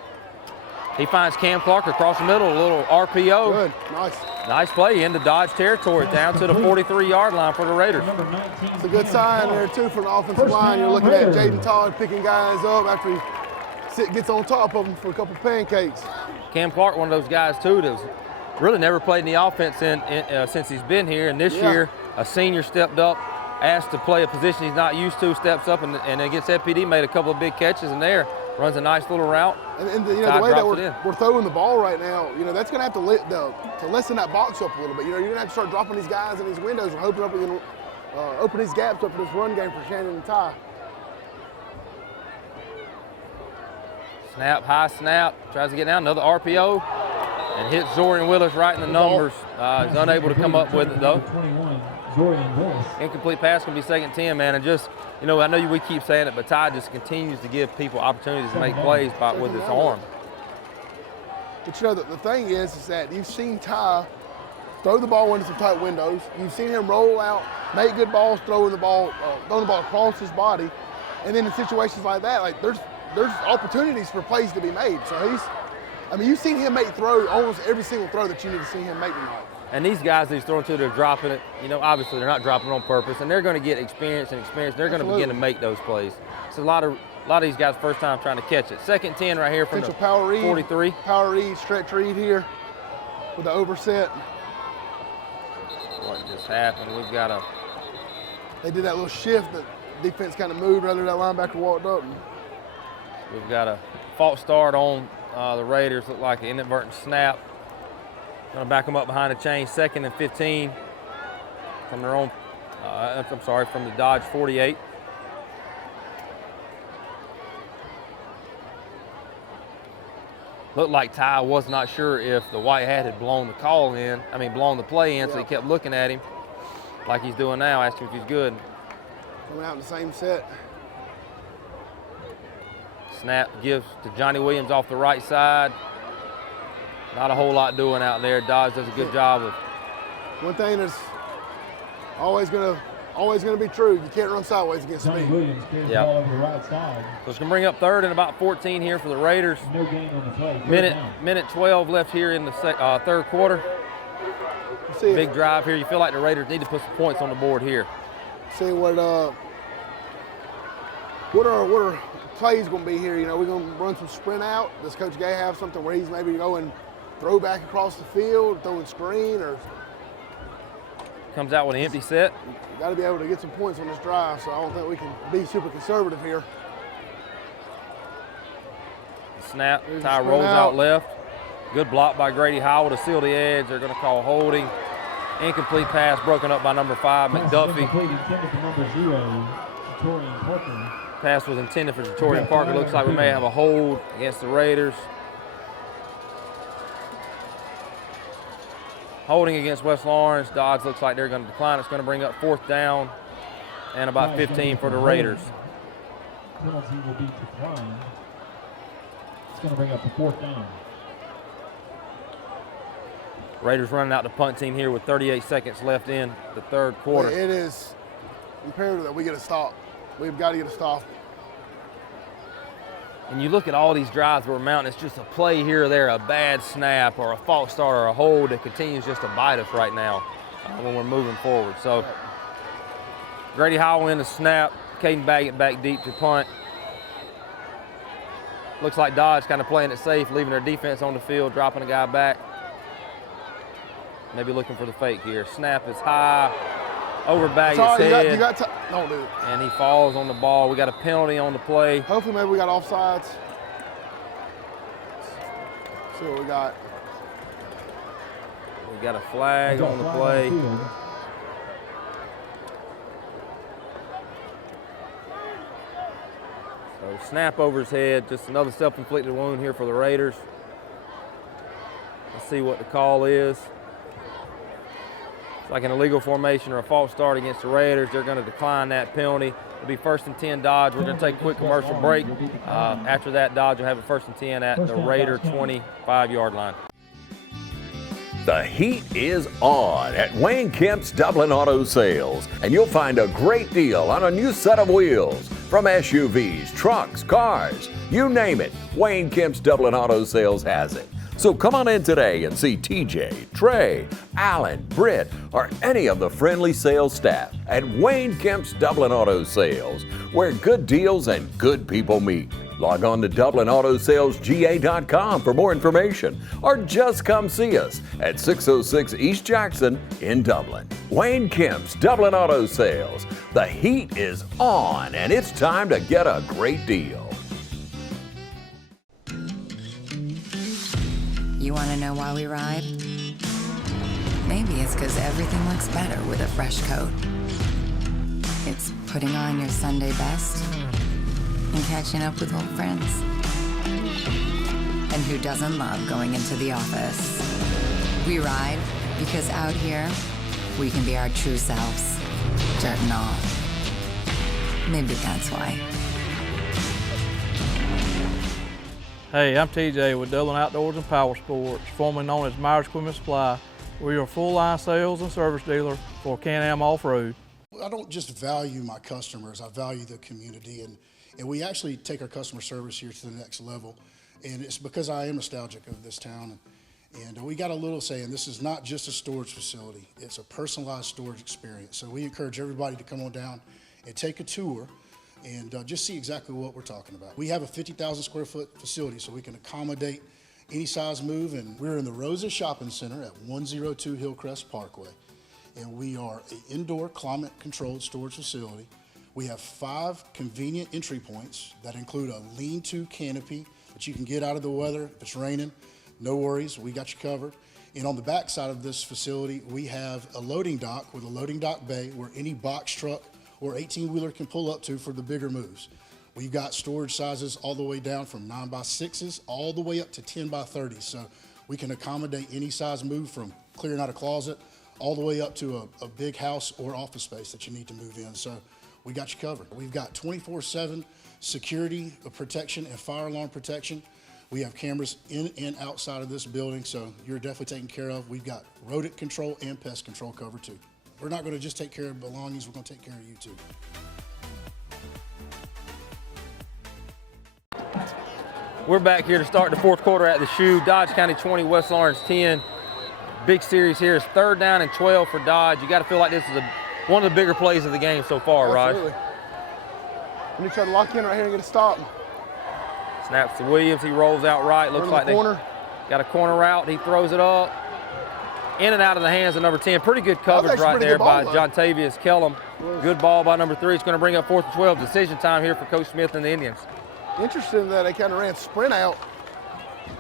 He finds Cam Clark across the middle, a little RPO. Good, nice. Nice play into Dodge territory, down to the 43-yard line for the Raiders. It's a good sign there, too, from the offensive line. You're looking at Jaden Todd picking guys up after he gets on top of them for a couple pancakes. Cam Clark, one of those guys, too, that's really never played in the offense since he's been here. And this year, a senior stepped up, asked to play a position he's not used to, steps up, and against FPD made a couple of big catches in there. Runs a nice little route. And the way that we're throwing the ball right now, that's going to have to lessen that box up a little bit. You're going to have to start dropping these guys in these windows and open these gaps up for this run game for Shannon and Ty. Snap, high snap, tries to get down, another RPO, and hits Zorian Willis right in the numbers. He's unable to come up with it, though. Incomplete pass can be 2nd and 10, man, and just, I know we keep saying it, but Ty just continues to give people opportunities to make plays with his arm. But the thing is that you've seen Ty throw the ball into some tight windows. You've seen him roll out, make good balls, throwing the ball across his body, and then in situations like that, like there's opportunities for plays to be made. So you've seen him make almost every single throw that you need to see him make tonight. And these guys that he's throwing to, they're dropping it. Obviously they're not dropping it on purpose, and they're going to get experience. They're going to begin to make those plays. It's a lot of these guys first time trying to catch it. 2nd and 10 right here from the power read, 43. Power read, stretch read here with the overset. What just happened? They did that little shift that defense kind of moved rather than that linebacker walked up. We've got a false start on the Raiders. Looked like an inadvertent snap. Going to back them up behind the chain. 2nd and 15 from their own, from the Dodge 48. Looked like Ty was not sure if the white hat had blown the play in, so he kept looking at him like he's doing now, asking if he's good. Coming out in the same set. Snap gives to Johnny Williams off the right side. Not a whole lot doing out there. Dodge does a good job of. One thing that's always gonna be true: you can't run sideways against speed. Williams carries the ball over the right side. So it's gonna bring up 3rd and about 14 here for the Raiders. No gain on the play. Minute 12 left here in the 3rd quarter. Big drive here. You feel like the Raiders need to put some points on the board here. See what our plays going to be here. We're going to run some sprint out. Does Coach Gay have something where he's maybe going throw back across the field, throwing screen, or comes out with an empty set? You got to be able to get some points on this drive, so I don't think we can be super conservative here. Snap. Ty rolls out left. Good block by Grady Howell to seal the edge. They're going to call holding. Incomplete pass broken up by number 5, McDuffie. Pass was intended for Jatorian Parker. Looks like we may have a hold against the Raiders. Holding against West Lawrence. Dodge looks like they're going to decline. It's going to bring up 4th down and about 15 for the Raiders. Penalty will be declined. It's going to bring up the 4th down. Raiders running out the punt team here with 38 seconds left in the 3rd quarter. It is imperative that we get a stop. We've got to get a stop. And you look at all these drives we're mounting, it's just a play here or there, a bad snap or a false start or a hold that continues just to bite us right now when we're moving forward. So Grady Howell in the snap, Caden Baggett back deep to punt. Looks like Dodge kind of playing it safe, leaving their defense on the field, dropping a guy back. Maybe looking for the fake here. Snap is high, over Baggett's head. Don't do it. And he falls on the ball. We got a penalty on the play. Hopefully maybe we got offsides. See what we got. We got a flag on the play. So snap over his head, just another self-inflicted wound here for the Raiders. Let's see what the call is. It's like an illegal formation or a false start against the Raiders. They're going to decline that penalty. It'll be 1st and 10 Dodge. We're going to take a quick commercial break. After that, Dodge will have it 1st and 10 at the Raider 25-yard line. The heat is on at Wayne Kemp's Dublin Auto Sales, and you'll find a great deal on a new set of wheels. From SUVs, trucks, cars, you name it, Wayne Kemp's Dublin Auto Sales has it. So come on in today and see TJ, Trey, Alan, Britt, or any of the friendly sales staff at Wayne Kemp's Dublin Auto Sales, where good deals and good people meet. Log on to DublinAutoSalesGA.com for more information, or just come see us at 606 East Jackson in Dublin. Wayne Kemp's Dublin Auto Sales. The heat is on, and it's time to get a great deal. You want to know why we ride? Maybe it's because everything looks better with a fresh coat. It's putting on your Sunday best and catching up with old friends. And who doesn't love going into the office? We ride because out here, we can be our true selves, dirt and all. Maybe that's why. Hey, I'm TJ with Dublin Outdoors and Power Sports, formerly known as Myers Equipment Supply. We're your full-line sales and service dealer for Can-Am Off-Road. I don't just value my customers, I value the community, and we actually take our customer service here to the next level. And it's because I am nostalgic of this town. And we got a little saying, this is not just a storage facility, it's a personalized storage experience. So we encourage everybody to come on down and take a tour and just see exactly what we're talking about. We have a 50,000 square foot facility, so we can accommodate any size move, and we're in the Rosa Shopping Center at 102 Hillcrest Parkway. And we are an indoor climate controlled storage facility. We have 5 convenient entry points that include a lean-to canopy that you can get out of the weather. If it's raining, no worries, we got you covered. And on the back side of this facility, we have a loading dock with a loading dock bay where any box truck or 18-wheeler can pull up to for the bigger moves. We've got storage sizes all the way down from 9x6s all the way up to 10x30s. So we can accommodate any size move from clearing out a closet all the way up to a big house or office space that you need to move in. So we got you covered. We've got 24/7 security protection and fire alarm protection. We have cameras in and outside of this building, so you're definitely taken care of. We've got rodent control and pest control covered too. We're not going to just take care of belongings, we're going to take care of you too. We're back here to start the 4th quarter at the Shoe. Dodge County 20, West Lawrence 10. Big series here is 3rd down and 12 for Dodge. You got to feel like this is one of the bigger plays of the game so far, Raj. Absolutely. We need to try to lock in right here and get a stop. Snaps to Williams. He rolls out right. Looks like they got a corner route. He throws it up. In and out of the hands of number 10. Pretty good coverage right there by Jontavius Kellum. Good ball by number 3. It's going to bring up 4th and 12. Decision time here for Coach Smith and the Indians. Interesting that they kind of ran sprint out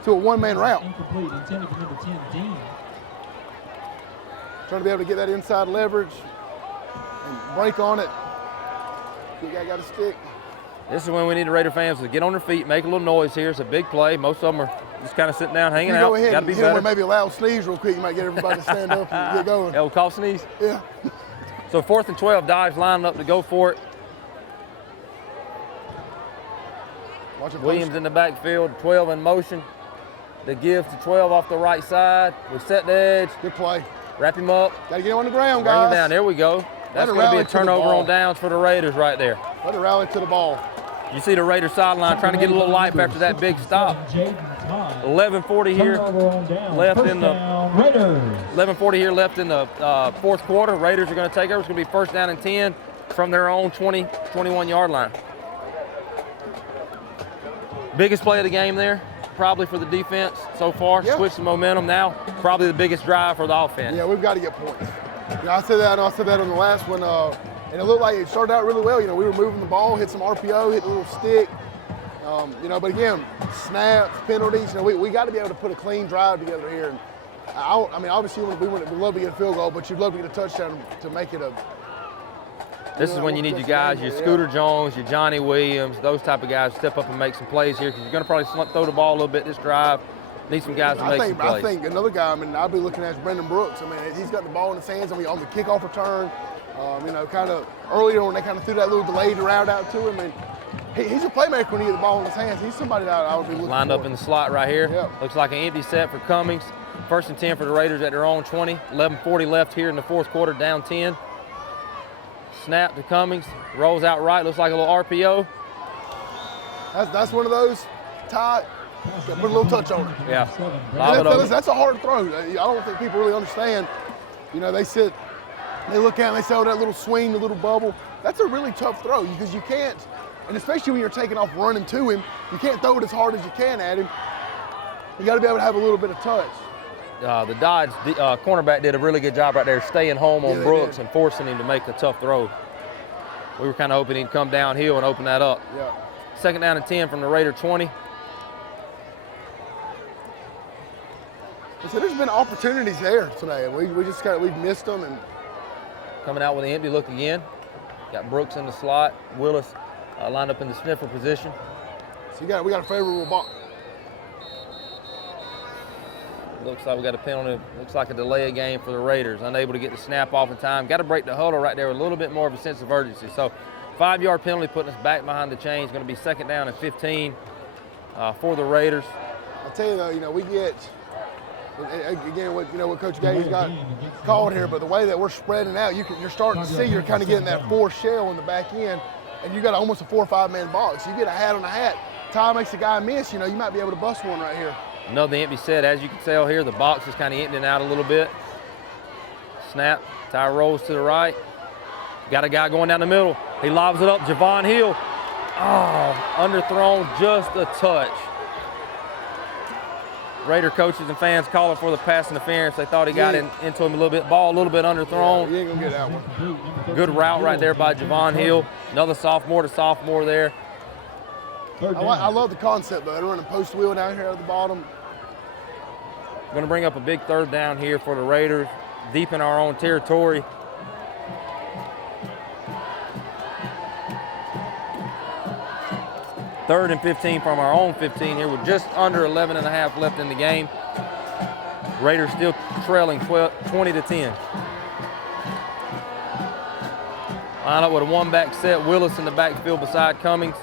to a one-man route. Incomplete, intended for number 10, Dean. Trying to be able to get that inside leverage and break on it. You guy got a stick. This is when we need the Raider fans to get on their feet, make a little noise here. It's a big play. Most of them are just kind of sitting down, hanging out. Go ahead Got to be and hit better. With maybe a loud sneeze real quick. You might get everybody to stand up and get going. Cough sneeze? Yeah. So 4th and 12, Dodge lining up to go for it. Williams in the backfield, 12 in motion. They give to 12 off the right side. We set the edge. Good play. Wrap him up. Got to get him on the ground, Bring guys. him down. There we go. That's going to be a turnover on downs for the Raiders right there. Let it rally to the ball. You see the Raiders sideline trying to get a little life after that big stop. 11:40 here left in the 11:40 here left in the fourth quarter. Raiders are going to take over. It's going to be 1st down and 10 from their own 21-yard line. Biggest play of the game there, probably for the defense so far. Yeah. Switch the momentum now. Probably the biggest drive for the offense. Yeah, we've got to get points. You know, I said that on the last one, and it looked like it started out really well. You know, we were moving the ball, hit some RPO, hit a little stick. You know, but again, snaps, penalties. You know, we got to be able to put a clean drive together here. And I mean, obviously, we'd love to get a field goal, but you'd love to get a touchdown to make it a. This is when you need your guys, your Scooter Jones, your Johnny Williams, those type of guys step up and make some plays here because you're going to probably throw the ball a little bit this drive. Need some guys to make some plays. I think another guy, I mean, I'll be looking at is Brendan Brooks. I mean, he's got the ball in his hands on the kickoff return. You know, kind of earlier when they kind of threw that little delayed route out to him. And he's a playmaker when he gets the ball in his hands. He's somebody that I would be looking for. Lined up in the slot right here. Yep. Looks like an empty set for Cummings. 1st and 10 for the Raiders at their own 20. 11:40 left here in the fourth quarter, down 10. Snap to Cummings, rolls out right, looks like a little RPO. That's one of those, Ty, put a little touch on it. Yeah, that's a hard throw. I don't think people really understand. You know, they look at it and they say, oh, that little swing, the little bubble. That's a really tough throw because you can't, and especially when you're taking off running to him, you can't throw it as hard as you can at him. You got to be able to have a little bit of touch. The Dodge cornerback did a really good job right there staying home on Brooks and forcing him to make a tough throw. We were kind of hoping he'd come downhill and open that up. Yeah. 2nd down and 10 from the Raider 20. So there's been opportunities there today. We've missed them. And coming out with an empty look again. Got Brooks in the slot. Willis lined up in the sniffer position. So we got a favorable box. Looks like we got a penalty. Looks like a delay of game for the Raiders. Unable to get the snap off in time. Got to break the huddle right there with a little bit more of a sense of urgency. So 5-yard penalty putting us back behind the chains. Going to be 2nd down and 15 for the Raiders. I'll tell you though, you know, we get, again, what Coach Gay's got called here, but the way that we're spreading out, you're starting to see you're kind of getting that forced shell in the back end, and you got almost a 4 or 5 man box. You get a hat on a hat. Ty makes a guy miss, you know, you might be able to bust one right here. Another empty set. As you can tell here, the box is kind of emptying out a little bit. Snap. Ty rolls to the right. Got a guy going down the middle. He lobs it up. Javon Hill. Oh, underthrown just a touch. Raider coaches and fans calling for the pass interference. They thought he got into him a little bit. Ball a little bit underthrown. Yeah, you ain't going to get that one. Good route right there by Javon Hill. Another sophomore to sophomore there. I love the concept, though. They're running post wheel down here at the bottom. Going to bring up a big 3rd down here for the Raiders, deep in our own territory. Third and 15 from our own 15 here with just under 11 and a half left in the game. Raiders still trailing 20 to 10. Line up with a 1-back set. Willis in the backfield beside Cummings.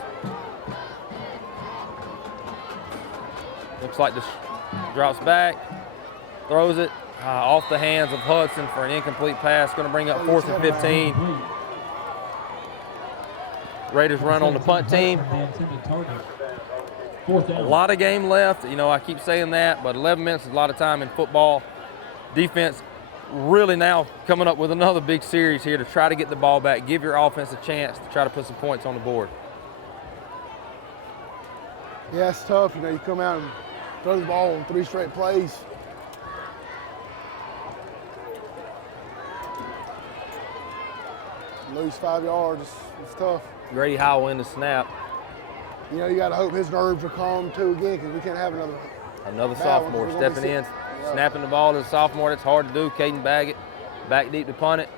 Looks like this drops back, throws it off the hands of Hudson for an incomplete pass. Going to bring up 4th and 15. Raiders run on the punt team. A lot of game left. You know, I keep saying that, but 11 minutes is a lot of time in football. Defense really now coming up with another big series here to try to get the ball back, give your offense a chance to try to put some points on the board. Yeah, it's tough. You know, you come out and throw the ball on 3 straight plays. Lose 5 yards, it's tough. Grady Howell in the snap. You know, you got to hope his nerves are calm too again because we can't have another sophomore stepping in, snapping the ball to the sophomore. That's hard to do. Caden Baggett back deep to punt it.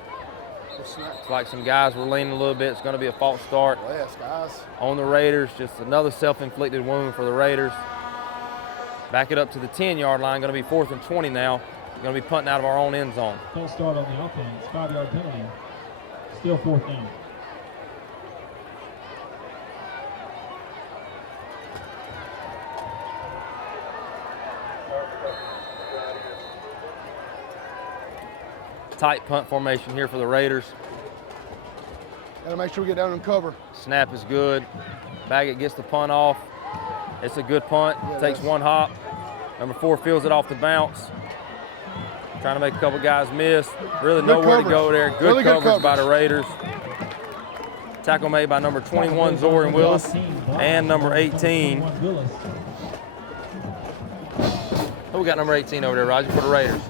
It's like some guys were leaning a little bit. It's going to be a false start on the Raiders. Just another self-inflicted wound for the Raiders. Back it up to the 10-yard line. Going to be 4th and 20 now. Going to be punting out of our own end zone. False start on the offense. 5-yard penalty. Still 4th down. Tight punt formation here for the Raiders. Got to make sure we get down and cover. Snap is good. Baggett gets the punt off. It's a good punt. Takes one hop. Number 4 fields it off the bounce. Trying to make a couple guys miss. Really nowhere to go there. Good Really good coverage by the Raiders. Tackle made by number 21, Zorian Willis, and number 18. Who we got number 18 over there, Roger, for the Raiders?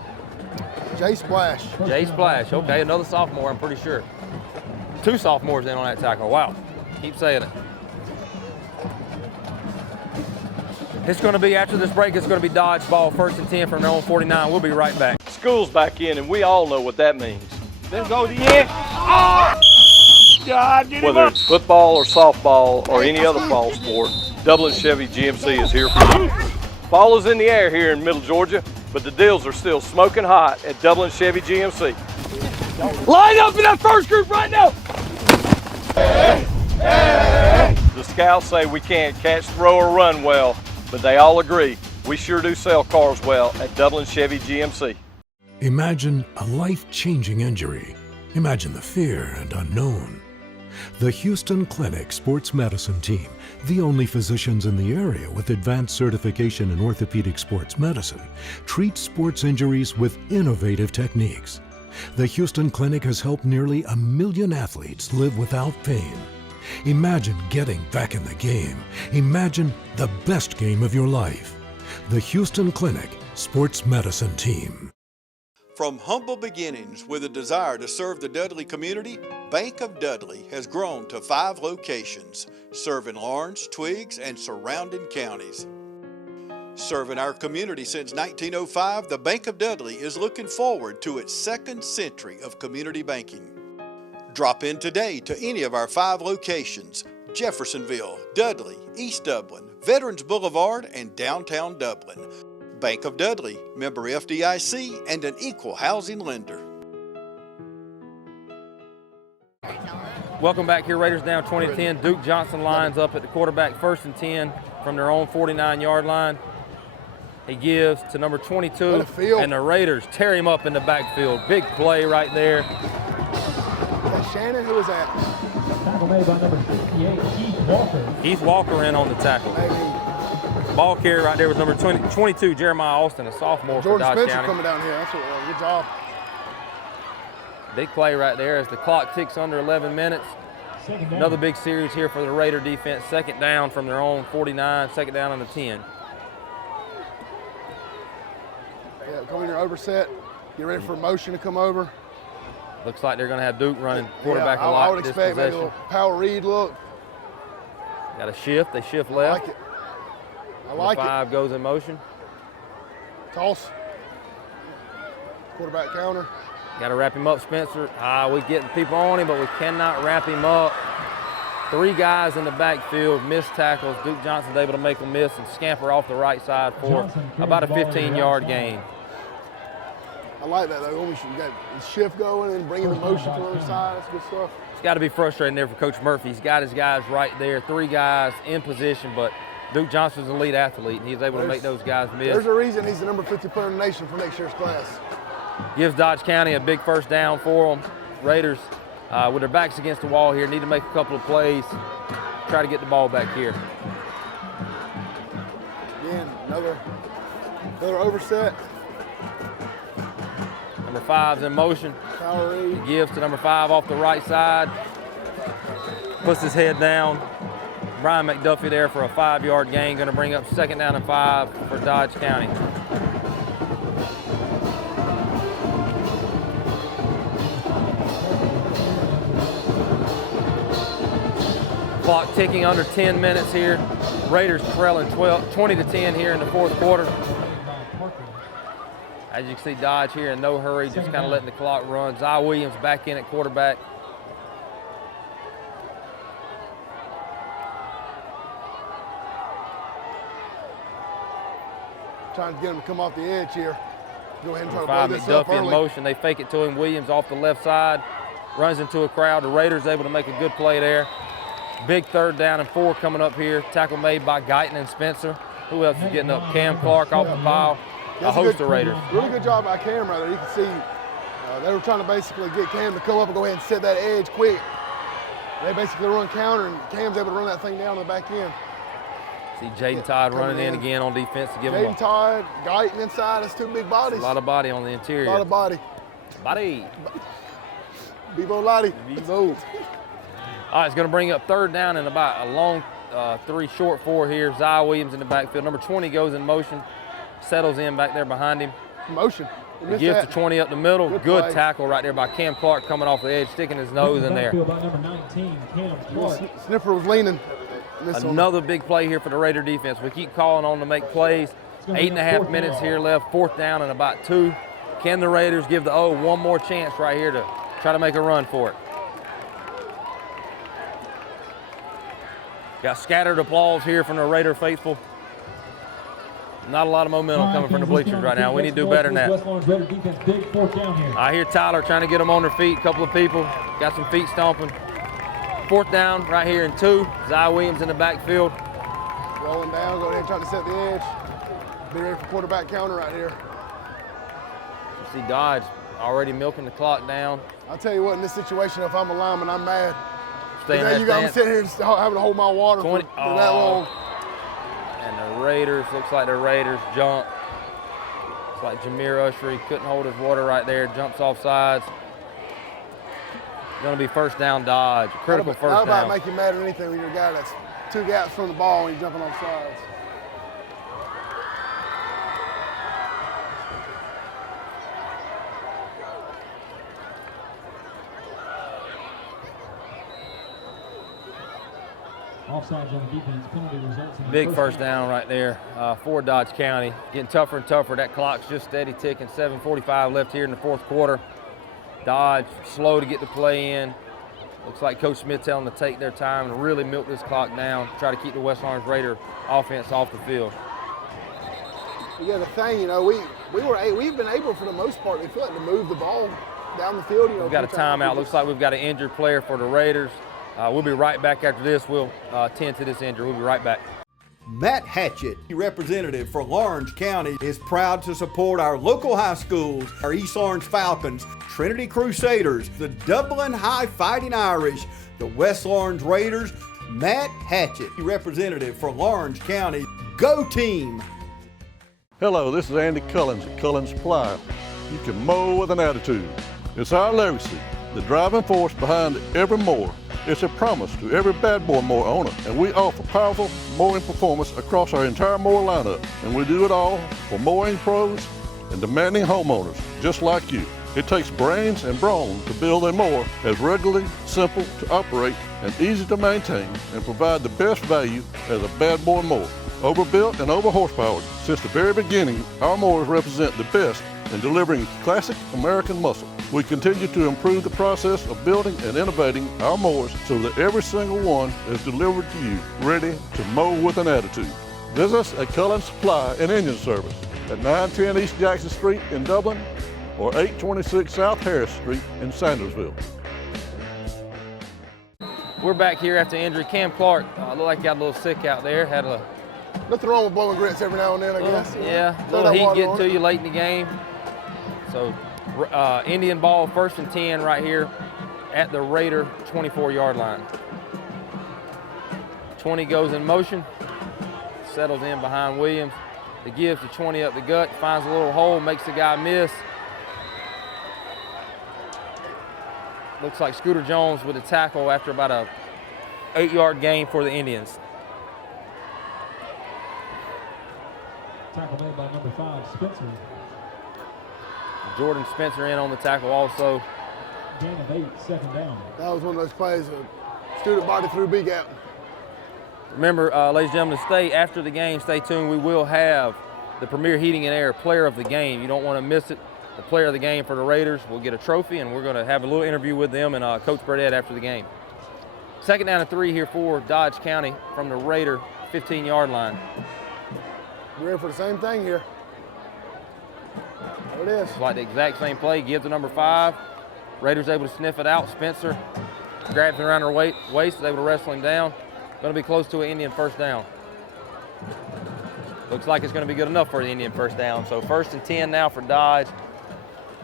Jay Splash. Jay Splash. Okay, another sophomore, I'm pretty sure. 2 sophomores in on that tackle. Wow. Keep saying it. It's going to be, after this break, it's going to be dodgeball, 1st and 10 from their own 49. We'll be right back. School's back in, and we all know what that means. Then go to the end. Oh! God, whether it's football or softball or any other fall sport, Dublin Chevy GMC is here for you. Fall is in the air here in Middle Georgia, but the deals are still smoking hot at Dublin Chevy GMC. Line up in that first group right now. The scouts say we can't catch, throw, or run well, but they all agree we sure do sell cars well at Dublin Chevy GMC. Imagine a life-changing injury. Imagine the fear and unknown. The Houston Clinic Sports Medicine Team, the only physicians in the area with advanced certification in orthopedic sports medicine, treats sports injuries with innovative techniques. The Houston Clinic has helped nearly 1 million athletes live without pain. Imagine getting back in the game. Imagine the best game of your life. The Houston Clinic Sports Medicine Team. From humble beginnings with a desire to serve the Dudley community, Bank of Dudley has grown to 5 locations, serving Lawrence, Twiggs, and surrounding counties. Serving our community since 1905, the Bank of Dudley is looking forward to its 2nd century of community banking. Drop in today to any of our 5 locations: Jeffersonville, Dudley, East Dublin, Veterans Boulevard, and downtown Dublin. Bank of Dudley, member FDIC, and an equal housing lender. Welcome back here, Raiders down 20-10. Duke Johnson lines up at the quarterback, 1st and 10 from their own 49-yard line. He gives to number 22, and the Raiders tear him up in the backfield. Big play right there. Shannon, who is that? Tackle made by number 58, Keith Walker. Keith Walker in on the tackle. Ball carrier right there was number 22, Jeremiah Austin, a sophomore for Dodge Spencer County. coming down here. That's good job. Big play right there as the clock ticks under 11 minutes. Another big series here for the Raider defense. 2nd down from their own 49, 2nd down on the 10. Yeah, come in your overset. Get ready for motion to come over. Looks like they're going to have Duke running quarterback a I lot would this expect maybe a possession. little power read look. Got a shift. They shift left. I like it. I like it. 5 goes in motion. Toss. Quarterback counter. Got to wrap him up, Spencer. We're getting people on him, but we cannot wrap him up. 3 guys in the backfield, missed tackles. Duke Johnson's able to make them miss and scamper off the right side for about a 15-yard gain. I like that, though. You got the shift going and bringing the motion to the other side. That's good stuff. It's got to be frustrating there for Coach Murphy. He's got his guys right there, 3 guys in position, but Duke Johnson's an elite athlete, and he's able to make those guys miss. There's a reason he's the number 50 player in the nation for next year's class. Gives Dodge County a big 1st down for them. Raiders, with their backs against the wall here, need to make a couple of plays, try to get the ball back here. Again, another overset. Number 5's in motion. He gives to number 5 off the right side. Puts his head down. Brian McDuffie there for a 5-yard gain. Going to bring up 2nd down and 5 for Dodge County. Clock ticking under 10 minutes here. Raiders trailing 20-10 here in the 4th quarter. As you can see, Dodge here in no hurry, just kind of letting the clock run. Zy Williams back in at quarterback. Trying to get him to come off the edge here. Go ahead and try to blow 5, this up McDuffie in early. motion. They fake it to him. Williams off the left side. runs into a crowd. The Raiders able to make a good play there. Big 3rd down and 4 coming up here. Tackle made by Guyton and Spencer. Who else is getting up? Cam Clark off the pile. A host of Raiders. Really good job by Cam right there. You can see they were trying to basically get Cam to come up and go ahead and set that edge quick. They basically run counter, and Cam's able to run that thing down on the back end. See Jaden Todd running in again on defense to give him Jaden Todd, Guyton inside. That's 2 big bodies. a lot of body on the interior. A lot of body. Body. Bevo Lottie. All right, it's going to bring up 3rd down and about a long 3, short 4 here. Zai Williams in the backfield. Number 20 goes in motion, settles in back there behind him. Motion. He gives to 20 up the middle. Good tackle right there by Cam Clark coming off the edge, sticking his nose in there. By number 19, Cam Clark. Sniffer was leaning. Another big play here for the Raider defense. We keep calling on to make plays. 8.5 minutes here left, 4th down and about 2. Can the Raiders give the O one more chance right here to try to make a run for it? Got scattered applause here from the Raider faithful. Not a lot of momentum coming from the bleachers right now. We need to do better than that. I hear Tyler trying to get them on their feet. A couple of people got some feet stomping. 4th down right here and 2. Zai Williams in the backfield. Rolling down, go ahead and try to set the edge. Be ready for quarterback counter right here. You see Dodge already milking the clock down. I'll tell you what, in this situation, if I'm a lineman, I'm mad. Stay in now that you got me stance. sitting here just having to hold my water for that long. And the Raiders, looks like the Raiders jump. It's like Jameer Usher, he couldn't hold his water right there, jumps off sides. Going to be 1st down Dodge, critical 1st down. How about make you mad at anything when you're a guy that's 2 gaps from the ball and you're jumping off sides? Offsides on the defense, penalty results in Big 1st down right there for Dodge County. Getting tougher and tougher. That clock's just steady ticking. 7:45 left here in the 4th quarter. Dodge slow to get the play in. Looks like Coach Smith telling them to take their time and really milk this clock down. Try to keep the West Orange Raider offense off the field. Yeah, the thing, you know, we've been able for the most part, we feel like, to move the ball down the field. You know, we've got a timeout. Looks like we've got an injured player for the Raiders. We'll be right back after this. We'll tend to this injury. We'll be right back. Matt Hatchett, representative for Lawrence County, is proud to support our local high schools, our East Orange Falcons, Trinity Crusaders, the Dublin High Fighting Irish, the West Orange Raiders. Matt Hatchett, representative for Lawrence County. Go team! Hello, this is Andy Cullins at Cullins Supply. You can mow with an attitude. It's our legacy, the driving force behind every mower. It's a promise to every bad boy mower owner, and we offer powerful mowing performance across our entire mower lineup. And we do it all for mowing pros and demanding homeowners just like you. It takes brains and brawn to build a mower as regularly, simple to operate, and easy to maintain, and provide the best value as a bad boy mower. Overbuilt and over horsepowered, since the very beginning, our mowers represent the best in delivering classic American muscle. We continue to improve the process of building and innovating our mowers so that every single one is delivered to you ready to mow with an attitude. Visit us at Cullins Supply and Engine Service at 910 East Jackson Street in Dublin or 826 South Harris Street in Sandersville. We're back here after injury. Cam Clark looked like he got a little sick out there. Had a nothing wrong with blowing grits every now and then, I guess. Yeah, a little heat getting to you late in the game. So Indian ball, 1st and 10 right here at the Raider 24-yard line. 20 goes in motion, settles in behind Williams. He gives the 20 up the gut, finds a little hole, makes the guy miss. Looks like Scooter Jones with a tackle after about a 8-yard gain for the Indians. Tackle made by number 5, Spencer. Jordan Spencer in on the tackle also. Gain of 8, 2nd down. That was one of those plays, student body through B gap. Remember, ladies and gentlemen, to stay after the game, stay tuned. We will have the Premier Heating and Air Player of the Game. You don't want to miss it. The Player of the Game for the Raiders will get a trophy, and we're going to have a little interview with them and Coach Burdett after the game. 2nd down and 3 here for Dodge County from the Raider 15-yard line. We're in for the same thing here. There it is. It's like the exact same play. Gives to number 5. Raiders able to sniff it out. Spencer grabs him around her waist, is able to wrestle him down. Going to be close to an Indian first down. Looks like it's going to be good enough for the Indian first down. So 1st and 10 now for Dodge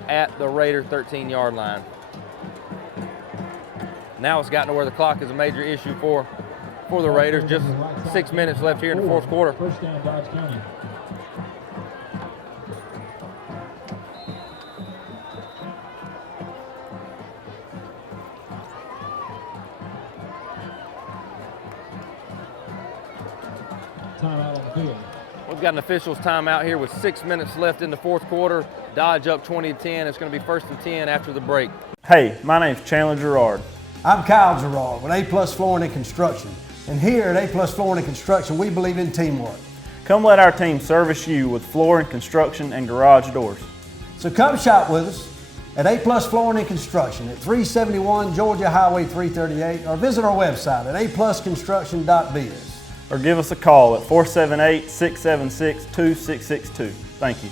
at the Raider 13-yard line. Now it's gotten to where the clock is a major issue for the Raiders. Just 6 minutes left here in the fourth quarter. First down, Dodge County. Timeout on the field. We've got an official's timeout here with 6 minutes left in the fourth quarter. Dodge up 20-10. It's going to be 1st and 10 after the break. Hey, my name's Chandler Gerard. I'm Kyle Gerard with A+ Flooring and Construction. And here at A+ Flooring and Construction, we believe in teamwork. Come let our team service you with flooring, construction, and garage doors. So come shop with us at A+ Flooring and Construction at 371 Georgia Highway 338 or visit our website at aplusconstruction.biz. Or give us a call at 478-676-2662. Thank you.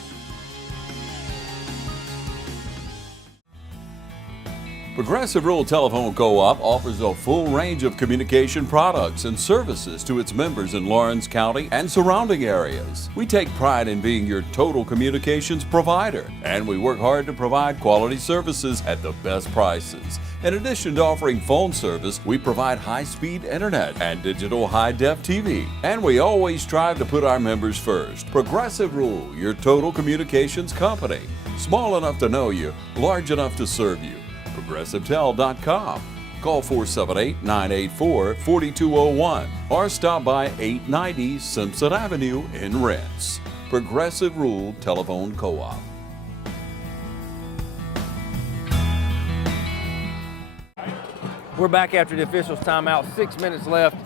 Progressive Rural Telephone Co-op offers a full range of communication products and services to its members in Lawrence County and surrounding areas. We take pride in being your total communications provider, and we work hard to provide quality services at the best prices. In addition to offering phone service, we provide high-speed internet and digital high-def TV. And we always strive to put our members first. Progressive Rural, your total communications company. Small enough to know you, large enough to serve you. ProgressiveTel.com. Call 478-984-4201 or stop by 890 Simpson Avenue in Rents. Progressive Rural Telephone Co-op. We're back after the officials' timeout. 6 minutes left.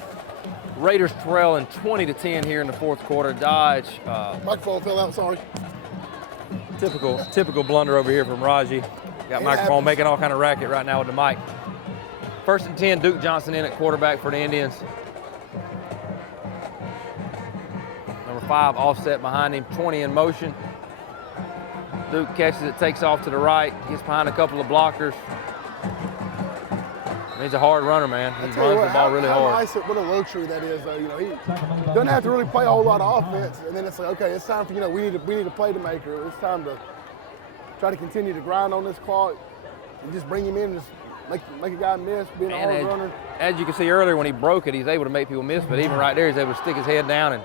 Raiders trailing 20-10 here in the fourth quarter. Dodge. Microphone fell out, sorry. Typical blunder over here from Raji. Got microphone making all kind of racket right now with the mic. 1st and 10, Duke Johnson in at quarterback for the Indians. Number 5 offset behind him, 20 in motion. Duke catches it, takes off to the right, gets behind a couple of blockers. He's a hard runner, man. He runs the ball really hard. What a luxury that is, though. You know, he doesn't have to really play a whole lot of offense, and then it's like, okay, it's time for, we need a play to maker. It's time to try to continue to grind on this clock and just bring him in and just make a guy miss, being a hard runner. As you can see earlier, when he broke it, he's able to make people miss, but even right there, he's able to stick his head down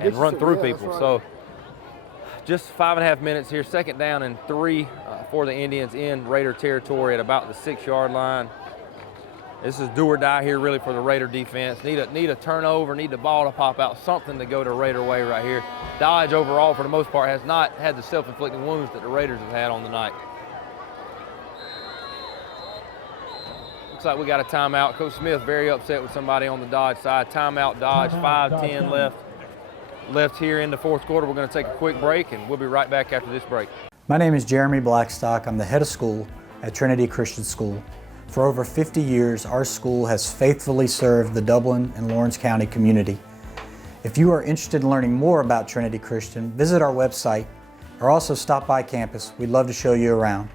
and run through people. Right. So just 5.5 minutes here, 2nd down and 3 for the Indians in Raider territory at about the 6-yard line. This is do or die here really for the Raider defense. Need a turnover, need the ball to pop out, something to go to Raider way right here. Dodge overall for the most part has not had the self-inflicted wounds that the Raiders have had on the night. Looks like we got a timeout. Coach Smith very upset with somebody on the Dodge side. Timeout Dodge, 5:10 left here in the fourth quarter. We're going to take a quick break and we'll be right back after this break. My name is Jeremy Blackstock. I'm the head of school at Trinity Christian School. For over 50 years, our school has faithfully served the Dublin and Lawrence County community. If you are interested in learning more about Trinity Christian, visit our website or also stop by campus. We'd love to show you around.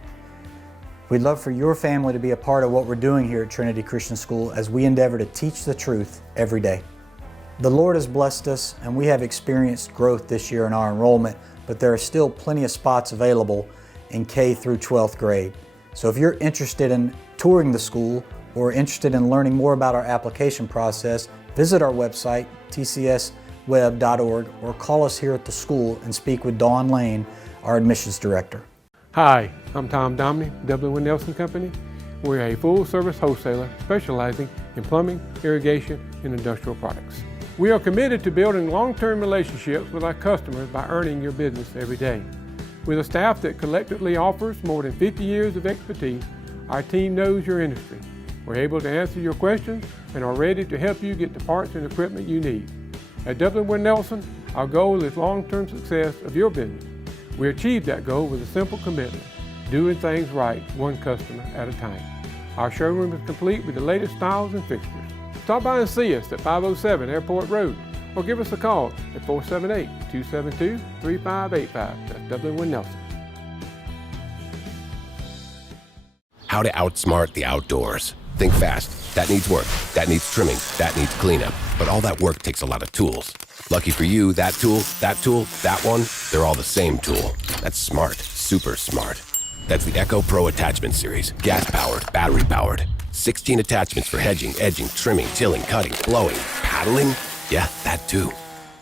We'd love for your family to be a part of what we're doing here at Trinity Christian School as we endeavor to teach the truth every day. The Lord has blessed us and we have experienced growth this year in our enrollment, but there are still plenty of spots available in K through 12th grade. So if you're interested in touring the school or interested in learning more about our application process, visit our website, tcsweb.org, or call us here at the school and speak with Dawn Lane, our admissions director. Hi, I'm Tom Domney, W. Nelson Company. We're a full-service wholesaler specializing in plumbing, irrigation, and industrial products. We are committed to building long-term relationships with our customers by earning your business every day. With a staff that collectively offers more than 50 years of expertise, our team knows your industry. We're able to answer your questions and are ready to help you get the parts and equipment you need. At W. Nelson, our goal is long-term success of your business. We achieve that goal with a simple commitment, doing things right, one customer at a time. Our showroom is complete with the latest styles and fixtures. Stop by and see us at 507 Airport Road or give us a call at 478-272-3585. That's W. Nelson. how to outsmart the outdoors. Think fast. That needs work. That needs trimming. That needs cleanup. But all that work takes a lot of tools. Lucky for you, that tool, that one, they're all the same tool. That's smart. Super smart. That's the Echo Pro Attachment Series. Gas-powered, battery-powered. 16 attachments for hedging, edging, trimming, tilling, cutting, blowing, paddling. Yeah, that too.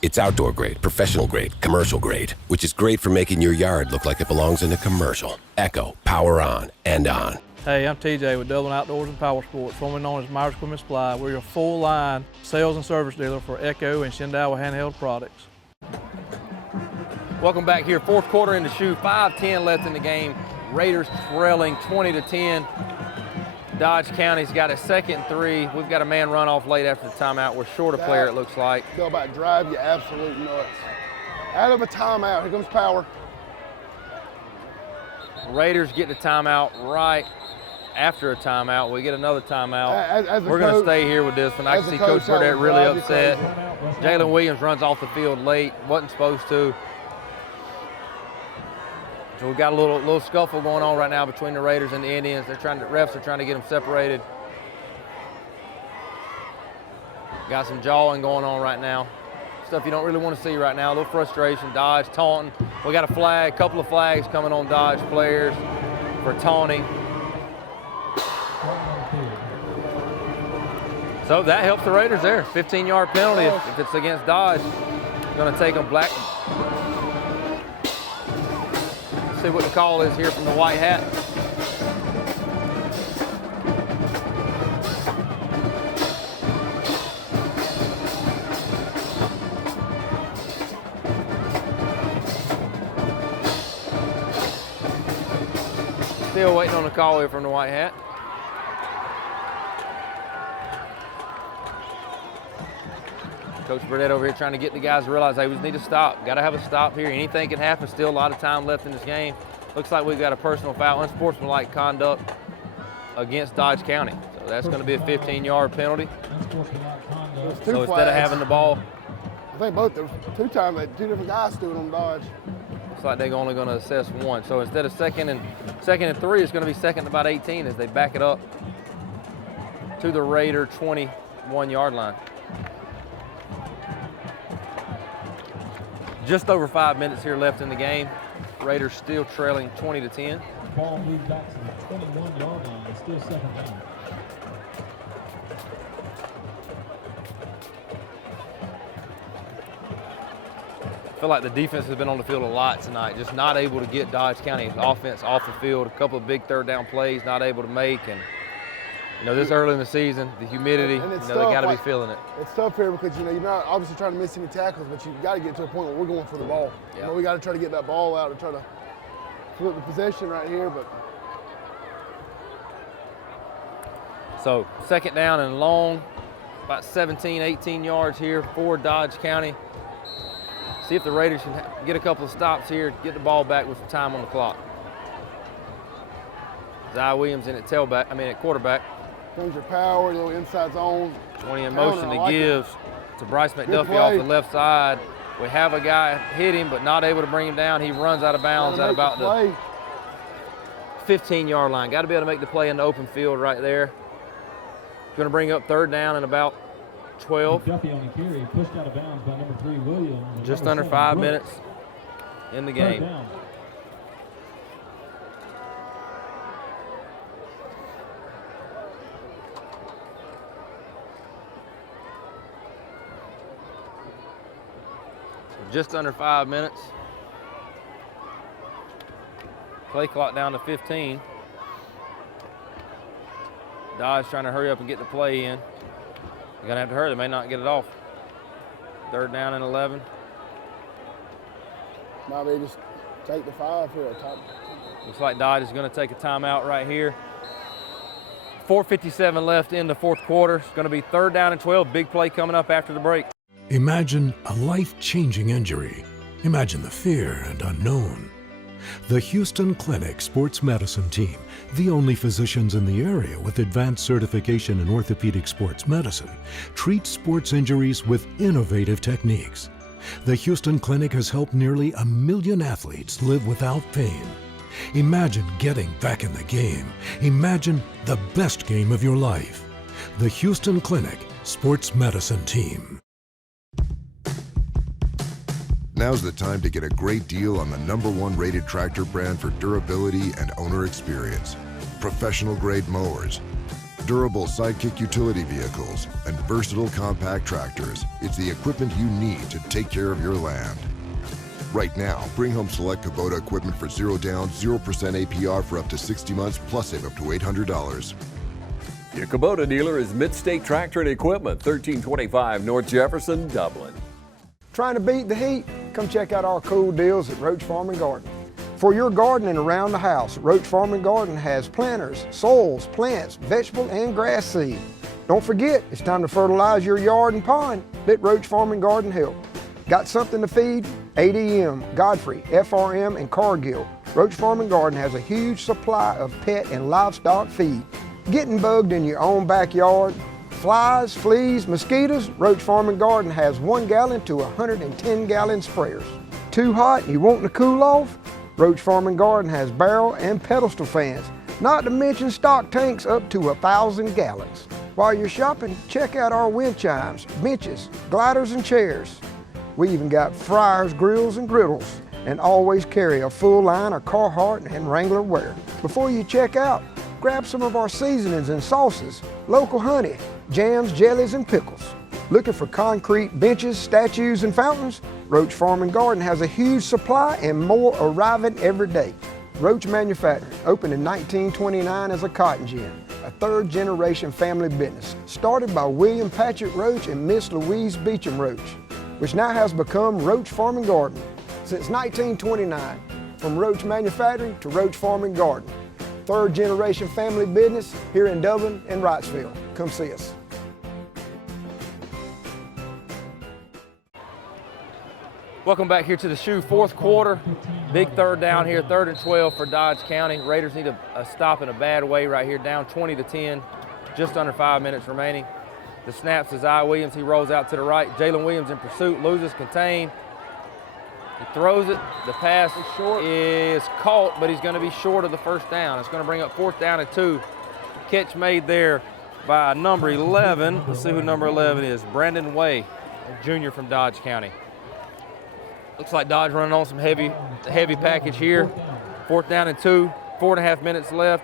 It's outdoor grade, professional grade, commercial grade, which is great for making your yard look like it belongs in a commercial. Echo, power on and on. Hey, I'm TJ with Dublin Outdoors and Power Sports, formerly known as Myers Equipment Supply. We're your full-line sales and service dealer for Echo and Shindawa handheld products. Welcome back here, fourth quarter in the shoe, 5:10 left in the game. Raiders trailing 20-10. Dodge County's got a 2nd and 3. We've got a man run off late after the timeout. We're short a player, it looks like. They'll about drive you absolute nuts. Out of a timeout, here comes Power. Raiders get the timeout right after a timeout. We get another timeout. We're going to stay here with this one. I can see Coach Burdett really upset. Jalen Williams runs off the field late, wasn't supposed to. So we've got a little scuffle going on right now between the Raiders and the Indians. Refs are trying to get them separated. Got some jawing going on right now. Stuff you don't really want to see right now. A little frustration. Dodge taunting. We got a flag, couple of flags coming on Dodge players for taunting. So that helps the Raiders there. 15-yard penalty if it's against Dodge. Going to take them black. Let's see what the call is here from the white hat. Still waiting on the call here from the white hat. Coach Burdett over here trying to get the guys to realize they need to stop. Got to have a stop here. Anything can happen. Still a lot of time left in this game. Looks like we've got a personal foul, unsportsmanlike conduct against Dodge County. So that's going to be a 15-yard penalty. So instead of having the ball, I think both, there was 2 times that 2 different guys stood on Dodge. looks like they're only going to assess 1. So instead of second and 3, it's going to be 2nd and about 18 as they back it up to the Raider 21-yard line. Just over 5 minutes here left in the game. Raiders still trailing 20-10. Ball moves back to the 21-yard line. It's still 2nd down. I feel like the defense has been on the field a lot tonight, just not able to get Dodge County's offense off the field. A couple of big 3rd down plays not able to make, and this early in the season, the humidity, they got to be feeling it. It's tough here because you're not obviously trying to miss any tackles, but you've got to get to a point where we're going for the ball. Yep. We got to try to get that ball out and try to flip the possession right here. But so 2nd down and long, about 17, 18 yards here for Dodge County. See if the Raiders can get a couple of stops here, get the ball back with some time on the clock. Zy Williams in at quarterback. Comes your power, a little inside zone. 20 in motion to give to Bryce McDuffie off the left side. We have a guy hit him, but not able to bring him down. He runs out of bounds at about the 15-yard line. Got to be able to make the play in the open field right there. Going to bring up 3rd down and about 12. McDuffie on the carry, pushed out of bounds by number 3 Williams. Just under 5 minutes in the game. 3rd down. Just under 5 minutes. Play clock down to 15. Dodge trying to hurry up and get the play in. You're gonna have to hurry, they may not get it off. 3rd down and 11. Might be just take the 5 here. Looks like Dodge is gonna take a timeout right here. 4:57 left in the 4th quarter. It's gonna be 3rd down and 12. Big play coming up after the break. Imagine a life-changing injury. Imagine the fear and unknown. The Houston Clinic Sports Medicine Team, the only physicians in the area with advanced certification in orthopedic sports medicine, treats sports injuries with innovative techniques. The Houston Clinic has helped nearly 1 million athletes live without pain. Imagine getting back in the game. Imagine the best game of your life. The Houston Clinic Sports Medicine Team. Now's the time to get a great deal on the #1 rated tractor brand for durability and owner experience. Professional grade mowers, durable sidekick utility vehicles, and versatile compact tractors. It's the equipment you need to take care of your land. Right now, bring home select Kubota equipment for 0 down, 0% APR for up to 60 months, plus save up to $800. Your Kubota dealer is Mid-State Tractor and Equipment, 1325 North Jefferson, Dublin. Trying to beat the heat? Come check out our cool deals at Roach Farm and Garden. For your gardening around the house, Roach Farm and Garden has planters, soils, plants, vegetable, and grass seed. Don't forget, it's time to fertilize your yard and pond. Let Roach Farm and Garden help. Got something to feed? ADM, Godfrey, FRM, and Cargill. Roach Farm and Garden has a huge supply of pet and livestock feed. Getting bugged in your own backyard? Flies, fleas, mosquitoes? Roach Farm and Garden has 1 gallon to 110 gallon sprayers. Too hot and you wanting to cool off? Roach Farm and Garden has barrel and pedestal fans, not to mention stock tanks up to 1,000 gallons. While you're shopping, check out our wind chimes, benches, gliders, and chairs. We even got fryers, grills, and griddles, and always carry a full line of Carhartt and Wrangler wear. Before you check out, grab some of our seasonings and sauces, local honey, jams, jellies, and pickles. Looking for concrete benches, statues, and fountains? Roach Farm and Garden has a huge supply and more arriving every day. Roach Manufacturing opened in 1929 as a cotton gin, a third-generation family business, started by William Patrick Roach and Miss Louise Beecham Roach, which now has become Roach Farm and Garden. Since 1929, from Roach Manufacturing to Roach Farm and Garden. Third-generation family business here in Dublin and Wrightsville. Come see us. Welcome back here to the shoe, fourth quarter. Big third down here, 3rd and 12 for Dodge County. Raiders need a stop in a bad way right here, down 20-10, just under 5 minutes remaining. The snaps to Zai Williams, he rolls out to the right. Jalen Williams in pursuit, loses, contained. He throws it, the pass is caught, but he's gonna be short of the first down. It's gonna bring up 4th down and 2. Catch made there by number 11. Let's see who number 11 is. Brandon Way, a junior from Dodge County. Looks like Dodge running on some heavy package here. 4th down and 2, 4.5 minutes left.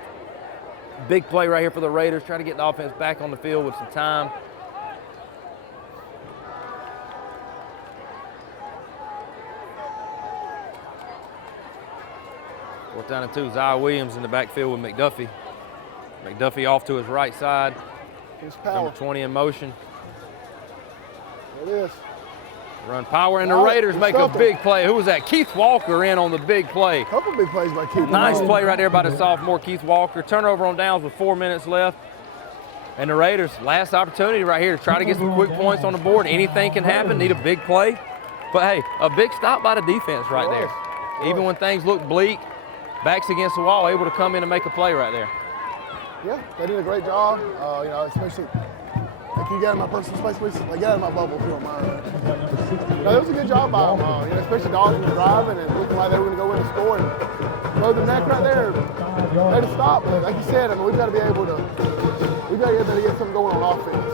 Big play right here for the Raiders, trying to get the offense back on the field with some time. Fourth down and 2, Zai Williams in the backfield with McDuffie. McDuffie off to his right side. Number 20 in motion. There it is. Run power, and the Raiders make a big play. Who was that? Keith Walker in on the big play. Couple big plays by Keith. Nice play right there by the sophomore Keith Walker. Turnover on downs with 4 minutes left. And the Raiders, last opportunity right here to try to get some quick points on the board. Anything can happen, need a big play. But hey, a big stop by the defense right there. Even when things look bleak, backs against the wall, able to come in and make a play right there. Yeah, they did a great job. You know, especially, like, you get out of my personal space, please. Like, get out of my bubble if you don't mind. No, it was a good job by them. You know, especially dodging and driving and looking like they were going to go in and score. And throw the neck right there. They had to stop. But like you said, I mean, we've got to be able to get something going on offense.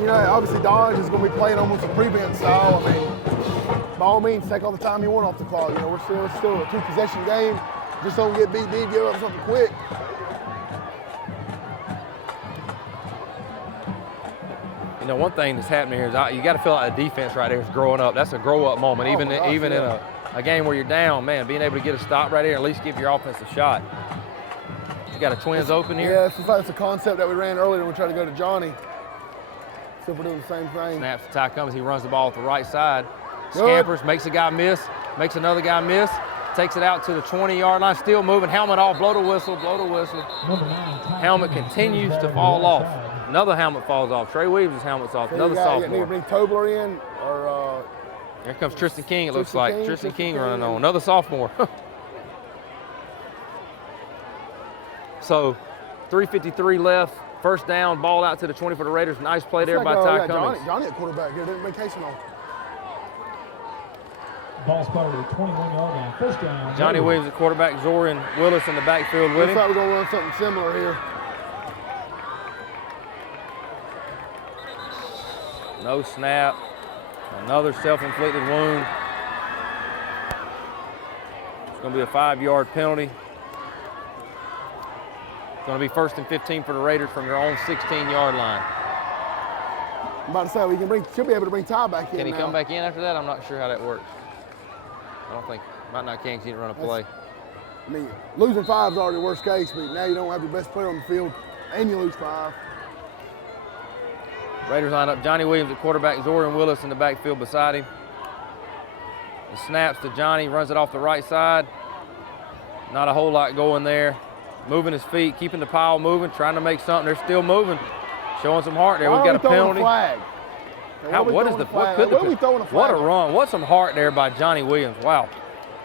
You know, obviously Dodge is going to be playing almost a prevent style. I mean, by all means, take all the time you want off the clock. You know, we're still a 2-possession game. Just don't get beat deep, give up something quick. You know, one thing that's happening here is you got to feel like the defense right there is growing up. That's a grow-up moment. Even in a game where you're down, man, being able to get a stop right there and at least give your offense a shot. You got a Twins open here. Yeah, it's a concept that we ran earlier. We tried to go to Johnny. See if we're doing the same thing. Snaps to Ty Cummins. He runs the ball to the right side. Scampers, makes a guy miss, makes another guy miss. Takes it out to the 20-yard line. Still moving. Helmet off. Blow the whistle. Blow the whistle. Helmet continues to fall off. Another helmet falls off. Trey Williams' helmet's off. Another sophomore. You need to bring Tobler in, or here comes Tristan King. It looks like Tristan King running on. Another sophomore. So, 3:53 left. First down. Ball out to the 20 for the Raiders. Nice play there by Ty Cummins. Johnny at quarterback here. Didn't vacation on. Ball spotted at 21-yard line. First down. Johnny Williams, the quarterback, Zorian Willis in the backfield with him. Looks like we're going to run something similar here. No snap. Another self-inflicted wound. It's going to be a 5-yard penalty. It's going to be 1st and 15 for the Raiders from their own 16-yard line. I'm about to say, should be able to bring Ty back in. Can he now. come back in after that? I'm not sure how that works. I don't think, might not can, 'cause he didn't run a play. I mean, losing 5 is already the worst case, but now you don't have your best player on the field and you lose 5. Raiders line up Johnny Williams at quarterback, Zorian Willis in the backfield beside him. The snaps to Johnny, runs it off the right side. Not a whole lot going there. Moving his feet, keeping the pile moving, trying to make something. They're still moving, showing some heart there. We've got a penalty. Flag? What a run. What's some heart there by Johnny Williams. Wow.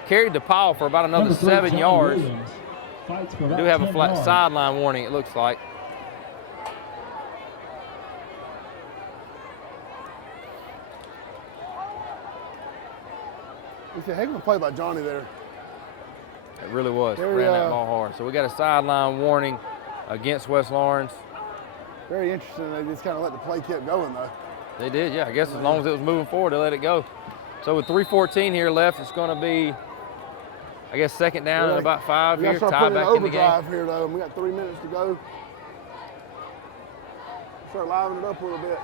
Carried the pile for about another 7 yards. We do have a flat sideline warning, it looks like. It's a heck of a play by Johnny there. It really was. Ran that ball hard. So we got a sideline warning against West Lawrence. Very interesting. They just kind of let the play keep going, though. They did, yeah. I guess as long as it was moving forward, they let it go. So with 3:14 here left, it's going to be, I guess, 2nd down and about 5 here. Tie back in the game. Here, though. We got 3 minutes to go. Start livening it up a little bit.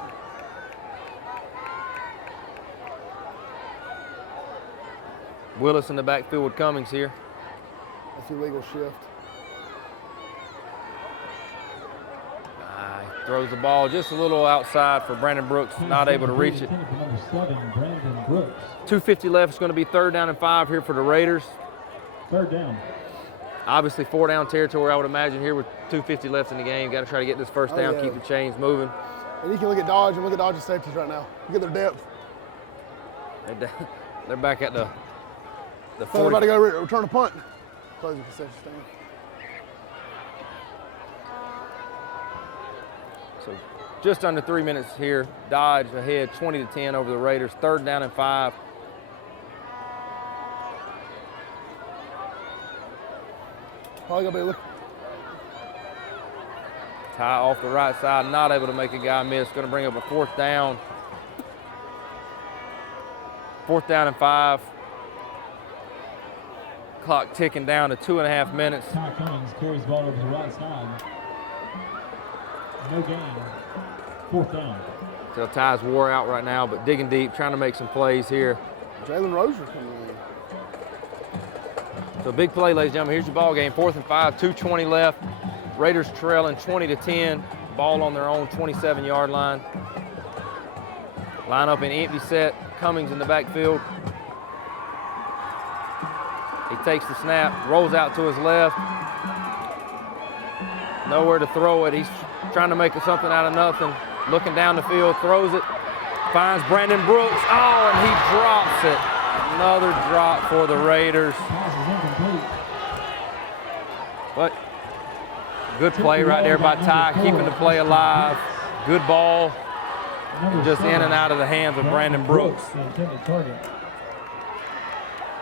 Willis in the backfield with Cummings here. That's illegal shift. Throws the ball just a little outside for Brandon Brooks, not able to reach it. 2:50 left. It's going to be 3rd down and 5 here for the Raiders. 3rd down. Obviously 4 down territory, I would imagine, here with 2:50 left in the game. Got to try to get this 1st down, keep the chains moving. And you can look at Dodge and look at Dodge's safeties right now. Look at their depth. They're back at the 40. So they're about to go return a punt. Closing concession stand. So just under 3 minutes here. Dodge ahead 20-10 over the Raiders. 3rd down and 5. Probably gonna be look. Ty off the right side, not able to make a guy miss. Going to bring up a 4th down. 4th down and 5. Clock ticking down to 2.5 minutes. Ty Cummings carries the ball over to the right side. No gain. 4th down. So Ty's wore out right now, but digging deep, trying to make some plays here. Jalen Roser coming in. So big play, ladies and gentlemen. Here's your ball game. 4th and 5, 2:20 left. Raiders trailing 20-10. Ball on their own 27-yard line. Line up in empty set. Cummings in the backfield. He takes the snap, rolls out to his left. Nowhere to throw it. He's trying to make something out of nothing. Looking down the field, throws it. Finds Brandon Brooks. Oh, and he drops it. Another drop for the Raiders. But good play right there by Ty, keeping the play alive. Good ball. Just in and out of the hands of Brandon Brooks.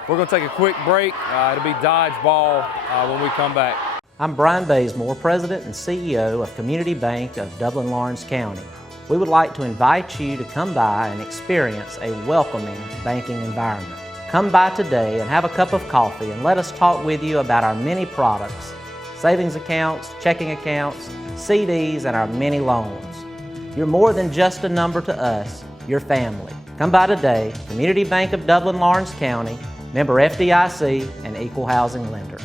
We're going to take a quick break. It'll be Dodge ball when we come back. I'm Brian Bazemore, President and CEO of Community Bank of Dublin-Lawrence County. We would like to invite you to come by and experience a welcoming banking environment. Come by today and have a cup of coffee and let us talk with you about our many products, savings accounts, checking accounts, CDs, and our many loans. You're more than just a number to us, you're family. Come by today, Community Bank of Dublin-Lawrence County, member FDIC, and equal housing lender.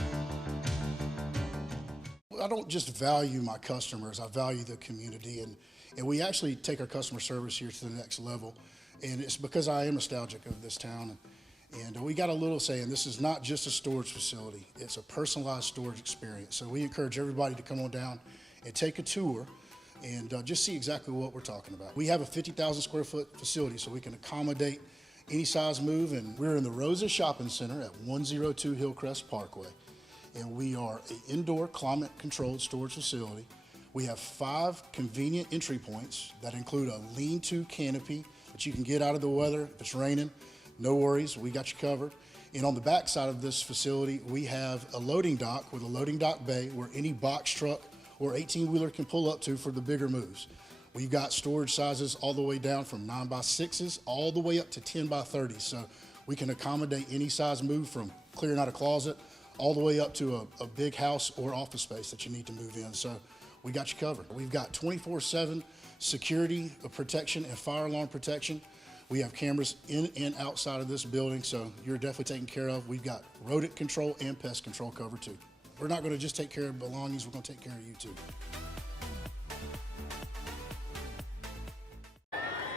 I don't just value my customers, I value the community, and we actually take our customer service here to the next level. And it's because I am nostalgic of this town. And we got a little saying, this is not just a storage facility, it's a personalized storage experience. So we encourage everybody to come on down and take a tour and just see exactly what we're talking about. We have a 50,000 square foot facility, so we can accommodate any size move, and we're in the Rosa Shopping Center at 102 Hillcrest Parkway. And we are an indoor climate controlled storage facility. We have 5 convenient entry points that include a lean-to canopy that you can get out of the weather if it's raining. no worries, we got you covered. And on the back side of this facility, we have a loading dock with a loading dock bay where any box truck or 18-wheeler can pull up to for the bigger moves. We've got storage sizes all the way down from 9x6s all the way up to 10x30s. So we can accommodate any size move from clearing out a closet all the way up to a big house or office space that you need to move in. So we got you covered. We've got 24/7 security protection and fire alarm protection. We have cameras in and outside of this building, so you're definitely taken care of. We've got rodent control and pest control covered too. We're not going to just take care of belongings, we're going to take care of you too.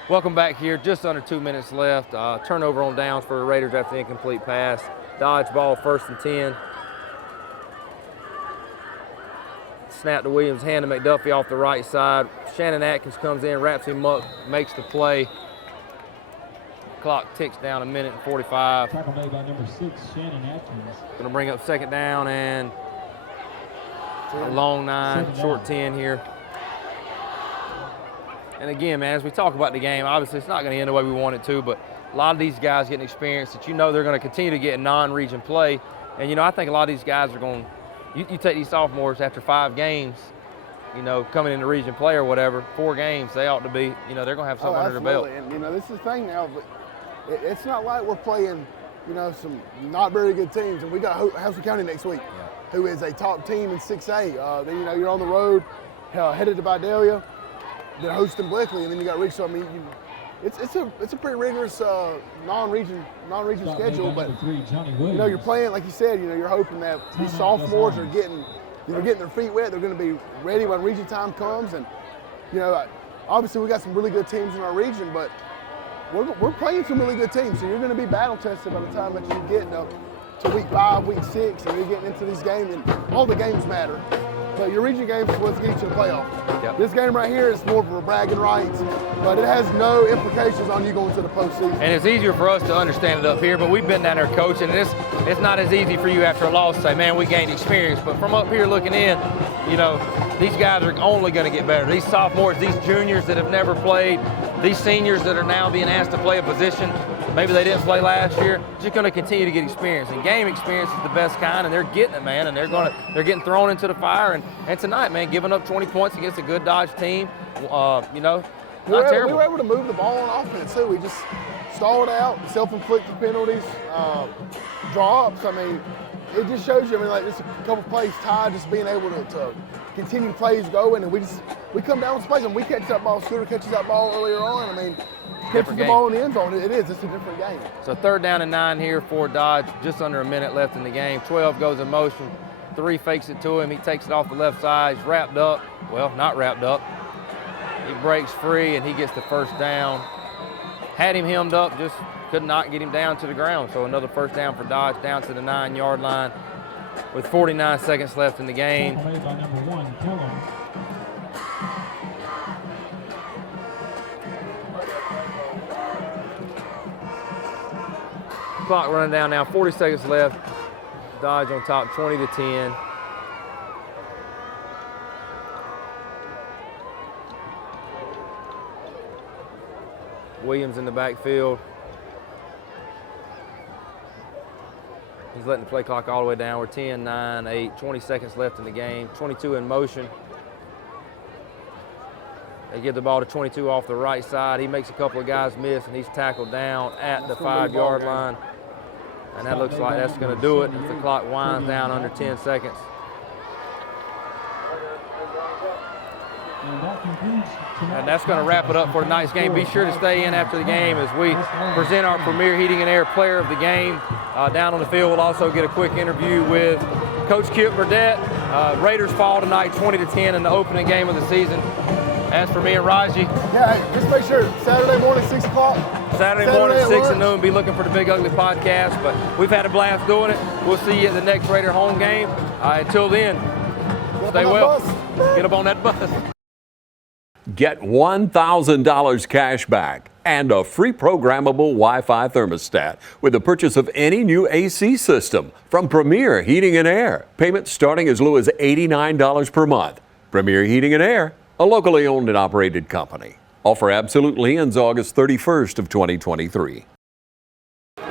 Welcome back here. Just under 2 minutes left. Turnover on downs for the Raiders after the incomplete pass. Dodge ball, 1st and 10. Snap to Williams, hand to McDuffie off the right side. Shannon Atkins comes in, wraps him up, makes the play. Clock ticks down 1:45. Tackle made by number 6, Shannon Atkins. Going to bring up 2nd down and a long 9, short 10 here. And again, man, as we talk about the game, obviously it's not going to end the way we want it to, but a lot of these guys getting experience that they're going to continue to get non-region play. And, I think a lot of these guys are going, you take these sophomores after 5 games, coming into region play or whatever, 4 games, they ought to be, they're going to have something under their belt. And, this is the thing now, but it's not like we're playing, some not very good teams. And we got Houston County next week, who is a top team in 6A. Then, you're on the road, headed to Vidalia. They're hosting Bleckley, and then you got Rich. So it's a pretty rigorous non-region schedule. But you're playing, like you said, you're hoping that these sophomores are getting their feet wet. They're going to be ready when region time comes. And obviously we got some really good teams in our region, but we're playing some really good teams. So you're going to be battle tested by the time that you get to week 5, week 6, and you're getting into these games. And all the games matter. But your region games is what's getting you to the playoff. Yep. This game right here is more of a bragging rights, but it has no implications on you going to the postseason. And it's easier for us to understand it up here, but we've been down there coaching, and it's not as easy for you after a loss to say, man, we gained experience. But from up here looking in, these guys are only going to get better. These sophomores, these juniors that have never played, these seniors that are now being asked to play a position maybe they didn't play last year, just going to continue to get experience. And game experience is the best kind, and they're getting it, man. And they're getting thrown into the fire. And tonight, man, giving up 20 points against a good Dodge team, not terrible. We were able to move the ball on offense too. We just stalled out, self-inflicted penalties, drops. It just shows you. Just a couple plays tied, just being able to continue plays going, and we come down with plays, and we catch that ball. Scooter catches that ball earlier on. Catches the ball in the end zone. It's a different game. So 3rd down and 9 here for Dodge. Just under a minute left in the game. 12 goes in motion. 3 fakes it to him. He takes it off the left side. He's wrapped up. Well, not wrapped up. He breaks free, and he gets the 1st down. Had him hemmed up, just could not get him down to the ground. So another 1st down for Dodge, down to the 9-yard line with 49 seconds left in the game. Made by number 1, Kellum. Clock running down now, 40 seconds left. Dodge on top, 20-10. Williams in the backfield. He's letting the play clock all the way down. We're 10, 9, 8, 20 seconds left in the game. 22 in motion. They give the ball to 22 off the right side. He makes a couple of guys miss, and he's tackled down at the 5-yard line. And that looks like that's going to do it if the clock winds down under 10 seconds. And that's going to wrap it up for tonight's game. Be sure to stay in after the game as we present our Premier Heating and Air Player of the Game. Down on the field, we'll also get a quick interview with Coach Kip Burdett. Raiders fall tonight 20-10 in the opening game of the season. As for me and Raji. Yeah, just make sure Saturday morning, 6 o'clock. Saturday morning, 6 and noon. Be looking for the Big Ugly podcast. But we've had a blast doing it. We'll see you at the next Raider home game. Until then, stay well. Get up on that bus. Get $1,000 cash back and a free programmable Wi-Fi thermostat with the purchase of any new AC system from Premier Heating and Air. Payments starting as low as $89 per month. Premier Heating and Air, a locally owned and operated company. Offer absolutely ends August 31st of 2023.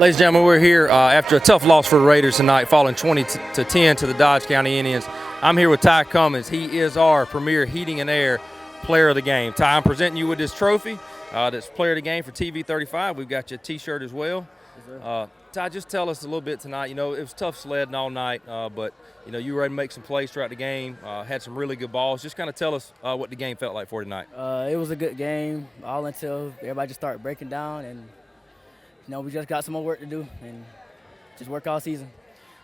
Ladies and gentlemen, we're here after a tough loss for the Raiders tonight, falling 20-10 to the Dodge County Indians. I'm here with Ty Cummins. He is our premier heating and air player of the game. Ty, I'm presenting you with this trophy. That's player of the game for TV 35. We've got your T-shirt as well. Yes, Ty, just tell us a little bit tonight. You know, it was tough sledding all night, but, you know, you were able to make some plays throughout the game, had some really good balls. Just kind of tell us what the game felt like for tonight. It was a good game, all until everybody just started breaking down, and, you know, we just got some more work to do and just work all season.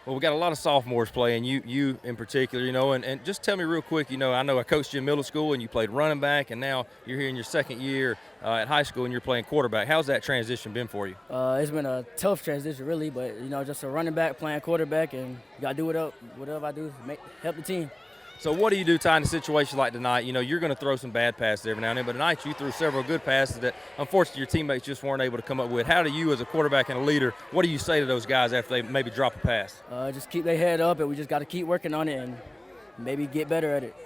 Well, we got a lot of sophomores playing, you in particular, you know, and just tell me real quick, you know, I know I coached you in middle school and you played running back, and now you're here in your second year at high school and you're playing quarterback. How's that transition been for you? It's been a tough transition, really, but, you know, just a running back, playing quarterback, and you got to do whatever I do to help the team. So what do you do, Ty, in a situation like tonight? You know, you're going to throw some bad passes every now and then, but tonight you threw several good passes that, unfortunately, your teammates just weren't able to come up with. How do you, as a quarterback and a leader, what do you say to those guys after they maybe drop a pass? Just keep their head up, and we just got to keep working on it and maybe get better at it.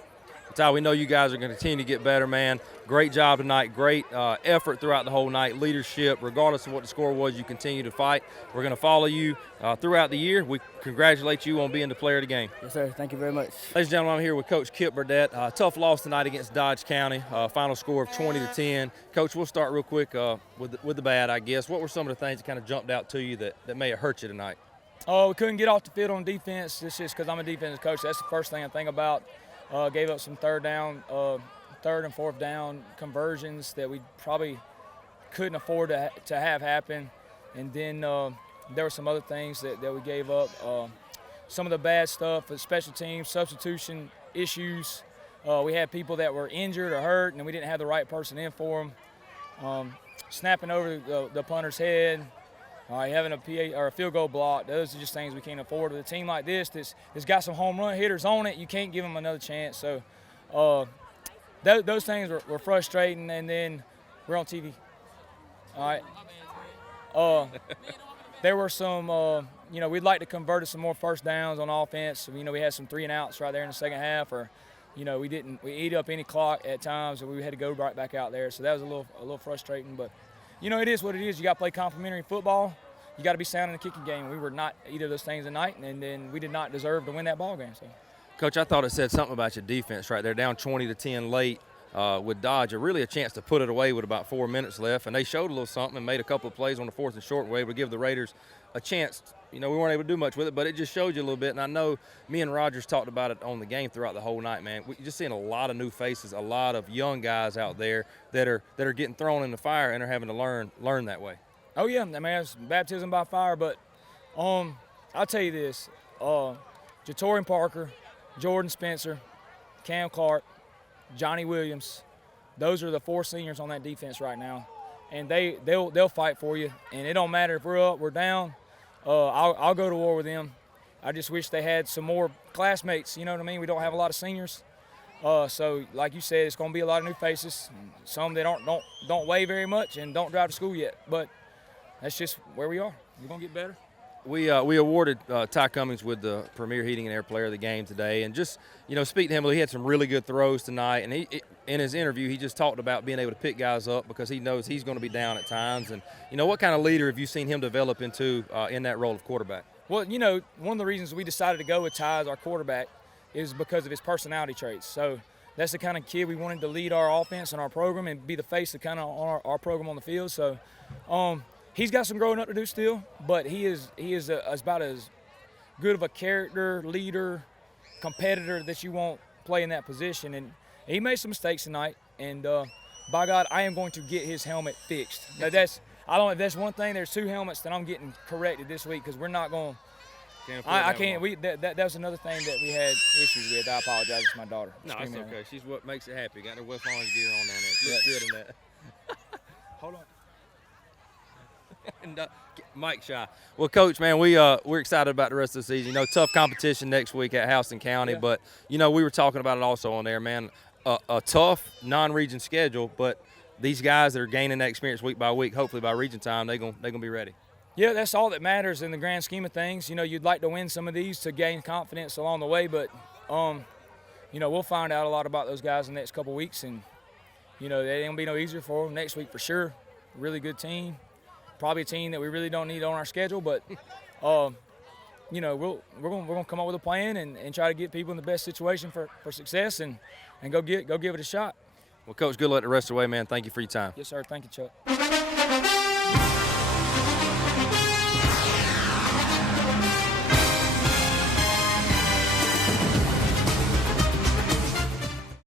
Ty, we know you guys are going to continue to get better, man. Great job tonight. Great effort throughout the whole night. Leadership, regardless of what the score was, you continue to fight. We're going to follow you throughout the year. We congratulate you on being the player of the game. Yes, sir. Thank you very much. Ladies and gentlemen, I'm here with Coach Kip Burdett. Tough loss tonight against Dodge County. Final score of 20-10. Coach, we'll start real quick with the bad, I guess. What were some of the things that kind of jumped out to you that may have hurt you tonight? Oh, we couldn't get off the field on defense. It's just because I'm a defensive coach. That's the first thing I think about. Gave up some third and fourth down conversions that we probably couldn't afford to have happen. And then there were some other things that we gave up. Some of the bad stuff, special teams, substitution issues. We had people that were injured or hurt, and we didn't have the right person in for them. Snapping over the punter's head. Having a PA or a field goal block, those are just things we can't afford. With a team like this that's got some home run hitters on it, you can't give them another chance. So those things were frustrating, and then we're on TV. All right. There were some, you know, we'd like to convert some more first downs on offense. You know, we had some 3 and outs right there in the second half, or, you know, we ate up any clock at times, and we had to go right back out there. So that was a little frustrating, but. You know, it is what it is. You got to play complementary football. You got to be sound in the kicking game. We were not either of those things tonight, and then we did not deserve to win that ball game. So, Coach, I thought it said something about your defense right there, down 20-10 late with Dodge. Really a chance to put it away with about 4 minutes left, and they showed a little something and made a couple of plays on the 4th and short. We were able to give the Raiders a chance. You know, we weren't able to do much with it, but it just showed you a little bit. And I know me and Rogers talked about it on the game throughout the whole night, man. We're just seeing a lot of new faces, a lot of young guys out there that are getting thrown in the fire and are having to learn that way. Oh, yeah. I mean, it's baptism by fire. But I'll tell you this. Jatorian Parker, Jordan Spencer, Cam Clark, Johnny Williams, those are the 4 seniors on that defense right now. And they'll fight for you. And it don't matter if we're up, we're down. I'll go to war with them. I just wish they had some more classmates. You know what I mean? We don't have a lot of seniors. So, like you said, it's going to be a lot of new faces. Some that don't weigh very much and don't drive to school yet. But that's just where we are. We're going to get better. We awarded Ty Cummins with the Premier Heating and Air Player of the Game today. And just, you know, speak to him, he had some really good throws tonight. And in his interview, he just talked about being able to pick guys up because he knows he's going to be down at times. And, you know, what kind of leader have you seen him develop into in that role of quarterback? Well, you know, one of the reasons we decided to go with Ty as our quarterback is because of his personality traits. So that's the kind of kid we wanted to lead our offense and our program and be the face of kind of our program on the field. So, he's got some growing up to do still, but he is about as good of a character, leader, competitor that you want play in that position. And he made some mistakes tonight, and by God, I am going to get his helmet fixed. Now if that's one thing, there's 2 helmets that I'm getting corrected this week because we're not going. I can't. That was another thing that we had issues with. I apologize to my daughter. No, it's okay. She's what makes it happy. Got her West Orange gear on down there. Looks good in that. Hold on. And Mike Shy. Well, Coach, man, we're excited about the rest of the season. You know, tough competition next week at Houston County, but, you know, we were talking about it also on there, man. A tough non-region schedule, but these guys that are gaining that experience week by week, hopefully by region time, they're gonna be ready. Yeah, that's all that matters in the grand scheme of things. You know, you'd like to win some of these to gain confidence along the way, but, you know, we'll find out a lot about those guys in the next couple weeks, and, you know, it ain't gonna be no easier for them next week for sure. Really good team. probably a team that we really don't need on our schedule, but you know, we're gonna come up with a plan and try to get people in the best situation for success and go give it a shot. Well, Coach, good luck the rest of the way, man. Thank you for your time. Yes, sir. Thank you, Chuck.